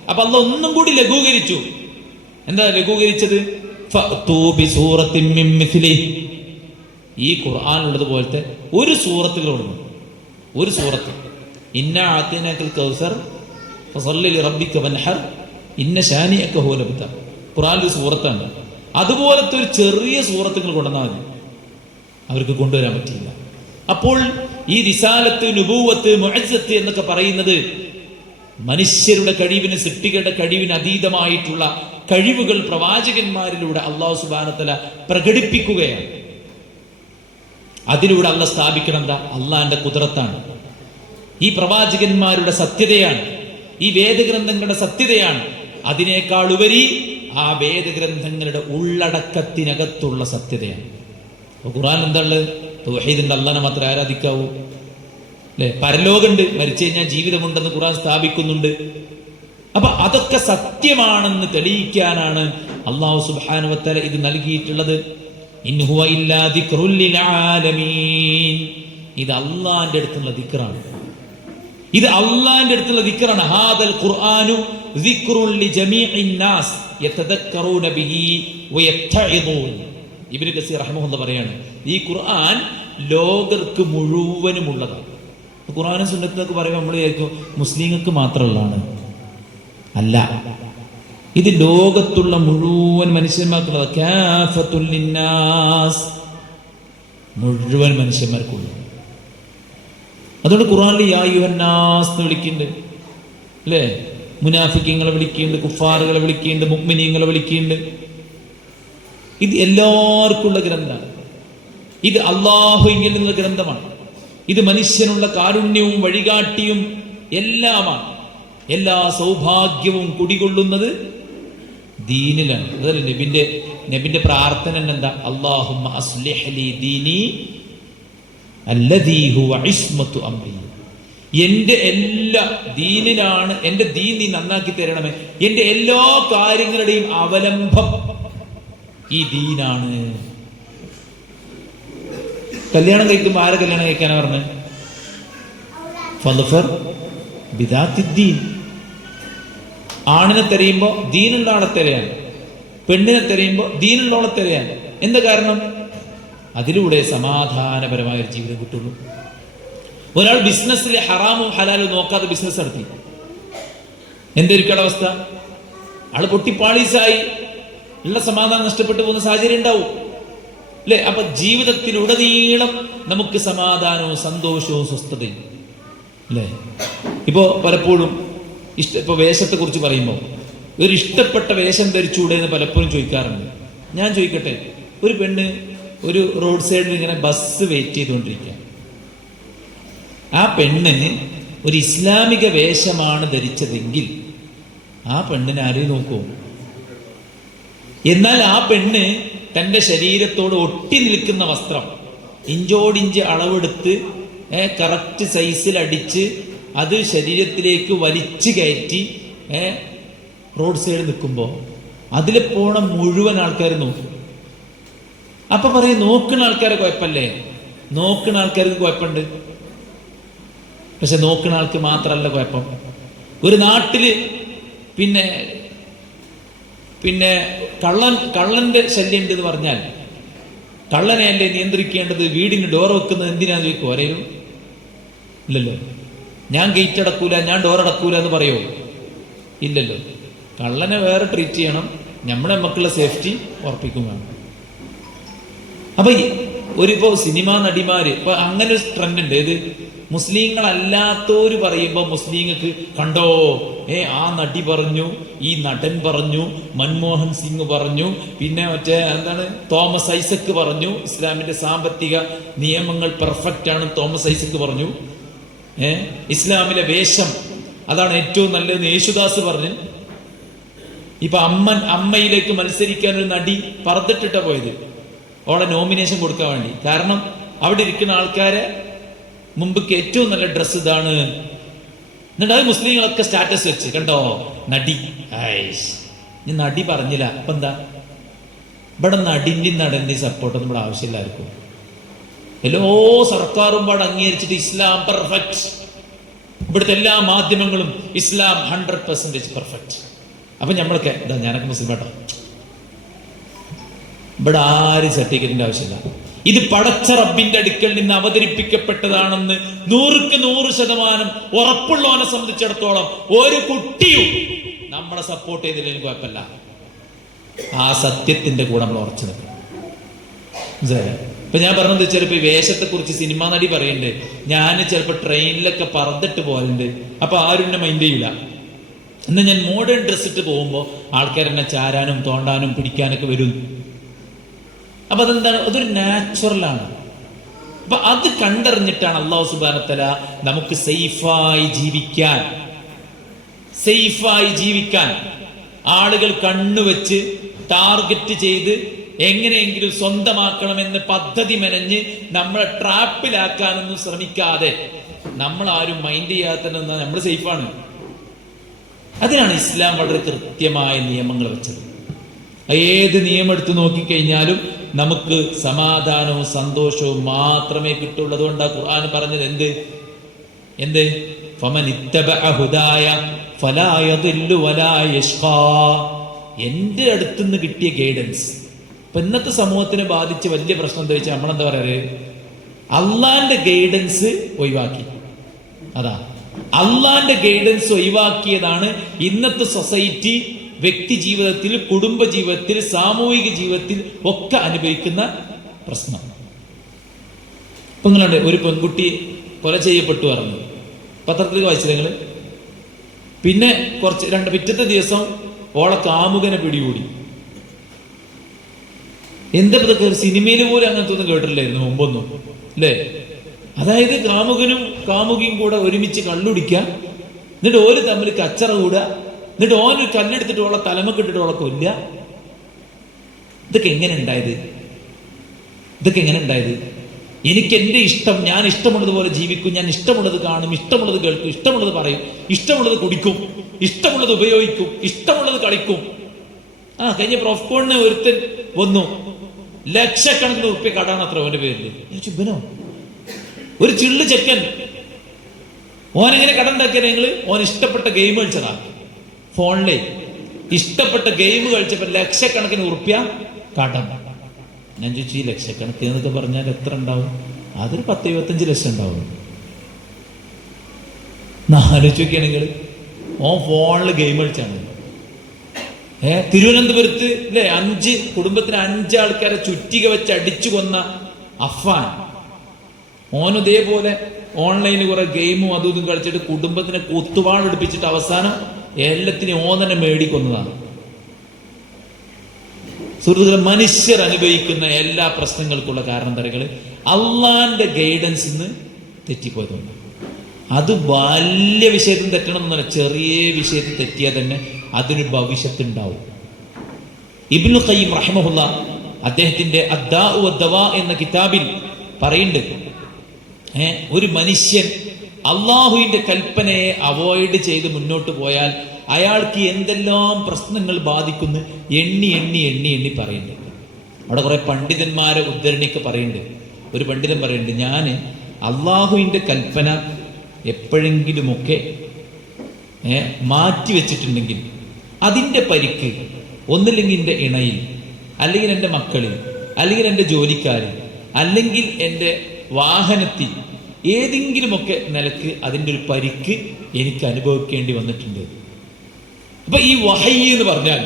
അപ്പൊ അള്ളാഹ് ഒന്നും കൂടി ലഘൂകരിച്ചു. എന്താ ലഘൂകരിച്ചത്? ഈ ഖുർആൻ ഉള്ളതുപോലത്തെ ഒരു സൂറത്തിൽ കൊടുക്കും, ഒരു സൂറത്ത്. ഇന്ന ആതിനാക്കൽ കൗസർ ഫസല്ലി ലിറബ്ബിക വൻഹർ ഇന്ന ശാനിഅക ഹുവൽ അബ്തർ. ഖുർആനിൽ സൂറത്താണ്. അതുപോലത്തെ ഒരു ചെറിയ സൂറത്തുകൾ കൊണ്ടുവന്നാൽ മതി. അവർക്ക് കൊണ്ടുവരാൻ പറ്റിയില്ല. അപ്പോൾ ഈ റിസാലത്ത്, നുബൂവത്ത്, മുഅജ്സത്ത് എന്നൊക്കെ പറയുന്നത് മനുഷ്യരുടെ കഴിവിന്, സൃഷ്ടികളുടെ കഴിവിന് അതീതമായിട്ടുള്ള കഴിവുകൾ പ്രവാചകന്മാരിലൂടെ അല്ലാഹു സുബ്ഹാനഹു വ തആല പ്രകടിപ്പിക്കുകയാണ്. അതിലൂടെ അല്ലാഹ് സ്ഥാപിക്കണം എന്താ? അള്ളാന്റെ കുദറത്താണ്, ഈ പ്രവാചകന്മാരുടെ സത്യതയാണ്, ഈ വേദഗ്രന്ഥങ്ങളുടെ സത്യതയാണ്. അതിനേക്കാൾ ഉപരി ആ വേദഗ്രന്ഥങ്ങളുടെ ഉള്ളടക്കത്തിനകത്തുള്ള സത്യതയാണ്. ഖുർആൻ എന്താണുള്ളത്? തൗഹീദിന്റെ, അല്ലാഹനെ മാത്രമേ ആരാധിക്കാവൂ, അല്ലെ? പരലോകമുണ്ട്, മരിച്ചു കഴിഞ്ഞാൽ ജീവിതമുണ്ടെന്ന് ഖുർആൻ സ്ഥാപിക്കുന്നുണ്ട്. അപ്പൊ അതൊക്കെ സത്യമാണെന്ന് തെളിയിക്കാനാണ് അല്ലാഹു സുബ്ഹാനഹു വ തആല ഇത് നൽകിയിട്ടുള്ളത്. ഇൻ ഹുവ ഇല്ലാ ദിക്റുൽ ലിൽ ആലമീൻ. ഇത് അള്ളാന്റെ അടുത്തുള്ള ദിക്റാണ്. ഇത് അള്ളാന്റെ അടുത്തുള്ള ദിക്റാണ്. ഹാദൽ ഖുർആനു ദിക്റുൻ ലിജമീഇൻ നാസ് യതദക്കറൂന ബിഹി വയത്തഇദൂൻ. ഇബ്നു കസീർ റഹ്മഹുല്ലാഹ് പറയാണ്, ഈ ഖുർആൻ ലോകർക്ക് മുഴുവനുമുള്ളതാണ്. ഖുർആനും സുന്നത്തൊക്കെ പറയുമ്പോൾ നമ്മൾ വിചാരിക്കും മുസ്ലിങ്ങൾക്ക് മാത്രമുള്ളതാണ്. അല്ല, ഇത് ലോകത്തുള്ള മുഴുവൻ മനുഷ്യന്മാർക്കുള്ളത്. കാഫത്തുൽ ലിന്നാസ്, മുഴുവൻ മനുഷ്യന്മാർക്കുള്ളത്. അതുകൊണ്ട് ഖുർആനിൽ യാ അയ്യുഹന്നാസ് എന്ന് വിളിക്കുന്നുണ്ട്, അല്ലേ? മുനാഫിക്കീങ്ങളെ വിളിക്കുന്നുണ്ട്, കുഫാറുകളെ വിളിക്കുന്നുണ്ട്, മുഅ്മിനീങ്ങളെ വിളിക്കുന്നുണ്ട്. ഇത് എല്ലാവർക്കുള്ള ഗ്രന്ഥമാണ്. ഇത് അല്ലാഹുവിൽ നിന്നുള്ള ഗ്രന്ഥമാണ്. ഇത് മനുഷ്യനുള്ള കാരുണ്യവും വഴികാട്ടിയും എല്ലാമാണ്. എല്ലാ സൗഭാഗ്യവും കുടികൊള്ളുന്നത് ദീനിലാണ്. അതല്ല നബിന്റെ പ്രാർത്ഥന എന്താ? അല്ലാഹുമ്മ അസ്ലിഹ് ലി ദീനി അല്ലദീ ഹുവ ഇസ്മത്തു അംരി. എന്റെ എല്ലാ ദീനിലാണ്, എന്റെ ദീൻ നീ നന്നാക്കി തരണമേ. എന്റെ എല്ലാ കാര്യങ്ങളുടെയും അവലംബം ഈ ദീനാണ്. കല്യാണം കഴിക്കുമ്പോൾ ആരെ കല്യാണം കഴിക്കാനാ പറഞ്ഞത്? ഫദ്ഫർ ബിദാത്തിദ്ദീൻ. ആണിനെ തെരയുമ്പോ ദീനുള്ള ആളെ തെരയാണ്, പെണ്ണിനെ തെരയുമ്പോ ദീനുള്ളവളെ തെരയാണ്. എന്താ കാരണം? അതിലൂടെ സമാധാനപരമായ ഒരു ജീവിതം കിട്ടുള്ളൂ. ഒരാൾ ബിസിനസ്സിലെ ഹറാമും ഹലാലും നോക്കാതെ ബിസിനസ് നടത്തി, എന്തായിരിക്കും അവസ്ഥ? ആള് പൊട്ടിപ്പാളീസായി, ഉള്ള സമാധാനം നഷ്ടപ്പെട്ടു പോകുന്ന സാഹചര്യം ഉണ്ടാവും, അല്ലെ? അപ്പൊ ജീവിതത്തിലുടനീളം നമുക്ക് സമാധാനവും സന്തോഷവും സ്വസ്ഥതയും, അല്ലേ? ഇപ്പോ പലപ്പോഴും ഇപ്പൊ വേഷത്തെ കുറിച്ച് പറയുമ്പോൾ ഒരു ഇഷ്ടപ്പെട്ട വേഷം ധരിച്ചൂടെ എന്ന് പലപ്പോഴും ചോദിക്കാറുണ്ട്. ഞാൻ ചോദിക്കട്ടെ, ഒരു പെണ്ണ് ഒരു റോഡ് സൈഡിൽ ഇങ്ങനെ ബസ് വെയിറ്റ് ചെയ്തുകൊണ്ടിരിക്കുക, ആ പെണ്ണ് ഒരു ഇസ്ലാമിക വേഷമാണ് ധരിച്ചതെങ്കിൽ ആ പെണ്ണിനെ ആരെയും നോക്കൂ? എന്നാൽ ആ പെണ്ണ് തന്റെ ശരീരത്തോട് ഒട്ടി നിൽക്കുന്ന വസ്ത്രം ഇഞ്ചോടിഞ്ച് അളവെടുത്ത് കറക്റ്റ് സൈസിൽ അടിച്ച് അത് ശരീരത്തിലേക്ക് വലിച്ചു കയറ്റി റോഡ് സൈഡിൽ നിൽക്കുമ്പോൾ അതിൽ പോണ മുഴുവൻ ആൾക്കാർ നോക്കും. അപ്പൊ പറയും നോക്കുന്ന ആൾക്കാരെ കുഴപ്പമില്ലേ? നോക്കുന്ന ആൾക്കാർക്ക് കുഴപ്പമുണ്ട്, പക്ഷെ നോക്കുന്ന ആൾക്ക് മാത്രമല്ല കുഴപ്പം. ഒരു നാട്ടില് പിന്നെ കള്ളന്റെ ശല്യം ഉണ്ട് എന്ന് പറഞ്ഞാൽ കള്ളനെ അല്ലേ നിയന്ത്രിക്കേണ്ടത്? വീടിന് ഡോർ വെക്കുന്നത് എന്തിനാന്ന് ചോദിക്കും ആരെയും? ഇല്ലല്ലോ. ഞാൻ ഗേറ്റ് അടക്കൂല, ഞാൻ ഡോർ അടക്കൂല എന്ന് പറയോ? ഇല്ലല്ലോ. കള്ളനെ വേറെ ട്രീറ്റ് ചെയ്യണം, നമ്മുടെ മക്കളുടെ സേഫ്റ്റി ഉറപ്പിക്കും വേണം. അപ്പൊ ഇപ്പോ സിനിമാ നടിമാര് ഇപ്പൊ അങ്ങനെ ഒരു ട്രെൻഡ് ഉണ്ട്. ഏത് മുസ്ലിങ്ങളല്ലാത്തവര് പറയുമ്പോ മുസ്ലിങ്ങൾക്ക് കണ്ടോ, ആ നടി പറഞ്ഞു, ഈ നടൻ പറഞ്ഞു, മൻമോഹൻ സിംഗ് പറഞ്ഞു, പിന്നെ മറ്റേ എന്താണ് തോമസ് ഐസക് പറഞ്ഞു, ഇസ്ലാമിന്റെ സാമ്പത്തിക നിയമങ്ങൾ പെർഫെക്റ്റ് ആണ് തോമസ് ഐസക് പറഞ്ഞു, ഇസ്ലാമിലെ വേഷം അതാണ് ഏറ്റവും നല്ലതെന്ന് യേശുദാസ് പറഞ്ഞു. ഇപ്പൊ അമ്മയിലേക്ക് മത്സരിക്കാൻ ഒരു നടി പറന്നിട്ടിട്ട പോയത് അവളെ നോമിനേഷൻ കൊടുക്കാൻ വേണ്ടി. കാരണം അവിടെ ഇരിക്കുന്ന ആൾക്കാരെ മുമ്പ് ഏറ്റവും നല്ല ഡ്രസ്സ് ഇതാണ്. എന്നിട്ട് അത് മുസ്ലിങ്ങളൊക്കെ സ്റ്റാറ്റസ് വെച്ച് കണ്ടോ നടി. ഞാൻ നടി പറഞ്ഞില്ല. അപ്പൊ എന്താ ഇവിടെ നടന്റെ സപ്പോർട്ടൊന്നും ഇവിടെ ആവശ്യമില്ലായിരിക്കും. എല്ലാ സർക്കാരും പാടെ അംഗീകരിച്ചിട്ട് ഇസ്ലാം പെർഫെക്റ്റ്, ഇവിടുത്തെ എല്ലാ മാധ്യമങ്ങളും ഇസ്ലാം 100% പെർഫെക്റ്റ്. അപ്പൊ നമ്മളൊക്കെ ഞാനൊക്കെ മുസ്ലിം കേട്ടോ, ഇവിടെ ആരും സർട്ടിഫിക്കറ്റിന്റെ ആവശ്യമില്ല. ഇത് പടച്ച റബ്ബിന്റെ അടുക്കൽ നിന്ന് അവതരിപ്പിക്കപ്പെട്ടതാണെന്ന് 100% ഉറപ്പുള്ളവനെ സംബന്ധിച്ചിടത്തോളം ഒരു കുട്ടിയും നമ്മളെ സപ്പോർട്ട് ചെയ്തില്ലെങ്കിൽ കുഴപ്പമില്ല. ആ സത്യത്തിന്റെ കൂടെ നമ്മൾ ഉറച്ചു നിൽക്കണം. ഇപ്പൊ ഞാൻ പറഞ്ഞത് ചിലപ്പോ ഈ വേഷത്തെ കുറിച്ച് സിനിമാ നടി പറയുന്നുണ്ട്, ഞാൻ ചിലപ്പോ ട്രെയിനിലൊക്കെ പറന്നിട്ട് പോലുണ്ട്, അപ്പൊ ആരും എന്നെ മൈൻഡ് ചെയ്യൂല. എന്നാൽ ഞാൻ മോഡേൺ ഡ്രസ് ഇട്ട് പോകുമ്പോ ആൾക്കാരെന്നെ ചാരാനും തോണ്ടാനും പിടിക്കാനൊക്കെ വരും. അപ്പൊ അതെന്താണ്, അതൊരു നാച്ചുറലാണ്. അപ്പൊ അത് കണ്ടറിഞ്ഞിട്ടാണ് അല്ലാഹു സുബ്ഹാനഹു വ തആല നമുക്ക് സേഫായി ജീവിക്കാൻ ആളുകൾ കണ്ണുവെച്ച് ടാർഗറ്റ് ചെയ്ത് എങ്ങനെയെങ്കിലും സ്വന്തമാക്കണമെന്ന് പദ്ധതി മെനഞ്ഞ് നമ്മളെ ട്രാപ്പിലാക്കാനൊന്നും ശ്രമിക്കാതെ നമ്മൾ ആരും മൈൻഡ് ചെയ്യാത്ത നമ്മൾ സേഫാണ്. അതിനാണ് ഇസ്ലാം വളരെ കൃത്യമായ നിയമങ്ങൾ വെച്ചത്. ഏത് നിയമം എടുത്തു നോക്കിക്കഴിഞ്ഞാലും നമുക്ക് സമാധാനവും സന്തോഷവും മാത്രമേ കിട്ടുള്ളൂ. അതുകൊണ്ടാ ഖുർആൻ പറഞ്ഞത് എന്ത് ഫമൻ ഇത്തബഅ ഹുദായ ഫലാ യദില്ലു വലാ യശ്ഖാ. എന്റെ അടുത്തുനിന്ന് കിട്ടിയ ഗൈഡൻസ്. ഇപ്പൊ ഇന്നത്തെ സമൂഹത്തിനെ ബാധിച്ച വലിയ പ്രശ്നം എന്താ വെച്ചാൽ നമ്മളെന്താ പറയാറ്, അള്ളാന്റെ ഗൈഡൻസ് ഒഴിവാക്കി. അതാ അള്ളാന്റെ ഗൈഡൻസ് ഒഴിവാക്കിയതാണ് ഇന്നത്തെ സൊസൈറ്റി വ്യക്തി ജീവിതത്തിൽ, കുടുംബ ജീവിതത്തിൽ, സാമൂഹിക ജീവിതത്തിൽ ഒക്കെ അനുഭവിക്കുന്ന പ്രശ്നം. ഇപ്പൊ നിങ്ങളുണ്ട്, ഒരു പെൺകുട്ടി കൊല ചെയ്യപ്പെട്ടു പറഞ്ഞു, പത്രത്തിൽ വായിച്ചത് നിങ്ങള്. പിന്നെ പിറ്റത്തെ ദിവസം ഓളെ കാമുകനെ പിടികൂടി. എന്താ ഇതൊക്കെ സിനിമയിൽ പോലും അങ്ങനത്തെ ഒന്നും കേട്ടില്ലായിരുന്നു മുമ്പൊന്നും, അല്ലേ? അതായത് കാമുകനും കാമുകിയും കൂടെ ഒരുമിച്ച് കള്ളുടിക്കുക, എന്നിട്ട് ഓര് തമ്മിൽ കച്ചറ കൂടുക, എന്നിട്ട് ഓനൊരു കല്ലെടുത്തിട്ട് ഓളെ തലമക്കിട്ടിട്ട് ഓളെ കൊല്ലുക. ഇതൊക്കെ എങ്ങനെ ഉണ്ടായത്? എനിക്ക് എന്റെ ഇഷ്ടം, ഞാൻ ഇഷ്ടമുള്ളതുപോലെ ജീവിക്കും, ഞാൻ ഇഷ്ടമുള്ളത് കാണും, ഇഷ്ടമുള്ളത് കേൾക്കും, ഇഷ്ടമുള്ളത് പറയും, ഇഷ്ടമുള്ളത് കുടിക്കും, ഇഷ്ടമുള്ളത് ഉപയോഗിക്കും, ഇഷ്ടമുള്ളത് കളിക്കും. കഴിഞ്ഞ പ്രൊഫ്കോണിന് ഒരുത്തൻ വന്നു, ലക്ഷക്കണക്കിന് ഉറുപ്പ്യ കടാണ് അത്ര ഓന്റെ പേരില്. ചുബനോ ഒരു ചിള്ളു ചെക്കൻ, ഓനെങ്ങനെ കടണ്ടാക്കിയ നിങ്ങള്? ഓൻ ഇഷ്ടപ്പെട്ട ഗെയിം കളിച്ചതാ ഫോണിലെ. ഇഷ്ടപ്പെട്ട ഗെയിം കളിച്ചപ്പോ ലക്ഷക്കണക്കിന് ഉറുപ്പ്യ കടം. ഞാൻ ചോദിച്ചു, ഈ ലക്ഷക്കണക്കിന് എന്നൊക്കെ പറഞ്ഞാൽ എത്ര ഉണ്ടാവും? അതൊരു 10-25 ലക്ഷം ഉണ്ടാവും. ആലോചിക്കുകയാണെങ്കിൽ ഓൻ ഫോണില് ഗെയിം കളിച്ചാണ്. തിരുവനന്തപുരത്ത് അല്ലെ കുടുംബത്തിന് 5 ആൾക്കാരെ ചുറ്റിക വെച്ച് അടിച്ചു കൊന്ന അഫ്ഫാൻ, ഓനും ഇതേപോലെ ഓൺലൈനിൽ കുറെ ഗെയിമും അതും ഇതും കളിച്ചിട്ട് കുടുംബത്തിനെ കുത്തുവാളെടുപ്പിച്ചിട്ട് അവസാനം എല്ലാത്തിനും ഓൻ തന്നെ മേടിക്കൊന്നതാണ്. സുഹൃത്തുക്കളെ, മനുഷ്യർ അനുഭവിക്കുന്ന എല്ലാ പ്രശ്നങ്ങൾക്കുള്ള കാരണം തരകള് അള്ളാന്റെ ഗൈഡൻസ് ഇന്ന് തെറ്റിപ്പോയതുകൊണ്ട്. അത് വലിയ വിഷയത്തിൽ തെറ്റണം എന്നല്ല, ചെറിയ വിഷയത്തിൽ തെറ്റിയാൽ തന്നെ അതിന് ഭവിഷ്യത്ത് ഉണ്ടാവും. ഇബ്നു ഖയ്യിം റഹിമഹുല്ലാ അദ്ദേഹത്തിന്റെ അദ്ദാഉ വദ്ദവാ എന്ന കിതാബിൽ പറയുന്നുണ്ട്, ഒരു മനുഷ്യൻ അള്ളാഹുവിന്റെ കൽപ്പനയെ അവോയ്ഡ് ചെയ്ത് മുന്നോട്ട് പോയാൽ അയാൾക്ക് എന്തെല്ലാം പ്രശ്നങ്ങൾ ബാധിക്കുന്നു എണ്ണി എണ്ണി എണ്ണി എണ്ണി പറയുന്നുണ്ട്. അവിടെ കുറെ പണ്ഡിതന്മാരെ ഉദ്ധരണിക്ക് പറയുന്നുണ്ട്. ഒരു പണ്ഡിതൻ പറയുന്നുണ്ട്, ഞാൻ അള്ളാഹുവിന്റെ കൽപ്പന എപ്പോഴെങ്കിലുമൊക്കെ മാറ്റി വെച്ചിട്ടുണ്ടെങ്കിൽ അതിൻ്റെ പരിക്ക് ഒന്നില്ലെങ്കിൽ എൻ്റെ ഇണയിൽ, അല്ലെങ്കിൽ എൻ്റെ മക്കളിൽ, അല്ലെങ്കിൽ എൻ്റെ ജോലിക്കാരിൽ, അല്ലെങ്കിൽ എൻ്റെ വാഹനത്തിൽ, ഏതെങ്കിലുമൊക്കെ നിലക്ക് അതിൻ്റെ ഒരു പരിക്ക് എനിക്ക് അനുഭവിക്കേണ്ടി വന്നിട്ടുണ്ട്. അപ്പൊ ഈ വഹയ് എന്ന് പറഞ്ഞാൽ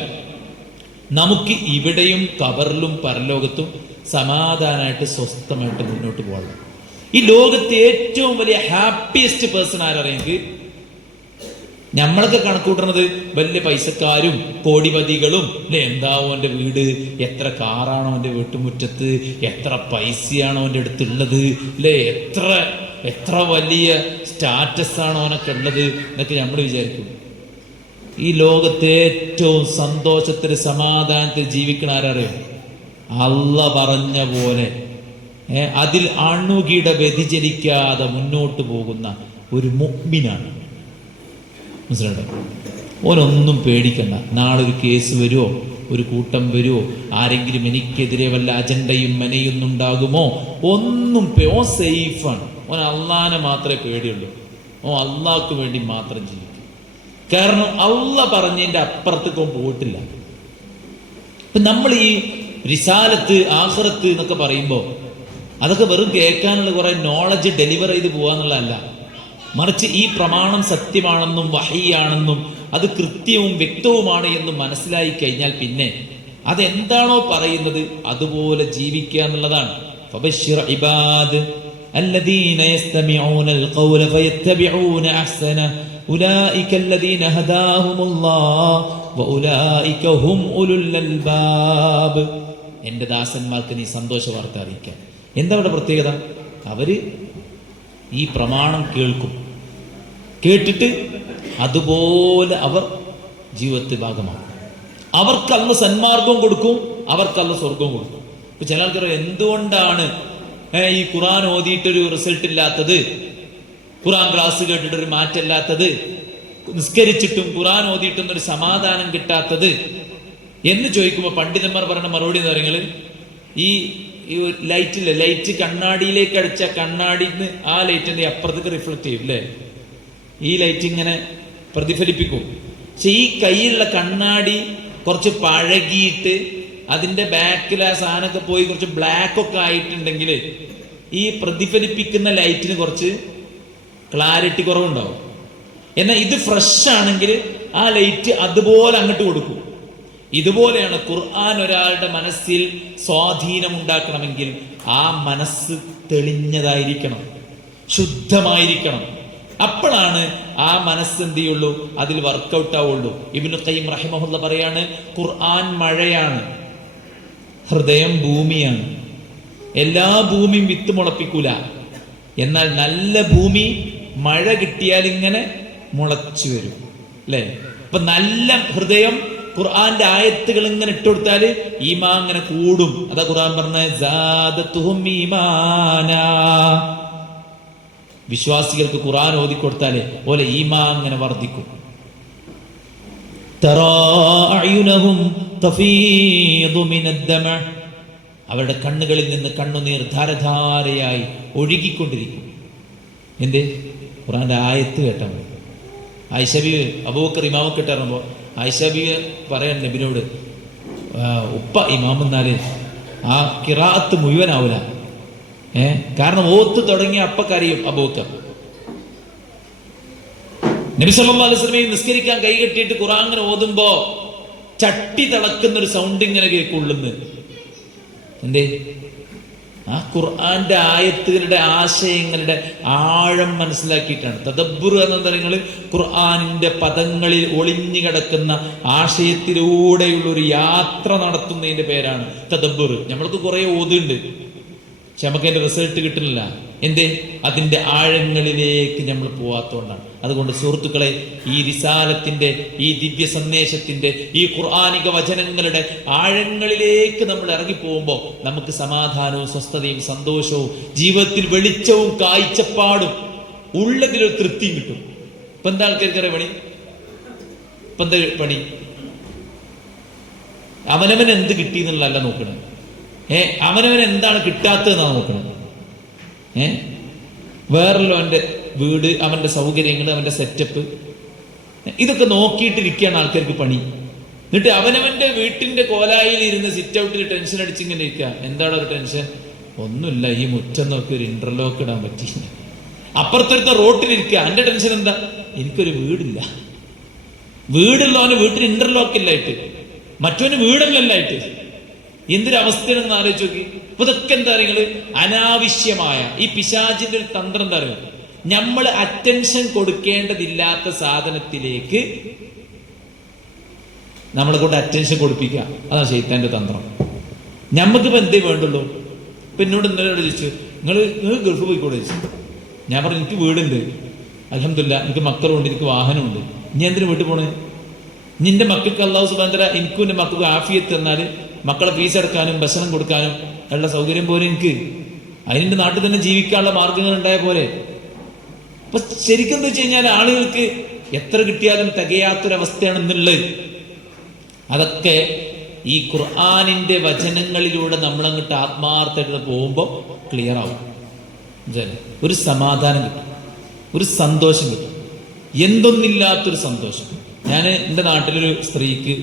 നമുക്ക് ഇവിടെയും ഖബറിലും പരലോകത്തും സമാധാനമായിട്ട് സ്വസ്ഥമായിട്ട് മുന്നോട്ട് പോകണം. ഈ ലോകത്തെ ഏറ്റവും വലിയ ഹാപ്പിയസ്റ്റ് പേഴ്സൺ ആരറിയെങ്കിൽ, നമ്മളൊക്കെ കണക്കൂട്ടുന്നത് വലിയ പൈസക്കാരും കോടിപതികളും അല്ലെ, എന്താവോ അവന്റെ വീട്, എത്ര കാറാണോ അവന്റെ വീട്ടുമുറ്റത്ത്, എത്ര പൈസയാണോ അവന്റെ അടുത്തുള്ളത് അല്ലെ, എത്ര വലിയ സ്റ്റാറ്റസ് ആണോ അവനൊക്കെ ഉള്ളത് എന്നൊക്കെ നമ്മൾ വിചാരിക്കും. ഈ ലോകത്തെ ഏറ്റവും സന്തോഷത്തിൽ സമാധാനത്തിൽ ജീവിക്കണ ആരറിയും? അള്ള പറഞ്ഞ പോലെ അതിൽ അണുകിട വ്യതിചലിക്കാതെ മുന്നോട്ട് പോകുന്ന ഒരു മുഅ്മിനാണ്. മനസ്സിലായോ? ഓനൊന്നും പേടിക്കണ്ട. നാളെ ഒരു കേസ് വരുമോ, ഒരു കൂട്ടം വരുമോ, ആരെങ്കിലും എനിക്കെതിരെ വല്ല അജണ്ടയും മെനയുന്നുണ്ടാകുമോ, ഒന്നും ഓൻ സേഫാണ്. ഓൻ അള്ളാനെ മാത്രമേ പേടിയുള്ളൂ. ഓൻ അള്ളാഹ്ക്ക് വേണ്ടി മാത്രം ജീവിക്കും. കാരണം അള്ള പറഞ്ഞതിന്റെ അപ്പുറത്തേക്ക് ഓൻ പോയിട്ടില്ല. ഇപ്പൊ നമ്മൾ ഈ റിസാലത്ത് ആഖിറത്ത് എന്നൊക്കെ പറയുമ്പോൾ അതൊക്കെ വെറും കേൾക്കാനുള്ള കുറെ നോളജ് ഡെലിവർ ചെയ്ത് പോവാന്നുള്ളതല്ല. മറിച്ച് ഈ പ്രമാണം സത്യമാണെന്നും വഹിയാണെന്നും അത് കൃത്യവും വ്യക്തവുമാണ് എന്നും മനസ്സിലായി കഴിഞ്ഞാൽ പിന്നെ അതെന്താണോ പറയുന്നത് അതുപോലെ ജീവിക്കുക എന്നുള്ളതാണ്. ഫബശ്ശിർ ഇബാദ് الذين يستمعون القول فيتبعون أحسنه أولئك الذين هداهم الله وأولئك هم أولو الألباب. എൻ്റെ ദാസന്മാർക്ക് നീ സന്തോഷ വാർത്ത അറിയിക്കാൻ. എന്താ അവിടെ പ്രത്യേകത? അവര് ഈ പ്രമാണം കേൾക്കും, കേട്ടിട്ട് അതുപോലെ അവർ ജീവിതത്തിൽ ഭാഗമാക്കും. അവർക്ക് അള്ള സന്മാർഗവും കൊടുക്കും, അവർക്ക് അള്ള സ്വർഗവും കൊടുക്കും. ഇപ്പൊ ചില ആൾക്കാർ എന്തുകൊണ്ടാണ് ഈ ഖുർആൻ ഓതിയിട്ടൊരു റിസൾട്ട് ഇല്ലാത്തത്, ഖുർആൻ ക്ലാസ് കേട്ടിട്ടൊരു മാറ്റമില്ലാത്തത്, നിസ്കരിച്ചിട്ടും ഖുർആൻ ഓതിയിട്ടും ഒരു സമാധാനം കിട്ടാത്തത് എന്ന് ചോദിക്കുമ്പോൾ പണ്ഡിതന്മാർ പറയുന്ന മറുപടി എന്ന് പറയുന്നത്, ഈ ലൈറ്റ് കണ്ണാടിയിലേക്ക് അടിച്ച കണ്ണാടിന്ന് ആ ലൈറ്റിന്റെ അപ്പുറത്തേക്ക് റിഫ്ലക്ട് ചെയ്യും അല്ലേ, ഈ ലൈറ്റ് ഇങ്ങനെ പ്രതിഫലിപ്പിക്കും. പക്ഷെ ഈ കയ്യിലുള്ള കണ്ണാടി കുറച്ച് പഴകിയിട്ട് അതിന്റെ ബാക്കിൽ ആ സാധനമൊക്കെ പോയി കുറച്ച് ബ്ലാക്ക് ഒക്കെ ആയിട്ടുണ്ടെങ്കിൽ ഈ പ്രതിഫലിപ്പിക്കുന്ന ലൈറ്റിന് കുറച്ച് ക്ലാരിറ്റി കുറവുണ്ടാവും. എന്നാൽ ഇത് ഫ്രഷ് ആണെങ്കിൽ ആ ലൈറ്റ് അതുപോലെ അങ്ങോട്ട് കൊടുക്കും. ഇതുപോലെയാണ് ഖുർആൻ ഒരാളുടെ മനസ്സിൽ സ്വാധീനം ഉണ്ടാക്കണമെങ്കിൽ ആ മനസ്സ് തെളിഞ്ഞതായിരിക്കണം, ശുദ്ധമായിരിക്കണം. അപ്പോഴാണ് ആ മനസ്സ് എന്ത് ചെയ്യുള്ളൂ, അതിൽ വർക്കൗട്ട് ആവുള്ളൂ. ഇബ്നു ഖയ്യിം റഹിമഹുല്ല പറയാണ്, ഖുർആൻ മഴയാണ്, ഹൃദയം ഭൂമിയാണ്. എല്ലാ ഭൂമിയും വിത്ത് മുളപ്പിക്കൂല, എന്നാൽ നല്ല ഭൂമി മഴ കിട്ടിയാൽ ഇങ്ങനെ മുളച്ചു വരും അല്ലേ. അപ്പൊ നല്ല ഹൃദയം ഖുർആന്റെ ആയത്തുകൾ ഇങ്ങനെ ഇട്ടുകൊടുത്താല് ഈമാൻ ഇങ്ങനെ കൂടും. അതാ ഖുർആൻ പറഞ്ഞ സാദത്തുഹും ഈമാനാ, വിശ്വാസികൾക്ക് ഖുർആൻ ഓതിക്കൊടുത്താലേ പോലെ ഈമാൻ ഇങ്ങനെ വർദ്ധിക്കും. തറാ അയുനഹും തഫീദു മിനദ്ദമഅ, അവരുടെ കണ്ണുകളിൽ നിന്ന് കണ്ണുനീർ ധാരധാരയായി ഒഴുകിക്കൊണ്ടിരിക്കും. എന്തേ? ഖുർആന്റെ ആയത്ത് കേട്ടാൽ മതി. ആയിഷബി അബൂബക്കർ ഇമാമൊക്കെ ഇട്ടിറങ്ങുമ്പോൾ ആയിഷബി പറയാൻ നബിനോട്, ഉപ്പ ഇമാമെന്നാല് ആ ഖിറാഅത്ത് മുഴുവനാവൂല, കാരണം ഓത്ത് തുടങ്ങിയ അപ്പ കരയും അബൂബക്കർ. നബി സല്ലല്ലാഹു അലൈഹി വസല്ലം നിസ്കരിക്കാൻ കൈ കെട്ടിയിട്ട് ഖുർആൻ ഇങ്ങനെ ഓതുമ്പോ ചട്ടി തിളക്കുന്ന ഒരു സൗണ്ട് ഇങ്ങനെ കേൾക്കുള്ളൂ. എന്തേ? ആ ഖുർആന്റെ ആയത്തുകളുടെ ആശയങ്ങളുടെ ആഴം മനസ്സിലാക്കിയിട്ടാണ്. തദബ്ബുർ എന്ന നിങ്ങൾ ഖുർആനിന്റെ പദങ്ങളിൽ ഒളിഞ്ഞു കിടക്കുന്ന ആശയത്തിലൂടെയുള്ള ഒരു യാത്ര നടത്തുന്നതിന്റെ പേരാണ് തദബ്ബുർ. നമ്മൾക്ക് കുറെ ഓതുണ്ട്, പക്ഷെ നമുക്ക് അതിന്റെ റിസൾട്ട് കിട്ടുന്നില്ല. എന്തേ? അതിന്റെ ആഴങ്ങളിലേക്ക് നമ്മൾ പോവാത്തോണ്ടാണ്. അതുകൊണ്ട് സുഹൃത്തുക്കളെ, ഈ റിസാലത്തിന്റെ, ഈ ദിവ്യ സന്ദേശത്തിന്റെ, ഈ ഖുർആനിക വചനങ്ങളുടെ ആഴങ്ങളിലേക്ക് നമ്മൾ ഇറങ്ങിപ്പോകുമ്പോൾ നമുക്ക് സമാധാനവും സ്വസ്ഥതയും സന്തോഷവും ജീവിതത്തിൽ വെളിച്ചവും കാഴ്ചപ്പാടും ഉള്ളതിലൊരു തൃപ്തിയും കിട്ടും. ഇപ്പൊ എന്താ ആൾക്കാർക്കറിയ പണി? ഇപ്പൊ എന്താ പണി? അവനവൻ എന്ത് കിട്ടി എന്നുള്ളതല്ല നോക്കണേ, അവനവൻ എന്താണ് കിട്ടാത്തതെന്നാണ് നോക്കണത്. വേറല്ലോ അവന്റെ വീട്, അവന്റെ സൗകര്യങ്ങൾ, അവന്റെ സെറ്റപ്പ്, ഇതൊക്കെ നോക്കിയിട്ടിരിക്കുകയാണ് ആൾക്കാർക്ക് പണി. എന്നിട്ട് അവനവന്റെ വീട്ടിന്റെ കോലായിൽ ഇരുന്ന് സിറ്റ് ഔട്ടിൽ ടെൻഷൻ അടിച്ചിങ്ങനെ ഇരിക്കുക. എന്താണ് ഒരു ടെൻഷൻ? ഒന്നുമില്ല, ഈ മുറ്റം നോക്കി ഒരു ഇന്റർലോക്ക് ഇടാൻ പറ്റിയില്ല. അപ്പുറത്തൊരുത്ത റോട്ടിലിരിക്കുക, എന്റെ ടെൻഷൻ എന്താ? എനിക്കൊരു വീടില്ല. വീടുള്ളവന് വീട്ടിൽ ഇന്റർലോക്ക് ഇല്ലായിട്ട് മറ്റവന് വീടല്ലല്ലായിട്ട്. എന്തൊരവസ്ഥയാണെന്ന് ആലോചിച്ച് നോക്കി. അപ്പൊ ഇതൊക്കെ എന്താ നിങ്ങള് അനാവശ്യമായ ഈ പിശാചിന്റെ ഒരു തന്ത്രം എന്താ പറയുക, നമ്മൾ അറ്റൻഷൻ കൊടുക്കേണ്ടതില്ലാത്ത സാധനത്തിലേക്ക് നമ്മളെ കൊണ്ട് അറ്റൻഷൻ കൊടുപ്പിക്കുക. അതാണ് ശൈത്താന്റെ തന്ത്രം. ഞമ്മക്കിപ്പോ എന്തേ വേണ്ടുള്ളൂ. ഇപ്പൊ എന്നോട് ഇന്നലെ ചോദിച്ചു, നിങ്ങൾ ഗൾഫ് പോയിക്കോടെ ചോദിച്ചു. ഞാൻ പറഞ്ഞു എനിക്ക് വീടുണ്ട്, അൽഹംദുലില്ലാ, എനിക്ക് മക്കളുണ്ട്, എനിക്ക് വാഹനമുണ്ട്. ഇനി എന്തിനു വീട്ടിൽ പോണേ? നിന്റെ മക്കൾക്ക് അല്ലാഹു സുബ്ഹാനഹു വ തആല എനിക്കും എന്റെ മക്കൾക്ക് ആഫിയത്ത് തന്നാൽ മക്കളെ ഫീസ് അടക്കാനും ഭക്ഷണം കൊടുക്കാനും ഉള്ള സൗകര്യം പോലെ എനിക്ക് അതിന്റെ നാട്ടിൽ തന്നെ ജീവിക്കാനുള്ള മാർഗങ്ങൾ ഉണ്ടായ പോലെ. അപ്പൊ ശരിക്കും എന്താ വെച്ച് കഴിഞ്ഞാൽ ആളുകൾക്ക് എത്ര കിട്ടിയാലും തികയാത്തൊരവസ്ഥയാണെന്നുള്ളത്. അതൊക്കെ ഈ ഖുർആനിന്റെ വചനങ്ങളിലൂടെ നമ്മളങ്ങോട്ട് ആത്മാർത്ഥമായിട്ട് പോകുമ്പോൾ ക്ലിയർ ആവും. ഒരു സമാധാനം കിട്ടും, ഒരു സന്തോഷം കിട്ടും, എന്തൊന്നില്ലാത്തൊരു സന്തോഷം. ഞാൻ എൻ്റെ നാട്ടിലൊരു സ്ത്രീക്ക്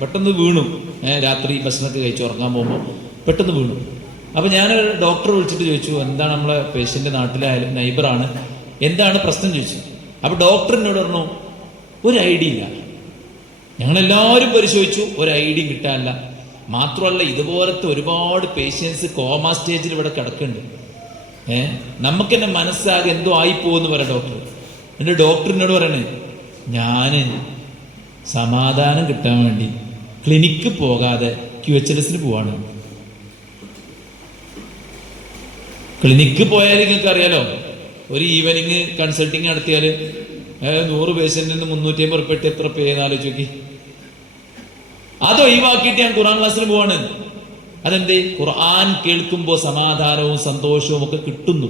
പെട്ടെന്ന് വീണു. രാത്രി ഭക്ഷണമൊക്കെ കഴിച്ച് ഉറങ്ങാൻ പോകുമ്പോൾ പെട്ടെന്ന് വീണു. അപ്പൊ ഞാനൊരു ഡോക്ടറെ വിളിച്ചിട്ട് ചോദിച്ചു, എന്താണ് നമ്മളെ പേഷ്യന്റ് നാട്ടിലായാലും നൈബറാണ്, എന്താണ് പ്രശ്നം ചോദിച്ചു. അപ്പൊ ഡോക്ടർ എന്നോട് പറഞ്ഞു, ഒരു ഐഡിയ ഇല്ല. ഞങ്ങളെല്ലാവരും പരിശോധിച്ചു, ഒരു ഐഡിയ കിട്ടാനില്ല. മാത്രമല്ല ഇതുപോലത്തെ ഒരുപാട് പേഷ്യൻസ് കോമ സ്റ്റേജിൽ ഇവിടെ കിടക്കുന്നുണ്ട്. നമുക്ക് തന്നെ മനസ്സാകെ എന്തോ ആയിപ്പോന്ന് പറയാം ഡോക്ടർ. എൻ്റെ ഡോക്ടറിനോട് പറയണേ, ഞാൻ സമാധാനം കിട്ടാൻ വേണ്ടി ക്ലിനിക്ക് പോകാതെ QHLS പോവാണ്. ക്ലിനിക്ക് പോയാൽ നിങ്ങൾക്ക് അറിയാലോ, ഒരു ഈവനിങ് കൺസൾട്ടിങ് നടത്തിയാൽ 100 പേഷ്യന്റിൽ നിന്ന് 350 ഉറുപ്പിക എത്ര പേ ആലോചിച്ച് നോക്കി. അത് ഒഴിവാക്കിയിട്ട് ഞാൻ ഖുർആൻ ക്ലാസ്സിന് പോവാണ്. അതെന്തേ? ഖുർആൻ കേൾക്കുമ്പോൾ സമാധാനവും സന്തോഷവും ഒക്കെ കിട്ടുന്നു.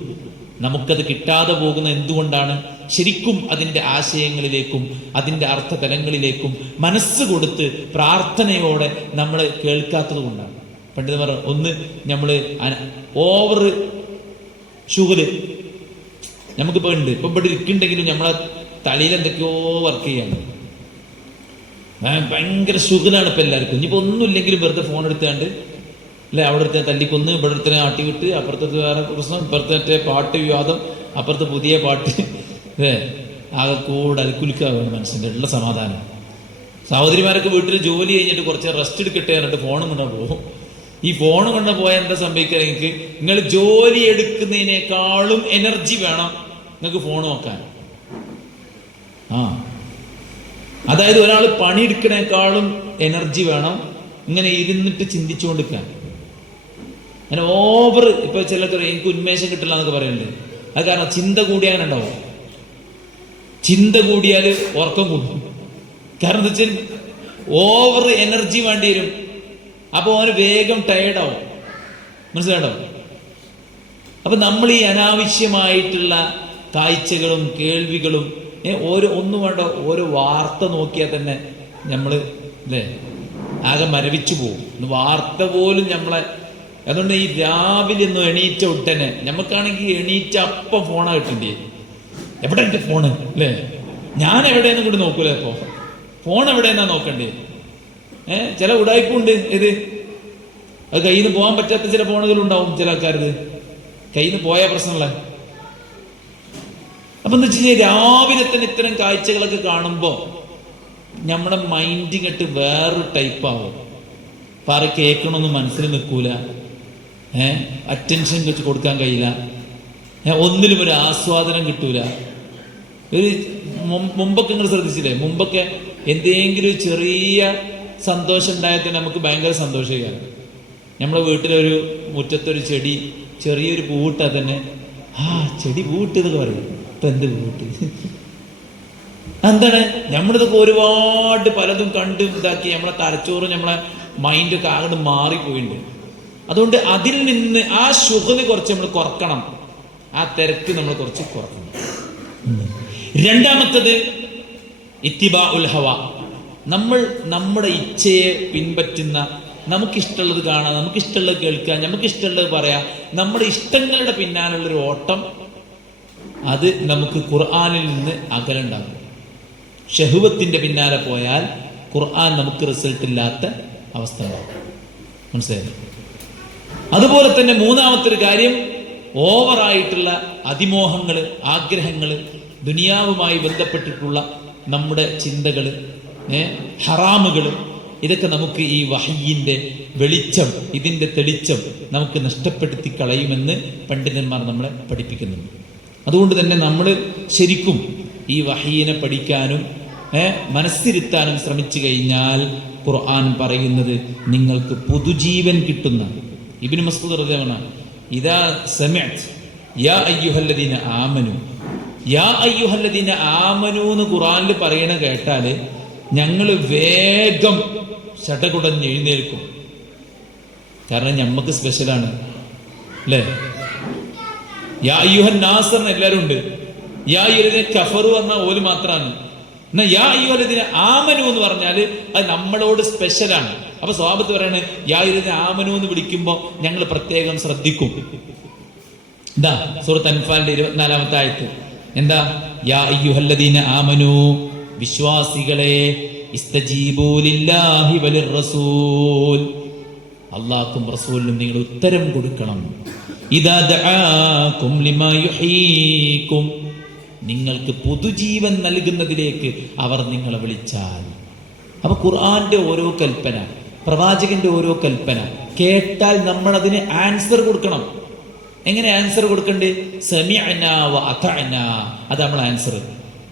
നമുക്കത് കിട്ടാതെ പോകുന്ന എന്തുകൊണ്ടാണ്? ശരിക്കും അതിൻ്റെ ആശയങ്ങളിലേക്കും അതിൻ്റെ അർത്ഥതലങ്ങളിലേക്കും മനസ്സ് കൊടുത്ത് പ്രാർത്ഥനയോടെ നമ്മൾ കേൾക്കാത്തത് കൊണ്ടാണ്. പണ്ഡിതന്മാർ ഒന്ന് നമ്മൾ ഓവർ ഷുഗർ നമുക്കിപ്പോൾ ഉണ്ട്. ഇപ്പം ഇവിടെ ഇരിക്കുന്നുണ്ടെങ്കിലും നമ്മളെ തലയിൽ എന്തൊക്കെയോ വർക്ക് ചെയ്യാണ്. ഭയങ്കര ഷുഗറാണ് ഇപ്പം എല്ലാവർക്കും. ഇനിയിപ്പോൾ ഒന്നുമില്ലെങ്കിലും വെറുതെ ഫോൺ എടുത്താണ്ട് അല്ലെ, അവിടെ എടുത്ത തല്ലിക്കൊന്ന്, ഇവിടെ എടുത്ത ആട്ടിവിട്ട്, അപ്പുറത്തെ വേറെ പ്രശ്നം, ഇപ്പുറത്തെ മറ്റേ പാട്ട് വിവാദം, അപ്പുറത്തെ പുതിയ പാട്ട്, ആകെ കൂടെ അൽക്കുലിക്കാണ് മനുഷ്യൻ്റെ ഉള്ള സമാധാനം. സഹോദരിമാരൊക്കെ വീട്ടിൽ ജോലി കഴിഞ്ഞിട്ട് കുറച്ച് റെസ്റ്റ് എടുക്കട്ടെ എന്നിട്ട് ഫോണും കൊണ്ടാ പോകും. ഈ ഫോൺ കൊണ്ട് പോയാൽ എന്താ സംഭവിക്കുക? നിങ്ങൾ ജോലി എടുക്കുന്നതിനേക്കാളും എനർജി വേണം നിങ്ങൾക്ക് ഫോൺ നോക്കാൻ. അതായത് ഒരാൾ പണിയെടുക്കണേക്കാളും എനർജി വേണം ഇങ്ങനെ ഇരുന്നിട്ട് ചിന്തിച്ചുകൊണ്ടിരിക്കാൻ. അങ്ങനെ ഓവർ ഇപ്പൊ ചിലർക്ക് എനിക്ക് ഉന്മേഷം കിട്ടില്ല എന്നൊക്കെ പറയുന്നുണ്ട്. അത് കാരണം ചിന്ത കൂടിയാൽ ഉണ്ടാവും. ചിന്ത കൂടിയാൽ ഉറക്കം കൂടും. കാരണം എന്താ വെച്ചാൽ ഓവർ എനർജി വേണ്ടി വരും. അപ്പൊ അവന് വേഗം ടയേർഡാവും. മനസ്സിലായോ? അപ്പൊ നമ്മൾ ഈ അനാവശ്യമായിട്ടുള്ള കാഴ്ചകളും കേൾവികളും ഒന്നും വേണ്ട, ഓരോ വാർത്ത നോക്കിയാൽ തന്നെ നമ്മൾ അല്ലേ ആകെ മരവിച്ചു പോകും. വാർത്ത പോലും നമ്മളെ. അതുകൊണ്ട് ഈ രാവിലെ ഒന്നും എണീറ്റ ഉടനെ നമുക്കാണെങ്കിൽ എണീറ്റ അപ്പം ഫോണാ കിട്ടണ്ടേ. എവിടെ എൻ്റെ ഫോണ് അല്ലേ? ഞാൻ എവിടെയെന്നും കൂടി നോക്കൂല. ഇപ്പോ ഫോൺ എവിടെയെന്നാ നോക്കണ്ടേ? ചില ഉടായ്പുണ്ട്. ഇത് അത് കയ്യിൽ നിന്ന് പോകാൻ പറ്റാത്ത ചില ഫോണുകളുണ്ടാവും ചില ആൾക്കാരത്. കയ്യിൽ നിന്ന് പോയ പ്രശ്നമുള്ള. അപ്പൊ എന്താ വെച്ച് കഴിഞ്ഞാൽ രാവിലെ തന്നെ ഇത്തരം കാഴ്ചകളൊക്കെ കാണുമ്പോൾ നമ്മുടെ മൈൻഡ് ഇങ്ങോട്ട് വേറൊരു ടൈപ്പാവും. പറ കേൾക്കണമെന്ന് മനസ്സിൽ നിൽക്കൂല, അറ്റൻഷൻ വെച്ച് കൊടുക്കാൻ കഴിയില്ല, ഒന്നിലും ഒരു ആസ്വാദനം കിട്ടൂല. ഒരു മുമ്പൊക്കെ നിങ്ങൾ ശ്രദ്ധിച്ചില്ലേ? മുമ്പൊക്കെ എന്തെങ്കിലും ചെറിയ സന്തോഷം ഉണ്ടായാൽ തന്നെ നമുക്ക് ഭയങ്കര സന്തോഷിക്കാം. നമ്മളെ വീട്ടിലൊരു മുറ്റത്തൊരു ചെടി ചെറിയൊരു പൂവിട്ടാൽ തന്നെ ചെടി പൂവിട്ട് എന്നൊക്കെ പറയും. ഇപ്പൊ എന്ത് പൂവിട്ട്? എന്താണ്? നമ്മളിതൊക്കെ ഒരുപാട് പലതും കണ്ട് ഇതാക്കി നമ്മളെ തലച്ചോറും നമ്മളെ മൈൻഡൊക്കെ അങ്ങോട്ട് മാറിപ്പോയിട്ടുണ്ട്. അതുകൊണ്ട് അതിൽ നിന്ന് ആ ശുഗല് കുറച്ച് നമ്മൾ കുറക്കണം. ആ തിരക്ക് നമ്മൾ കുറച്ച് കുറക്കണം. രണ്ടാമത്തത് ഇത്തിബാഉൽ ഹവ. നമ്മൾ നമ്മുടെ ഇച്ഛയെ പിൻപറ്റുന്ന, നമുക്കിഷ്ടമുള്ളത് കാണാം, നമുക്കിഷ്ടമുള്ളത് കേൾക്കാം, നമുക്കിഷ്ടമുള്ളത് പറയാം, നമ്മുടെ ഇഷ്ടങ്ങളുടെ പിന്നാലുള്ളൊരു ഓട്ടം, അത് നമുക്ക് ഖുർആനിൽ നിന്ന് അകലുണ്ടാകും. ഷഹുവത്തിന്റെ പിന്നാലെ പോയാൽ ഖുർആൻ നമുക്ക് റിസൾട്ട് ഇല്ലാത്ത അവസ്ഥ ഉണ്ടാകും. മനസ്സിലായി? അതുപോലെ തന്നെ മൂന്നാമത്തെ ഒരു കാര്യം, ഓവറായിട്ടുള്ള അതിമോഹങ്ങള്, ആഗ്രഹങ്ങള്, ദുനിയാവുമായി ബന്ധപ്പെട്ടിട്ടുള്ള നമ്മുടെ ചിന്തകള്, ഹറാമുകളും ഇതൊക്കെ നമുക്ക് ഈ വഹയ്യിന്റെ വെളിച്ചം, ഇതിന്റെ തെളിച്ചം നമുക്ക് നഷ്ടപ്പെടുത്തി കളയുമെന്ന് പണ്ഡിതന്മാർ നമ്മളെ പഠിപ്പിക്കുന്നുണ്ട്. അതുകൊണ്ട് തന്നെ നമ്മൾ ശരിക്കും ഈ വഹയ്യിനെ പഠിക്കാനും മനസ്സിരുത്താനും ശ്രമിച്ചു കഴിഞ്ഞാൽ ഖുർആൻ പറയുന്നത് നിങ്ങൾക്ക് പുതുജീവൻ കിട്ടുന്ന. ഇബ്നു മസ്ഊദ് റളിയല്ലാഹു അൻഹു ഇദാ സമിഅത് യാ അയ്യുഹല്ലദീന ആമനു, യാ അയ്യുഹല്ലദീന ആമനു എന്ന് ഖുർആനിൽ പറയണ കേട്ടാല് ഞങ്ങൾ വേഗം ചടകുടഞ്ഞ് എഴുന്നേൽക്കും. കാരണം ഞമ്മക്ക് സ്പെഷ്യലാണ് അല്ലേ. യാ അയ്യുഹൻ നാസ് എന്ന് എല്ലാവരും ഉണ്ട്. യാ അയ്യുഹല്ലദീന കഫറു പറഞ്ഞാൽ ഓല് മാത്രമാണ്. എന്നാ യാ അയ്യുഹല്ലദീന ആമനു എന്ന് പറഞ്ഞാല് അത് നമ്മളോട് സ്പെഷ്യലാണ്. അപ്പൊ സ്വഹാബത്ത് പറയാണ് യാ അയ്യുഹല്ലദീന ആമനു എന്ന് വിളിക്കുമ്പോൾ ഞങ്ങൾ പ്രത്യേകം ശ്രദ്ധിക്കും. എന്താ സൂറത്ത് അൻഫാലിന്റെ 24-ാമത്തെ ആയത്ത് എന്താ? യാ അയ്യുഹല്ലദീന ആമനു, വിശ്വാസികളെ, ഇസ്തജീബൂ ലില്ലാഹി വലിർ റസൂൽ, അല്ലാഹുവും റസൂലിനും നിങ്ങൾ ഉത്തരം കൊടുക്കണം. ഇദാ ദആകും ലിമാ യുഹീകും, നിങ്ങൾക്ക് പുതുജീവൻ നൽകുന്നതിലേക്ക് അവർ നിങ്ങളെ വിളിച്ചാൽ. അപ്പൊ ഖുർആന്റെ ഓരോ കൽപ്പന, പ്രവാചകന്റെ ഓരോ കൽപ്പന കേട്ടാൽ നമ്മൾ അതിന് ആൻസർ കൊടുക്കണം. എങ്ങനെ ആൻസർ കൊടുക്കണ്ടേ? സമിഅനാ വ അതഅനാ, അത് നമ്മൾ ആൻസർ.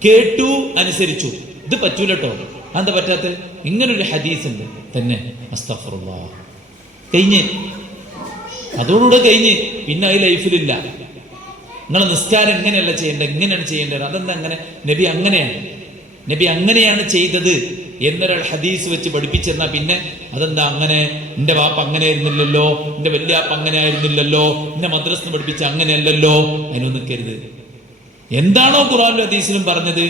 കേട്ടു, അനുസരിച്ചു. ഇത് പറ്റൂലട്ടോ. എന്താ പറ്റാത്ത? ഇങ്ങനൊരു ഹദീസ് ഉണ്ട് തന്നെ, അസ്തഗ്ഫിറുല്ലാഹ്, കഴിഞ്ഞ്, അതോടുകൂടെ കഴിഞ്ഞ്. പിന്നെ അത് ലൈഫിലില്ല. നിങ്ങളെ നിസ്കാരം എങ്ങനെയല്ല ചെയ്യേണ്ടത്, എങ്ങനെയാണ് ചെയ്യേണ്ടത്. അതെന്താ അങ്ങനെ? നബി അങ്ങനെയാണ്, നബി അങ്ങനെയാണ് ചെയ്തത് എന്നൊരാൾ ഹദീസ് വെച്ച് പഠിപ്പിച്ചെന്നാ പിന്നെ അതെന്താ അങ്ങനെ? എന്റെ വാപ്പ അങ്ങനെ ആയിരുന്നില്ലല്ലോ, എന്റെ വല്യാപ്പ അങ്ങനെ ആയിരുന്നില്ലല്ലോ, എന്നെ മദ്രസിന് പഠിപ്പിച്ച അങ്ങനെയല്ലല്ലോ. അതിനൊന്നും നിൽക്കരുത്. എന്താണോ ഖുർആനിലും ഹദീസിലും പറഞ്ഞത്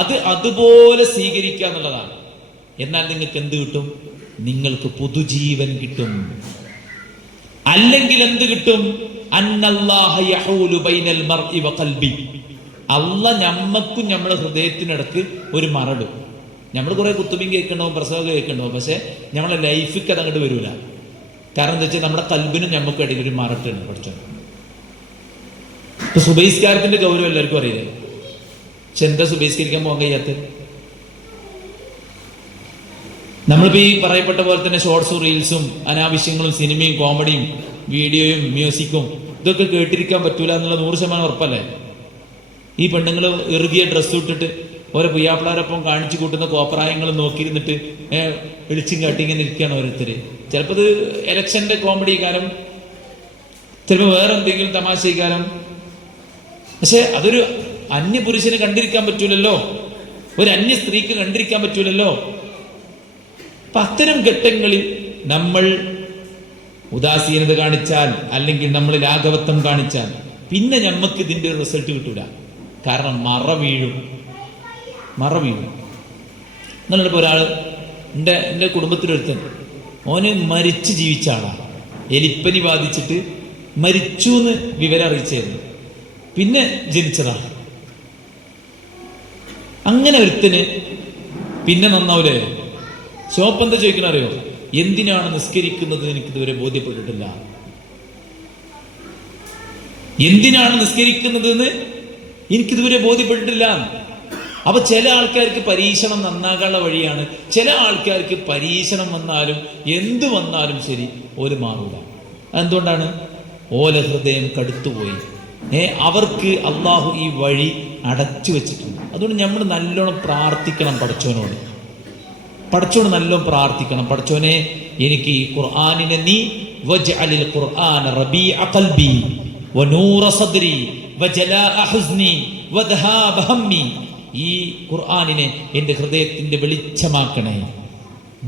അത് അതുപോലെ സ്വീകരിക്കുക എന്നുള്ളതാണ്. എന്നാൽ നിങ്ങൾക്ക് എന്ത് കിട്ടും? നിങ്ങൾക്ക് പുതുജീവൻ കിട്ടും. അല്ലെങ്കിൽ എന്ത് കിട്ടും? അന്നല്ലാഹ യഹൂലു ബൈനൽ മർഇ വ ഖൽബി, അല്ലാഹ് നമ്മക്കും നമ്മളെ ഹൃദയത്തിനിടക്ക് ഒരു മറടും. നമ്മൾ കുറെ കുത്തുബിൻ കേൾക്കണ്ടാവും, പ്രസവം കേൾക്കണ്ടാവും, പക്ഷെ നമ്മളെ ലൈഫിക്ക് അത് അങ്ങോട്ട് വരൂല. കാരണം എന്താ വെച്ചാൽ നമ്മുടെ കൽബിനും നമുക്ക് ഇടയിൽ ഒരു മറട്ടുണ്ട്. പഠിച്ചോ, ഇപ്പൊ സുബഹിസ്കാരത്തിന്റെ ഗൗരവം എല്ലാവർക്കും അറിയില്ലേ. പക്ഷെ എന്താ സുബഹിസ്കരിക്കാൻ പോകാൻ കഴിയാത്ത? നമ്മളിപ്പോ ഈ പറയപ്പെട്ട പോലെ തന്നെ ഷോർട്സും റീൽസും അനാവശ്യങ്ങളും സിനിമയും കോമഡിയും വീഡിയോയും മ്യൂസിക്കും ഇതൊക്കെ കേട്ടിരിക്കാൻ പറ്റൂല എന്നുള്ള 100% ഉറപ്പല്ലേ? ഈ പെണ്ണുങ്ങൾ ഇറുകിയ ഡ്രസ്സ് ഇട്ടിട്ട് ഓരോ പുയ്യാപ്പിളാരൊപ്പം കാണിച്ചു കൂട്ടുന്ന കോപ്രായങ്ങൾ നോക്കിയിരുന്നിട്ട് വിളിച്ചും കാട്ടി ഇങ്ങനെ ഇരിക്കുകയാണ് ഓരോരുത്തര്. ചിലപ്പോൾ ഇത് എലക്ഷന്റെ കോമഡി കാലം, ചിലപ്പോൾ വേറെ എന്തെങ്കിലും തമാശ കാലം. പക്ഷെ അതൊരു അന്യപുരുഷന് കണ്ടിരിക്കാൻ പറ്റൂലല്ലോ, ഒരു അന്യ സ്ത്രീക്ക് കണ്ടിരിക്കാൻ പറ്റൂലല്ലോ. അപ്പൊ അത്തരം ഘട്ടങ്ങളിൽ നമ്മൾ ഉദാസീനത കാണിച്ചാൽ, അല്ലെങ്കിൽ നമ്മൾ ലാഘവത്വം കാണിച്ചാൽ, പിന്നെ നമുക്ക് ഇതിന്റെ റിസൾട്ട് കിട്ടൂല. കാരണം മറ വീഴും. എന്നുള്ളപ്പോൾ ഒരാള് എൻ്റെ കുടുംബത്തിലൊരുത്തൻ, ഓന് മരിച്ച് ജീവിച്ച ആളാണ്. എലിപ്പനി ബാധിച്ചിട്ട് മരിച്ചു എന്ന് വിവരം അറിയിച്ചായിരുന്നു. പിന്നെ ജനിച്ചതാണ്. അങ്ങനെ ഒരുത്തന് പിന്നെ നന്നാവൂലേ? ശോപ്പെന്താ ചോദിക്കണ അറിയോ? എന്തിനാണ് നിസ്കരിക്കുന്നത് എനിക്കിതുവരെ ബോധ്യപ്പെട്ടിട്ടില്ല. എന്തിനാണ് നിസ്കരിക്കുന്നത് എന്ന് എനിക്കിതുവരെ ബോധ്യപ്പെട്ടിട്ടില്ല. അപ്പൊ ചില ആൾക്കാർക്ക് പരീക്ഷണം നന്നാകാനുള്ള വഴിയാണ്. ചില ആൾക്കാർക്ക് പരീക്ഷണം വന്നാലും എന്ത് വന്നാലും ശരി ഓല് മാറൂല. അതെന്തുകൊണ്ടാണ്? ഓല ഹൃദയം കടുത്തുപോയി. അവർക്ക് അള്ളാഹു ഈ വഴി അടച്ചു വെച്ചിട്ടുണ്ട്. അതുകൊണ്ട് നമ്മൾ നല്ലോണം പ്രാർത്ഥിക്കണം പടച്ചോനോട്. പടച്ചോന് നല്ലോണം പ്രാർത്ഥിക്കണം. പടച്ചോനെ, എനിക്ക് ഈ ഖുർആനിനെ നീ വജ്അലിൽ ഖുർആന റബീഅ ഖൽബി വനൂറ സദ്രി വജലാഅ ഹുസ്നി വദ്ഹാബ ഹമ്മി, ഈ ഖുർആനിനെ എന്റെ ഹൃദയത്തിന്റെ വെളിച്ചമാക്കണേ,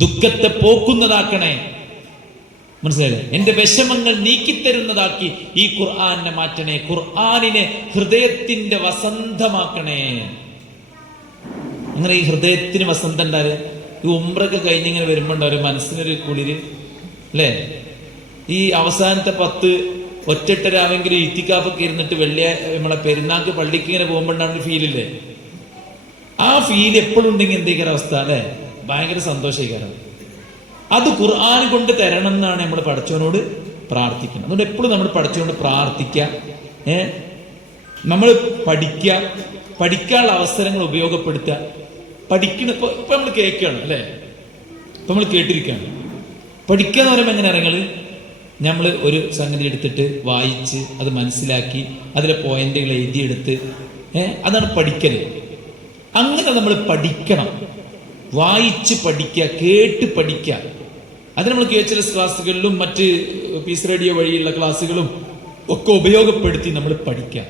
ദുഃഖത്തെ പോക്കുന്നതാക്കണേ. മനസ്സിലായില്ലേ? എന്റെ വിഷമങ്ങൾ നീക്കിത്തരുന്നതാക്കി ഈ ഖുർആനെ മാറ്റണേ. ഖുർആനിനെ ഹൃദയത്തിന്റെ വസന്തമാക്കണേ. അങ്ങനെ ഈ ഹൃദയത്തിന് വസന്തം ഉണ്ടാല് ഈ ഉംറയൊക്കെ കഴിഞ്ഞിങ്ങനെ വരുമ്പോണ്ട ഒരു മനസ്സിനൊരു കുളിര് അല്ലേ? ഈ അവസാനത്തെ 10 ഒറ്റരാവെങ്കിലും ഇത്തിക്കാപ്പൊക്കെ ഇരുന്നിട്ട് നമ്മളെ പെരുന്നാൾക്ക് പള്ളിക്ക് ഇങ്ങനെ പോകുമ്പോണ്ടാണ് ഫീലില്ലേ? ആ ഫീൽ എപ്പോഴും ഉണ്ടെങ്കിൽ എന്തെങ്കിലും അവസ്ഥ അല്ലെ? ഭയങ്കര സന്തോഷിക്കാരം. അത് ഖുർആൻ കൊണ്ട് തരണം എന്നാണ് നമ്മൾ പടച്ചവനോട് പ്രാർത്ഥിക്കുന്നത്. അതുകൊണ്ട് എപ്പോഴും നമ്മൾ പടച്ചവനോട് പ്രാർത്ഥിക്കുക. നമ്മൾ പഠിക്കാനുള്ള അവസരങ്ങൾ ഉപയോഗപ്പെടുത്തുക. പഠിക്കണ ഇപ്പൊ നമ്മൾ കേൾക്കുകയാണ് അല്ലേ, ഇപ്പൊ നമ്മൾ കേട്ടിരിക്കുകയാണ്. പഠിക്കുക എന്ന് പറയുമ്പോൾ എങ്ങനെ അറിയങ്ങൾ, നമ്മൾ ഒരു സംഗതി എടുത്തിട്ട് വായിച്ച് അത് മനസ്സിലാക്കി അതിലെ പോയിന്റുകൾ എഴുതിയെടുത്ത് അതാണ് പഠിക്കല്. അങ്ങനെ നമ്മൾ പഠിക്കണം, വായിച്ച് പഠിക്കുക, കേട്ട് പഠിക്കുക. അത് നമ്മൾ KHLS ക്ലാസ്സുകളിലും മറ്റ് പീസ് റേഡിയോ വഴിയുള്ള ക്ലാസ്സുകളും ഒക്കെ ഉപയോഗപ്പെടുത്തി നമ്മൾ പഠിക്കുക.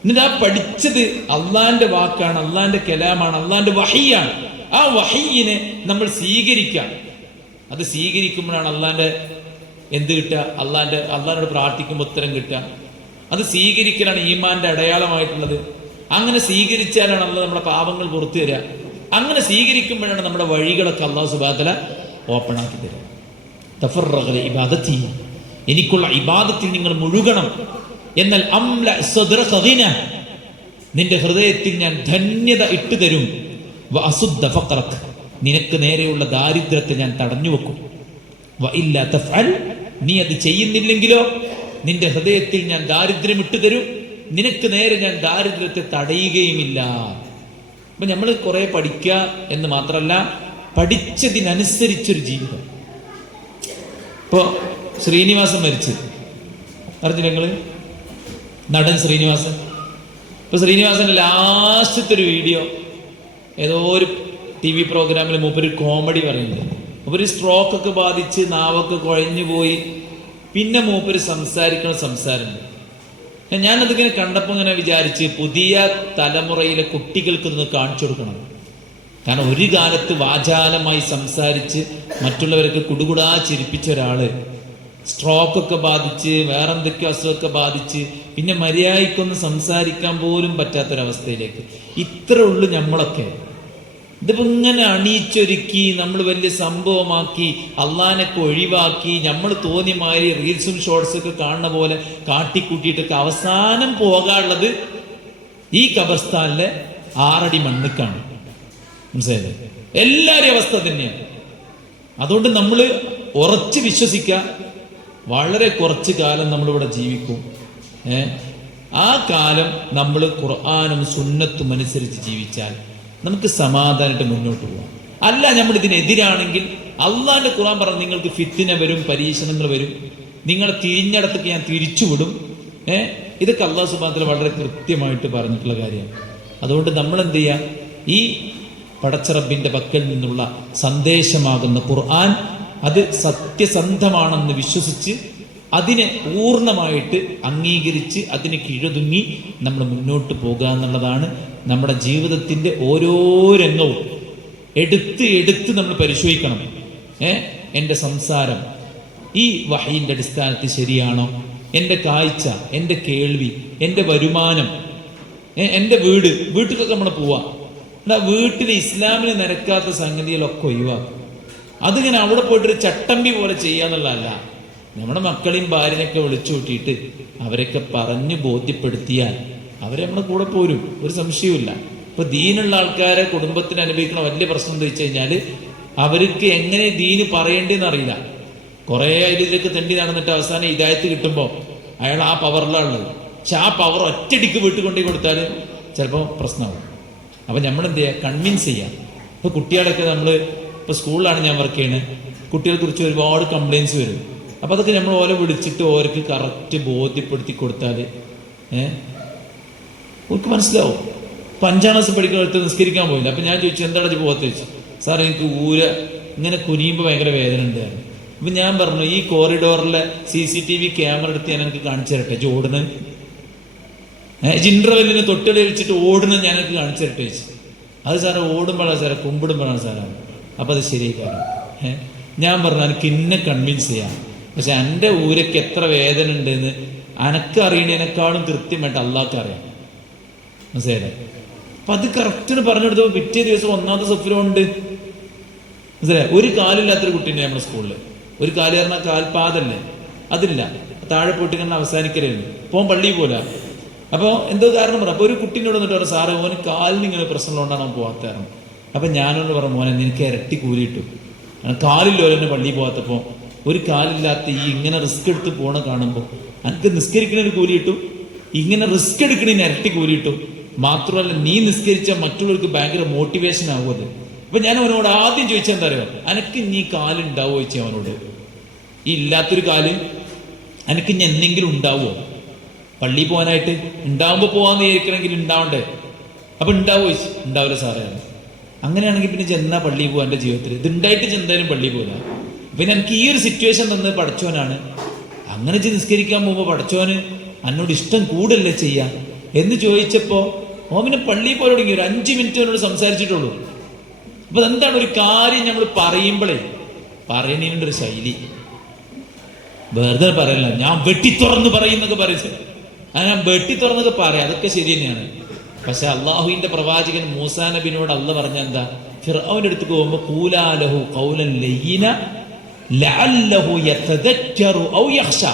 എന്നിട്ട് ആ പഠിച്ചത് അള്ളാന്റെ വാക്കാണ്, അള്ളാന്റെ കലാമാണ്, അള്ളാന്റെ വഹിയാണ്. ആ വഹിയിനെ നമ്മൾ സ്വീകരിക്കാം. അത് സ്വീകരിക്കുമ്പോഴാണ് അള്ളാന്റെ എന്ത് കിട്ടുക, അള്ളാഹിനോട് പ്രാർത്ഥിക്കുമ്പോൾ ഉത്തരം കിട്ടുക. അത് സ്വീകരിക്കലാണ് ഈമാന്റെ അടയാളമായിട്ടുള്ളത്. അങ്ങനെ സ്വീകരിച്ചാലാണ് അള്ളാഹ് നമ്മുടെ പാപങ്ങൾ പുറത്തു തരിക. അങ്ങനെ സ്വീകരിക്കുമ്പോഴാണ് നമ്മുടെ വഴികളൊക്കെ അള്ളാഹു സുബ്ഹാനഹു വ തആല ഓപ്പൺ ആക്കി തരിക. തഫറഗ ഇബാദത്തി, എനിക്കുള്ള ഇബാദത്തിൽ നിങ്ങൾ മുഴുകണം. എന്നാൽ അംല സദ്റക ഗിന, നിന്റെ ഹൃദയത്തിൽ ഞാൻ ധന്യത ഇട്ടുതരും. വഅസുദ്ദ ഫഖറക, നിനക്ക് നേരെയുള്ള ദാരിദ്ര്യത്തെ ഞാൻ തടഞ്ഞു വെക്കും. വഇല്ലാ തഫ്അൽ, നീ അത് ചെയ്യുന്നില്ലെങ്കിലോ നിന്റെ ഹൃദയത്തിൽ ഞാൻ ദാരിദ്ര്യം ഇട്ടുതരും, നിനക്ക് നേരെ ഞാൻ ദാരിദ്ര്യത്തെ തടയുകയുമില്ല. അപ്പൊ നമ്മൾ കുറെ പഠിക്കുക എന്ന് മാത്രമല്ല, പഠിച്ചതിനനുസരിച്ചൊരു ജീവിതം. ഇപ്പോ ശ്രീനിവാസൻ മരിച്ചു അറിഞ്ഞില്ല നിങ്ങള്, നടൻ ശ്രീനിവാസൻ. ഇപ്പൊ ശ്രീനിവാസന്റെ ലാസ്റ്റത്തെ ഒരു വീഡിയോ ഏതോ ഒരു TV പ്രോഗ്രാമിൽ മൂപ്പര് കോമഡി പറയുന്നുണ്ട്. മൂപ്പര് സ്ട്രോക്ക് ഒക്കെ ബാധിച്ച് നാവൊക്കെ കുഴഞ്ഞു പോയി. പിന്നെ മൂപ്പര് സംസാരിക്കണ സംസാരമുണ്ട്. ഞാനതിങ്ങനെ കണ്ടപ്പോൾ ഇങ്ങനെ വിചാരിച്ച് പുതിയ തലമുറയിലെ കുട്ടികൾക്ക് ഇതൊന്ന് കാണിച്ചു കൊടുക്കണം. കാരണം ഒരു കാലത്ത് വാചാലമായി സംസാരിച്ച് മറ്റുള്ളവരൊക്കെ കുടുകുടാ ചിരിപ്പിച്ച ഒരാള് സ്ട്രോക്കൊക്കെ ബാധിച്ച് വേറെന്തൊക്കെ അസുഖമൊക്കെ ബാധിച്ച് പിന്നെ മര്യാദയ്ക്കൊന്ന് സംസാരിക്കാൻ പോലും പറ്റാത്തൊരവസ്ഥയിലേക്ക് ഇത്ര ഉള്ളു നമ്മളൊക്കെ. ഇതിപ്പോ ഇങ്ങനെ അണിയിച്ചൊരുക്കി നമ്മൾ വലിയ സംഭവമാക്കി അള്ളാനൊക്കെ ഒഴിവാക്കി നമ്മൾ തോന്നിയ മാതിരി റീൽസും ഷോർട്സും ഒക്കെ കാണുന്ന പോലെ കാട്ടിക്കൂട്ടിയിട്ടൊക്കെ അവസാനം പോകാനുള്ളത് ഈ ഖബർസ്ഥാനിലെ 6 അടി മണ്ണിക്കാണ്. മനസ്സിലായത്? എല്ലാവരും അവസ്ഥ തന്നെയാണ്. അതുകൊണ്ട് നമ്മൾ ഉറച്ച് വിശ്വസിക്കുക, വളരെ കുറച്ച് കാലം നമ്മളിവിടെ ജീവിക്കും. ആ കാലം നമ്മൾ ഖുർആനും സുന്നത്തും അനുസരിച്ച് ജീവിച്ചാൽ നമുക്ക് സമാധാനമായിട്ട് മുന്നോട്ട് പോകാം. അല്ല നമ്മൾ ഇതിനെതിരാണെങ്കിൽ അള്ളാന്റെ ഖുർആൻ പറഞ്ഞു നിങ്ങൾക്ക് ഫിത്ന വരും, പരീക്ഷണങ്ങൾ വരും, നിങ്ങളെ തിരിഞ്ഞടത്തേക്ക് ഞാൻ തിരിച്ചുവിടും. ഇതൊക്കെ അള്ളാഹു സുബ്ഹാനഹു വ തആല വളരെ കൃത്യമായിട്ട് പറഞ്ഞിട്ടുള്ള കാര്യമാണ്. അതുകൊണ്ട് നമ്മൾ എന്ത് ചെയ്യുക, ഈ പടച്ചറബിന്റെ പക്കൽ നിന്നുള്ള സന്ദേശമാകുന്ന ഖുർആൻ അത് സത്യസന്ധമാണെന്ന് വിശ്വസിച്ച് അതിനെ പൂർണ്ണമായിട്ട് അംഗീകരിച്ച് അതിന് കീഴൊതുങ്ങി നമ്മൾ മുന്നോട്ട് പോകുക എന്നുള്ളതാണ് നമ്മുടെ ജീവിതത്തിന്റെ ഓരോ രംഗവും എടുത്ത് നമ്മൾ പരിശോധിക്കണം. എൻ്റെ സംസാരം ഈ വഹയിന്റെ അടിസ്ഥാനത്തിൽ ശരിയാണോ? എൻ്റെ കാഴ്ച, എൻ്റെ കേൾവി, എൻ്റെ വരുമാനം, എൻ്റെ വീട്ടിലൊക്കെ നമ്മൾ പോവാം. എന്നാ വീട്ടിൽ ഇസ്ലാമിന് നിരക്കാത്ത സംഗതികളൊക്കെ ഒഴിവാക്കും. അതിങ്ങനെ അവിടെ പോയിട്ടൊരു ചട്ടമ്പി പോലെ ചെയ്യാന്നുള്ളതല്ല. നമ്മുടെ മക്കളെയും ഭാര്യനെയൊക്കെ വിളിച്ചു കൂട്ടിയിട്ട് അവരൊക്കെ പറഞ്ഞു ബോധ്യപ്പെടുത്തിയാൽ അവരെ നമ്മുടെ കൂടെ പോരും, ഒരു സംശയവുമില്ല. ഇപ്പൊ ദീനുള്ള ആൾക്കാരെ കുടുംബത്തിന് അനുഭവിക്കുന്ന വലിയ പ്രശ്നം എന്താ വെച്ച് കഴിഞ്ഞാല് അവർക്ക് എങ്ങനെ ദീന് പറയേണ്ടതെന്ന് അറിയില്ല. കുറെ അതിലേക്ക് തെണ്ടി നടന്നിട്ട് അവസാനം ഹിദായത്ത് കിട്ടുമ്പോൾ അയാൾ ആ പവറിലാണുള്ളത്. പക്ഷെ ആ പവർ ഒറ്റടിക്ക് വീട്ടിൽ കൊണ്ടുപോയി കൊടുത്താൽ ചിലപ്പോൾ പ്രശ്നമാകും. അപ്പൊ നമ്മൾ എന്ത് ചെയ്യുക, കൺവിൻസ് ചെയ്യാം. ഇപ്പൊ കുട്ടികളൊക്കെ നമ്മൾ ഇപ്പൊ സ്കൂളിലാണ് ഞാൻ വർക്ക് ചെയ്യുന്നത്, കുട്ടികളെ കുറിച്ച് ഒരുപാട് കംപ്ലയിൻസ് വരും. അപ്പൊ അതൊക്കെ നമ്മൾ ഓരോ വിളിച്ചിട്ട് ഓർക്ക് കറക്റ്റ് ബോധ്യപ്പെടുത്തി കൊടുത്താൽ ഓർക്ക് മനസ്സിലാവും. ഇപ്പൊ 5ാം ക്ലാസ് പഠിക്കുന്ന നിസ്കരിക്കാൻ പോയില്ല. അപ്പൊ ഞാൻ ചോദിച്ചു എന്താണ് പോകത്ത് വെച്ചു. സാർ എനിക്ക് ഇങ്ങനെ കുനിയുമ്പോൾ ഭയങ്കര വേദന ഉണ്ടായിരുന്നു. അപ്പൊ ഞാൻ പറഞ്ഞു ഈ കോറിഡോറിലെ CCTV ക്യാമറ എടുത്ത് ഞാൻ എനിക്ക് കാണിച്ചു തരട്ടെ ഓടുന്ന ജിൻട്രവെല്ലിന് തൊട്ടിട വെച്ചിട്ട് ഓടുന്നത് ഞാൻ എനിക്ക് കാണിച്ചു തരട്ടെ വെച്ചു. അത് സാറേ ഓടുമ്പോഴാണ് സാറേ കുമ്പിടുമ്പോഴാണ് സാറാണ്. അപ്പൊ അത് ശരിയാക്കാറ്. ഞാൻ പറഞ്ഞു എനിക്ക് ഇന്നെ കൺവിൻസ് ചെയ്യാം, പക്ഷെ എൻ്റെ ഊരക്ക് എത്ര വേദന ഉണ്ടെന്ന് അനക്ക് അറിയണേനേക്കാളും കൃത്യമായിട്ട് അള്ളാഹ്ക്ക് അറിയാം. മനസ്സിലായില്ലേ? അപ്പൊ അത് കറക്റ്റിന് പറഞ്ഞു കൊടുത്തപ്പോൾ പിറ്റേ ദിവസം 1ാമത്തെ സഫിലുണ്ട്. മനസ്സിലായി? ഒരു കാലില്ലാത്തൊരു കുട്ടീനെ നമ്മുടെ സ്കൂളിൽ, ഒരു കാല് പറഞ്ഞാൽ കാൽപാദല്ലേ, അതില്ല, താഴെ പോയിട്ട് ഇങ്ങനെ അവസാനിക്കലായിരുന്നു. പോകാൻ പള്ളിയിൽ പോലെ. അപ്പോൾ എന്തോ കാരണം പറഞ്ഞു. അപ്പോൾ ഒരു കുട്ടീനോട് വന്നിട്ട് പറഞ്ഞു സാറേ ഓന് കാലിന് ഇങ്ങനെ പ്രശ്നമുള്ളതുകൊണ്ടാണ് അവൻ പോകാത്തതാണ്. അപ്പം ഞാനോട് പറഞ്ഞു മോനെ നിനക്ക് ഇരട്ടി കൂലിയിട്ടു, കാലില്ലോ എന്നെ പള്ളിയിൽ പോകാത്തപ്പോൾ ഒരു കാലില്ലാത്ത ഈ ഇങ്ങനെ റിസ്ക് എടുത്ത് പോണ കാണുമ്പോൾ എനിക്ക് നിസ്കരിക്കണ ഒരു കൂലി കിട്ടും, ഇങ്ങനെ റിസ്ക് എടുക്കണതിന് ഇരട്ടി കൂലി കിട്ടും. മാത്രമല്ല നീ നിസ്കരിച്ചാൽ മറ്റുള്ളവർക്ക് ഭയങ്കര മോട്ടിവേഷൻ ആവുമല്ലോ. അപ്പൊ ഞാൻ അവനോട് ആദ്യം ചോദിച്ചാൽ എന്താ അറിയോ, അനക്ക് നീ കാലുണ്ടാവോ ചോദിച്ചാൽ അവനോട്. ഈ ഇല്ലാത്തൊരു കാല് അനക്ക് ഇനി എന്തെങ്കിലും ഉണ്ടാവോ? പള്ളി പോകാനായിട്ട് ഉണ്ടാവുമ്പോ പോവാന്ന് വിചാരിക്കണമെങ്കിൽ ഉണ്ടാവണ്ടേ? അപ്പൊ ഉണ്ടാവോ ചോദിച്ചു. ഉണ്ടാവില്ല സാറേ. അങ്ങനെയാണെങ്കിൽ പിന്നെ ചെന്നാ പള്ളി പോവാ എന്റെ ജീവിതത്തിൽ. ഇതുണ്ടായിട്ട് ചെന്നാലും പള്ളി പോകില്ല. പിന്നെ എനിക്ക് ഈ ഒരു സിറ്റുവേഷൻ തന്നത് പടച്ചോനാണ്. അങ്ങനെ നിസ്കരിക്കാൻ പോകുമ്പോ പടച്ചോന് എന്നോട് ഇഷ്ടം കൂടല്ലേ ചെയ്യാം എന്ന് ചോദിച്ചപ്പോ ഓമിനെ പള്ളി പോലെ തുടങ്ങി. ഒരു 5 മിനിറ്റ് അവനോട് സംസാരിച്ചിട്ടുള്ളൂ. അപ്പൊ എന്താണ് ഒരു കാര്യം നമ്മൾ പറയുമ്പോഴേ പറയുന്നതിൻ്റെ ഒരു ശൈലി. വെറുതെ പറയല്ല, ഞാൻ വെട്ടിത്തുറന്ന് പറയുന്നൊക്കെ പറയുന്നത്. ഞാൻ വെട്ടിത്തുറന്നൊക്കെ പറയാം, അതൊക്കെ ശരി തന്നെയാണ്. പക്ഷെ അള്ളാഹുവിന്റെ പ്രവാചകൻ മൂസാ നബിനോട് അള്ള പറഞ്ഞ എന്താ, ഫിർഔന്റെ അടുത്ത് പോകുമ്പോ ഖൂലാലഹു ഖൗലൻ ലയ്യിന ലഅല്ലഹു യതദക്കറു ഔ യഖ്ശ.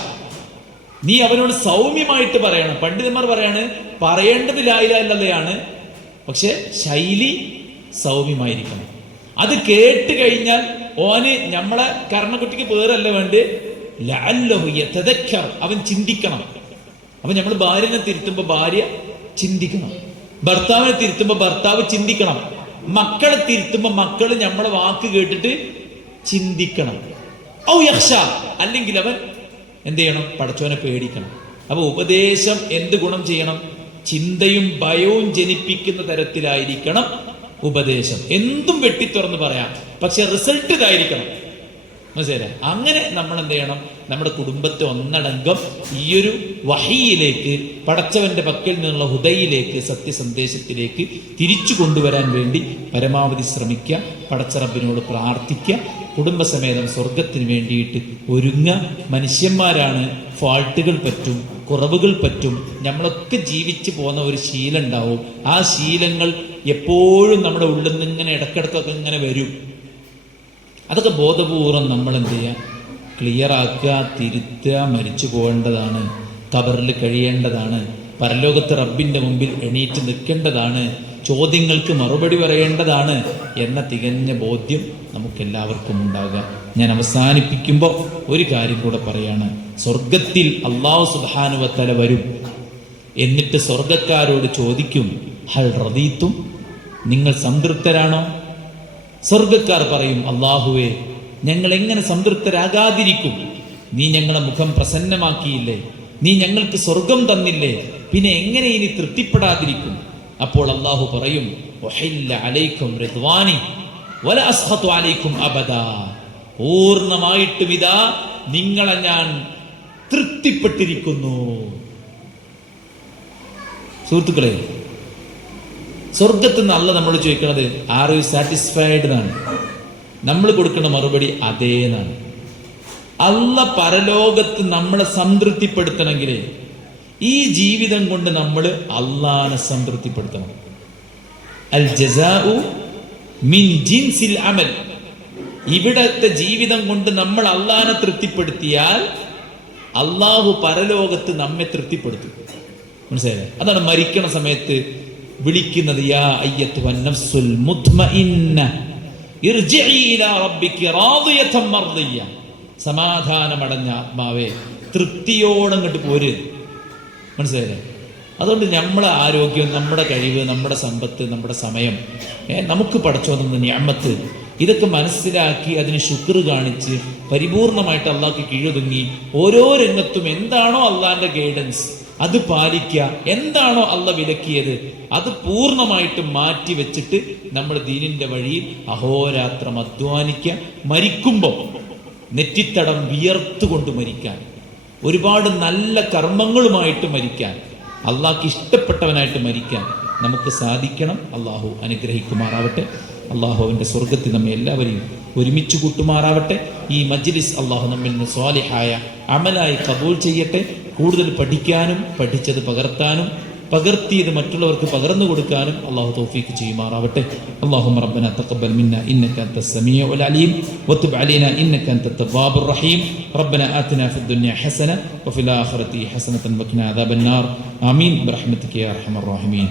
നീ അവനോട് സൗമ്യമായിട്ട് പറയണം. പണ്ഡിതന്മാർ പറയാണ് പറയേണ്ടത് ലാ ഇലാഹ ഇല്ലല്ലയാണ്, പക്ഷെ ശൈലി സൗമ്യമായിരിക്കണം. അത് കേട്ട് കഴിഞ്ഞാൽ ഓന് നമ്മളെ കർണക്കുട്ടിക്ക് പേരല്ല വേണ്ടി ലഅല്ലഹു യതദക്കർ, അവൻ ചിന്തിക്കണം. അപ്പൊ നമ്മൾ ഭാര്യനെ തിരുത്തുമ്പോ ഭാര്യ ചിന്തിക്കണം, ഭർത്താവിനെ തിരുത്തുമ്പോ ഭർത്താവ് ചിന്തിക്കണം, മക്കളെ തിരുത്തുമ്പോ മക്കള് നമ്മളെ വാക്ക് കേട്ടിട്ട് ചിന്തിക്കണം. ഔ യഖ്ശ, അല്ലെങ്കിൽ അവൻ എന്ത് ചെയ്യണം, പടച്ചോനെ പേടിക്കണം. അപ്പൊ ഉപദേശം എന്ത് ഗുണം ചെയ്യണം? ചിന്തയും ഭയവും ജനിപ്പിക്കുന്ന തരത്തിലായിരിക്കണം ഉപദേശം. എന്തും വെട്ടിത്തുറന്ന് പറയാം, പക്ഷെ റിസൾട്ട് ഇതായിരിക്കണം. മനസ്സിലായി? അങ്ങനെ നമ്മൾ എന്ത് ചെയ്യണം, നമ്മുടെ കുടുംബത്തെ ഒന്നടങ്കം ഈ ഒരു വഹിയിലേക്ക്, പടച്ചവന്റെ പക്കൽ നിന്നുള്ള ഹുദയിലേക്ക്, സത്യസന്ദേശത്തിലേക്ക് തിരിച്ചു കൊണ്ടുവരാൻ വേണ്ടി പരമാവധി ശ്രമിക്കുക. പടച്ച റബ്ബിനോട് പ്രാർത്ഥിക്കുക. കുടുംബസമേതം സ്വർഗത്തിന് വേണ്ടിയിട്ട് ഒരുങ്ങ. മനുഷ്യന്മാരാണ്, ഫാൾട്ടുകൾ പറ്റും, കുറവുകൾ പറ്റും. നമ്മളൊക്കെ ജീവിച്ചു പോകുന്ന ഒരു ശീലം ഉണ്ടാവും. ആ ശീലങ്ങൾ എപ്പോഴും നമ്മുടെ ഉള്ളിൽ നിന്ന് ഇങ്ങനെ ഇടക്കിടക്കൊക്കെ ഇങ്ങനെ വരും. അതൊക്കെ ബോധപൂർവം നമ്മൾ എന്ത് ചെയ്യുക, ക്ലിയർ ആക്കുക, തിരുത്തുക. മരിച്ചു പോകേണ്ടതാണ്, ഖബറിൽ കഴിയേണ്ടതാണ്, പരലോകത്ത് റബ്ബിന്റെ മുമ്പിൽ എണീറ്റ് നിൽക്കേണ്ടതാണ്, ചോദ്യങ്ങൾക്ക് മറുപടി പറയേണ്ടതാണ് എന്ന തികഞ്ഞ ബോധ്യം നമുക്കെല്ലാവർക്കും ഉണ്ടാകുക. ഞാൻ അവസാനിപ്പിക്കുമ്പോൾ ഒരു കാര്യം കൂടെ പറയാണ്. സ്വർഗത്തിൽ അല്ലാഹു സുബ്ഹാനഹു വ തആല വരും. എന്നിട്ട് സ്വർഗക്കാരോട് ചോദിക്കും, ഹൽ റദീതും, നിങ്ങൾ സംതൃപ്തരാണോ? സ്വർഗക്കാർ പറയും, അല്ലാഹുവേ, ഞങ്ങൾ എങ്ങനെ സംതൃപ്തരാകാതിരിക്കും? നീ ഞങ്ങളെ മുഖം പ്രസന്നമാക്കിയില്ലേ, നീ ഞങ്ങൾക്ക് സ്വർഗം തന്നില്ലേ, പിന്നെ എങ്ങനെ ഇനി തൃപ്തിപ്പെടാതിരിക്കും? അപ്പോൾ അല്ലാഹു പറയും, വഹില്ല അലൈക്കും റിദ്വാനി വല അസ്ഖതു അലൈക്കും അബദാ, പൂർണ്ണമായിട്ടും ഇതാ നിങ്ങളെ ഞാൻ തൃപ്തിപ്പെട്ടിരിക്കുന്നു. സുഹൃത്തുക്കളെ, സ്വർഗത്ത് നിന്ന് അല്ല നമ്മൾ ചോദിക്കുന്നത് ആർ യു സാറ്റിസ്ഫൈഡ് എന്നാണ്. നമ്മൾ കൊടുക്കുന്ന മറുപടി അതേന്നാണ്. അല്ല പരലോകത്ത് നമ്മളെ സംതൃപ്തിപ്പെടുത്തണമെങ്കിൽ ഈ ജീവിതം കൊണ്ട് നമ്മൾ അള്ളാനെ സംതൃപ്തിപ്പെടുത്തണം. അൽ ജസാഉ മിൻ ജിൻസിൽ അമൽ. ഇവിടത്തെ ജീവിതം കൊണ്ട് നമ്മൾ അള്ളാനെ തൃപ്തിപ്പെടുത്തിയാൽ അള്ളാഹു പരലോകത്ത് നമ്മെ തൃപ്തിപ്പെടുത്തും. മനസ്സിലായില്ലേ? അതാണ് മരിക്കണ സമയത്ത് വിളിക്കുന്നത്, യാ അയ്യത്തുഹൻ നഫ്സുൽ മുത്മഇന്ന ഇർജിഇ ഇലാ റബ്ബികി റാദിയതൻ മർദിയ. സമാധാനമടഞ്ഞ ആത്മാവേ, തൃപ്തിയോടങ്ങോട്ട് പോര്. മനസ്സിലായില്ലേ? അതുകൊണ്ട് നമ്മളെ ആരോഗ്യം, നമ്മുടെ കഴിവ്, നമ്മുടെ സമ്പത്ത്, നമ്മുടെ സമയം, നമുക്ക് പടച്ചോന്ന നിഅമത്ത്, ഇതൊക്കെ മനസ്സിലാക്കി അതിന് ശുക്ർ കാണിച്ച് പരിപൂർണമായിട്ട് അള്ളാഹ്ക്ക് കീഴൊതുങ്ങി ഓരോ രംഗത്തും എന്താണോ അള്ളാഹിന്റെ ഗൈഡൻസ് അത് പാലിക്കുക. എന്താണോ അള്ള വിലക്കിയത് അത് പൂർണ്ണമായിട്ട് മാറ്റി വെച്ചിട്ട് നമ്മൾ ദീനിന്റെ വഴിയിൽ അഹോരാത്രം അധ്വാനിക്കുക. മരിക്കുമ്പോൾ നെറ്റിത്തടം വിയർത്തുകൊണ്ട് മരിക്കാൻ, ഒരുപാട് നല്ല കർമ്മങ്ങളുമായിട്ട് മരിക്കാൻ, അള്ളാഹ്ക്ക് ഇഷ്ടപ്പെട്ടവനായിട്ട് മരിക്കാൻ നമുക്ക് സാധിക്കണം. അള്ളാഹു അനുഗ്രഹിക്കുമാറാവട്ടെ. അള്ളാഹു അവന്റെ സ്വർഗത്തിൽ നമ്മെ എല്ലാവരെയും ഒരുമിച്ച് കൂട്ടുമാറാവട്ടെ. ഈ മജ്ലിസ് അള്ളാഹു നമ്മിൽ നിന്ന് സ്വാലിഹായ അമലായി കബൂൽ ചെയ്യട്ടെ. കൂടുതൽ പഠിക്കാനും പഠിച്ചത് പകർത്താനും പകർത്തിയത് മറ്റുള്ളവർക്ക് പകർന്നു കൊടുക്കാനും അള്ളാഹു തൗഫീഖ് ചെയ്യുമാറാവട്ടെ. അല്ലാഹുമ്മ റബ്ബനാ തഖബ്ബൽ മിന്നാ ഇന്നക അൻതസ് സമീഉൽ അലീം വതുബ് അലൈനാ ഇന്നക അൻതത് തവ്വാബുർ റഹീം. റബ്ബനാ ആതിനാ ഫിദ് ദുനിയ ഹസന വഫിൽ ആഖിറതി ഹസനതൻ വഖിനാ അദാബൻ നാർ. ആമീൻ ബിറഹ്മതിക യാ അർഹമർ റഹീമീൻ.